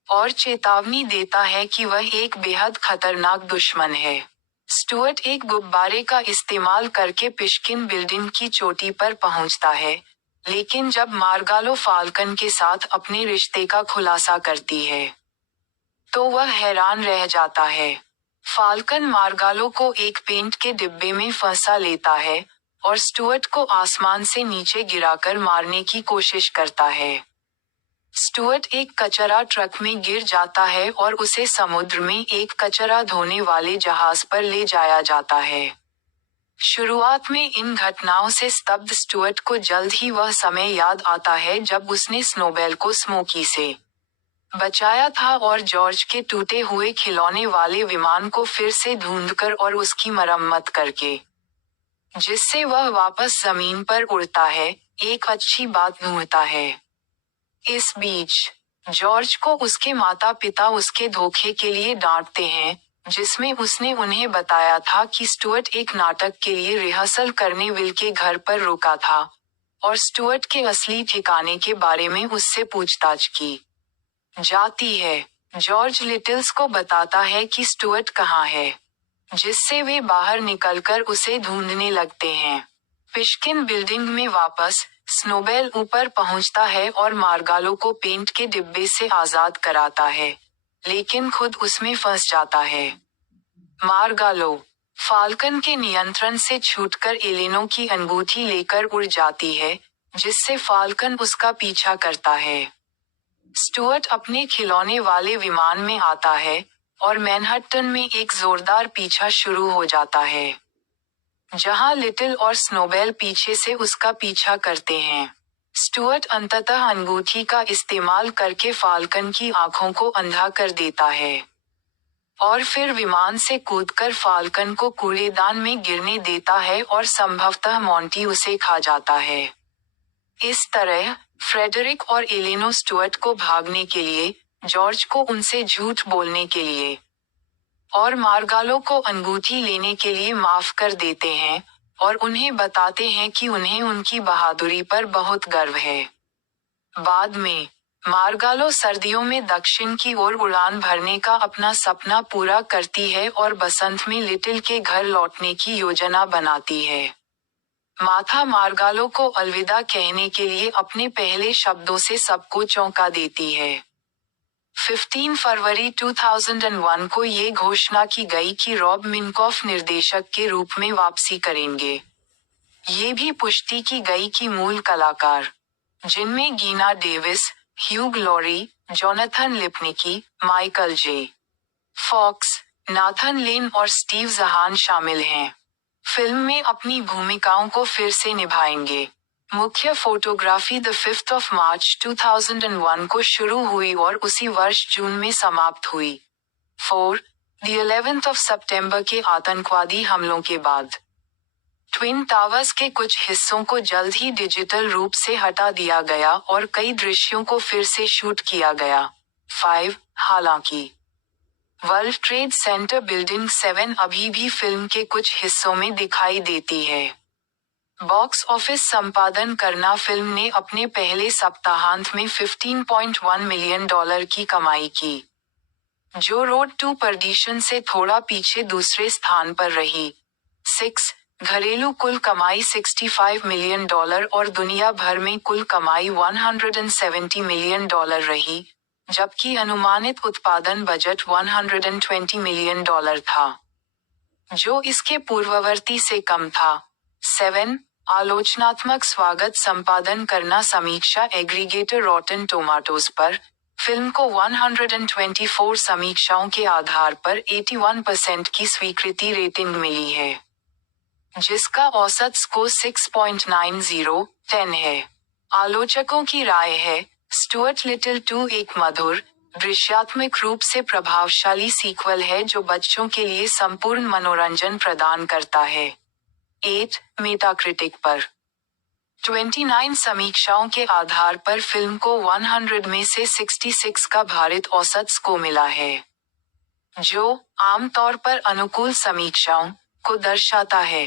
और चेतावनी देता है कि वह एक बेहद खतरनाक दुश्मन है। स्टुअर्ट एक गुब्बारे का इस्तेमाल करके पिशकिन बिल्डिंग की चोटी पर पहुंचता है, लेकिन जब मार्गालो फाल्कन के साथ अपने रिश्ते का खुलासा करती है, तो वह हैरान रह जाता है। फाल्कन मार्गालो को एक पेंट के डिब्बे में फंसा लेता है, और स्टुअर्ट को आसमान से नीचे गिराकर मारने की कोशिश करता है। स्टुअर्ट एक कचरा ट्रक में गिर जाता है और उसे समुद्र में एक कचरा धोने वाले जहाज पर ले जाया जाता है। शुरुआत में इन घटनाओं से स्तब्ध स्टुअर्ट को जल्द ही वह समय याद आता है जब उसने स्नोबेल को स्मोकी से बचाया था और जॉर्ज के टूटे हुए खिलौने वाले विमान को फिर से ढूंढकर और उसकी मरम्मत करके, जिससे वह वापस जमीन पर उड़ता है, एक अच्छी बात ढूंढता है। इस बीच जॉर्ज को उसके माता पिता उसके धोखे के लिए डांटते हैं, जिसमें उसने उन्हें बताया था कि स्टुअर्ट एक नाटक के लिए रिहर्सल करने विल के घर पर रुका था, और स्टुअर्ट के असली ठिकाने के बारे में उससे पूछताछ की जाती है। जॉर्ज लिटिल्स को बताता है कि स्टुअर्ट कहाँ है, जिससे वे बाहर निकलकर उसे ढूंढने लगते हैं। पिशकिन बिल्डिंग में वापस स्नोबेल ऊपर पहुंचता है और मार्गालो को पेंट के डिब्बे से आजाद कराता है, लेकिन खुद उसमें फंस जाता है। मार्गालो फाल्कन के नियंत्रण से छूटकर एलेनो की अंगूठी लेकर उड़ जाती है, जिससे फाल्कन उसका पीछा करता है। स्टुअर्ट अपने खिलौने वाले विमान में आता है, और मैनहट्टन में एक जोरदार पीछा शुरू हो जाता है, जहां लिटिल और स्नोबेल पीछे से उसका पीछा करते हैं। स्टुअर्ट अंततः अंगूठी का इस्तेमाल करके फाल्कन की आंखों को अंधा कर देता है, और फिर विमान से कूदकर फाल्कन को कूड़ेदान में गिरने देता है और संभवतः मॉन्टी उसे खा जाता है। इस तरह फ्रेडरिक और एलेनो स्टुअर्ट को भागने के लिए, जॉर्ज को उनसे झूठ बोलने के लिए, और मार्गालो को अंगूठी लेने के लिए माफ कर देते हैं, और उन्हें बताते हैं कि उन्हें उनकी बहादुरी पर बहुत गर्व है। बाद में मार्गालो सर्दियों में दक्षिण की ओर उड़ान भरने का अपना सपना पूरा करती है और बसंत में लिटिल के घर लौटने की योजना बनाती है। माथा मार्गालो को अलविदा कहने के लिए अपने पहले शब्दों से सबको चौंका देती है। 15 फरवरी 2001 को ये घोषणा की गई कि रॉब मिनकॉफ निर्देशक के रूप में वापसी करेंगे। ये भी पुष्टि की गई कि मूल कलाकार, जिनमें Geena Davis, Hugh Laurie, Jonathan Lipnicki, Michael J. Fox, Nathan Lane और स्टीव जहान शामिल हैं, फिल्म में अपनी भूमिकाओं को फिर से निभाएंगे। मुख्य फोटोग्राफी द 5 मार्च 2001 को शुरू हुई और उसी वर्ष जून में समाप्त हुई। 4. द 11 सितंबर के आतंकवादी हमलों के बाद ट्विन टावर्स के कुछ हिस्सों को जल्द ही डिजिटल रूप से हटा दिया गया और कई दृश्यों को फिर से शूट किया गया। 5. हालांकि वर्ल्ड ट्रेड सेंटर बिल्डिंग 7 अभी भी फिल्म के कुछ हिस्सों में दिखाई देती है। बॉक्स ऑफिस संपादन करना फिल्म ने अपने पहले सप्ताहांत में $15.1 मिलियन की कमाई की, जो रोड टू परडिशन से थोड़ा पीछे दूसरे स्थान पर रही। 6. घरेलू कुल कमाई $65 मिलियन और दुनिया भर में कुल कमाई $170 मिलियन रही, जबकि अनुमानित उत्पादन बजट $120 मिलियन था, जो इसके पूर्ववर्ती से कम था। 7. आलोचनात्मक स्वागत संपादन करना समीक्षा एग्रीगेटर रॉटन टोमाटोज पर फिल्म को 124 समीक्षाओं के आधार पर 81% की स्वीकृति रेटिंग मिली है, जिसका औसत स्कोर 6.90 10 है। आलोचकों की राय है, स्टुअर्ट लिटिल 2 एक मधुर, दृश्यात्मक रूप से प्रभावशाली सीक्वल है जो बच्चों के लिए संपूर्ण मनोरंजन प्रदान करता है। 8. मेटाक्रिटिक पर 29 समीक्षाओं के आधार पर फिल्म को 100 में से 66 का भारित औसत स्कोर मिला है, जो आमतौर पर अनुकूल समीक्षाओं को दर्शाता है।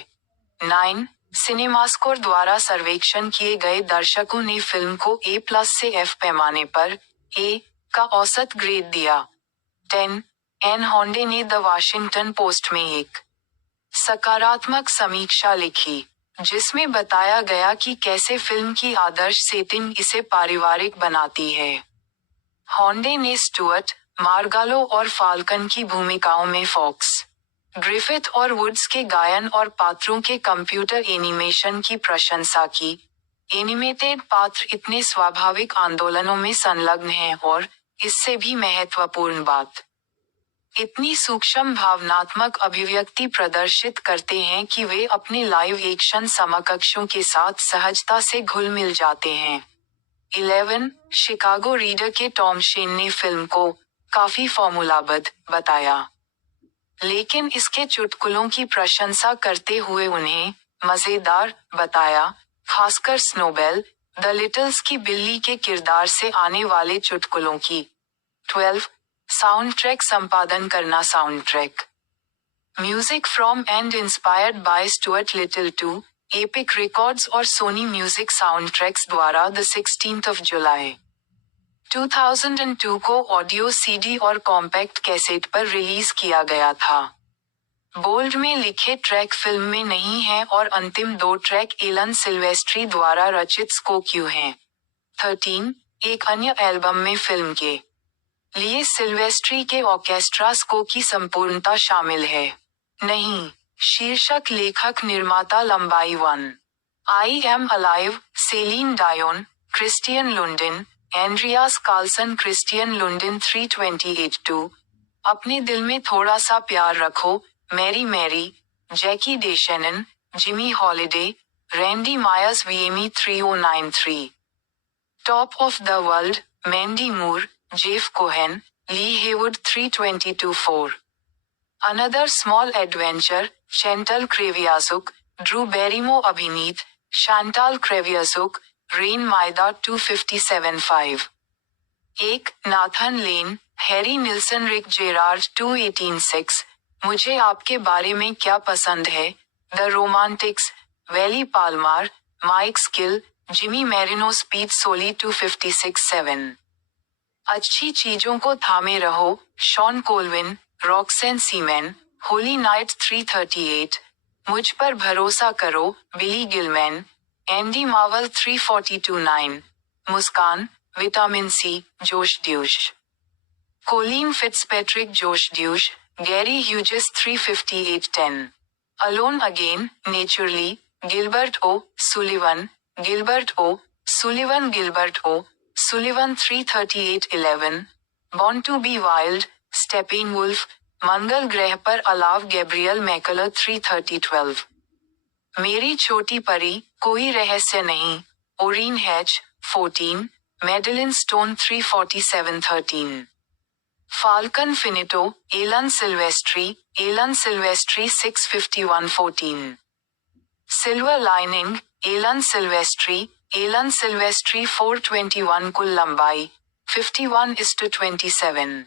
9. सिनेमास्कोर द्वारा सर्वेक्षण किए गए दर्शकों ने फिल्म को A+ से F पैमाने पर A का औसत ग्रेड दिया। 10. एन होंडे ने द वाशिंगटन पोस्ट में एक सकारात्मक समीक्षा लिखी, जिसमें बताया गया कि कैसे फिल्म की आदर्श सेटिंग इसे पारिवारिक बनाती है। होंडे ने स्टुअर्ट, मार्गालो और फाल्कन की भूमिकाओं में फॉक्स, ग्रिफिथ और वुड्स के गायन और पात्रों के कंप्यूटर एनिमेशन की प्रशंसा की। एनिमेटेड पात्र इतने स्वाभाविक आंदोलनों में संलग्न हैं और, इससे भी महत्वपूर्ण बात, इतनी सूक्ष्म भावनात्मक अभिव्यक्ति प्रदर्शित करते हैं कि वे अपने लाइव एक्शन समकक्षों के साथ सहजता से घुल मिल जाते हैं। 11. शिकागो रीडर के टॉम शेन ने फिल्म को काफी फॉर्मूलाबद्ध बताया, लेकिन इसके चुटकुलों की प्रशंसा करते हुए उन्हें मजेदार बताया, खासकर स्नोबेल द लिटिल्स की बिल्ली के किरदार से आने वाले चुटकुलों की। 12. साउंड ट्रैक संपादन करना sound track music from and inspired by Stuart little 2, epic records और सोनी म्यूजिक साउंड ट्रैक्स द्वारा द 16 जुलाई 2002 को ऑडियो CD और कॉम्पैक्ट कैसेट पर रिलीज किया गया था। बोल्ड में लिखे ट्रैक फिल्म में नहीं हैं और अंतिम 2 ट्रैक एलन सिल्वेस्ट्री द्वारा रचित स्कोर हैं। 13. एक अन्य एल्बम में फिल्म के लिए सिल्वेस्ट्री के ऑर्केस्ट्रा स्कोर की संपूर्णता शामिल है। नहीं, शीर्षक लेखक निर्माता लंबाई 1. I'm alive, Celine Dion, Kristian Lundin, Andreas Carlsson, Kristian Lundin 328-2, अपने दिल में थोड़ा सा प्यार रखो, Mary Mary, Jackie DeShannon, Jimmy Holiday, Randy Myers VME 3093, top of the world, Mandy Moore, Jeff Cohen, Lee Heywood 322-4, another small adventure, Chantal Kreviazuk, Drew Barrymore अभिनीत, Chantal Kreviazuk, Raine Maida 257-5, एक Nathan Lane, Harry Nilsson, Rick Jarrard 218-6, मुझे आपके बारे में क्या पसंद है, the Romantics, Wally Palmar, Mike Skill, Jimmy Marino, speed सोली 256-7, अच्छी चीजों को थामे रहो, शॉन कोलविन, रॉक्सेन सीमेन, होली नाइट 338, मुझ पर भरोसा करो, बिली गिलमैन, एंडी मावल 342-9, मुस्कान, vitamin C, Josh Deutsch, Colin Fitzpatrick Josh Deutsch, Gary Hughes 358-10, alone again, naturally, Gilbert O'Sullivan, Gilbert O'Sullivan, Gilbert O'Sullivan 338-11, born to be wild, Steppenwolf, मंगल ग्रह पर अलाव Gabriel Mackler 330-12, मेरी छोटी परी, कोई रहस्य नहीं, Orrin Hatch 14, Madeline Stone 347-13, falcon फिनिटो, Alan Silvestri 651-14, silver lining, Alan Silvestri 421, कुल लंबाई 51:27।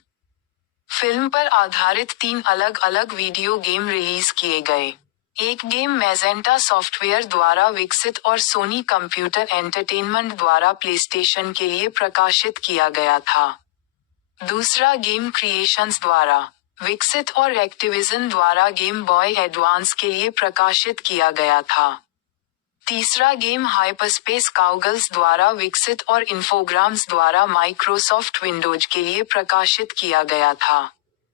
फिल्म पर आधारित 3 अलग अलग वीडियो गेम रिलीज किए गए। एक गेम मैजेंटा सॉफ्टवेयर द्वारा विकसित और सोनी कंप्यूटर एंटरटेनमेंट द्वारा प्लेस्टेशन के लिए प्रकाशित किया गया था। दूसरा गेम क्रिएशंस द्वारा विकसित और एक्टिविजन द्वारा गेम बॉय एडवांस के लिए प्रकाशित किया गया था। तीसरा गेम हाइपरस्पेस काउगल्स द्वारा विकसित और इन्फोग्राम्स द्वारा माइक्रोसॉफ्ट विंडोज के लिए प्रकाशित किया गया था।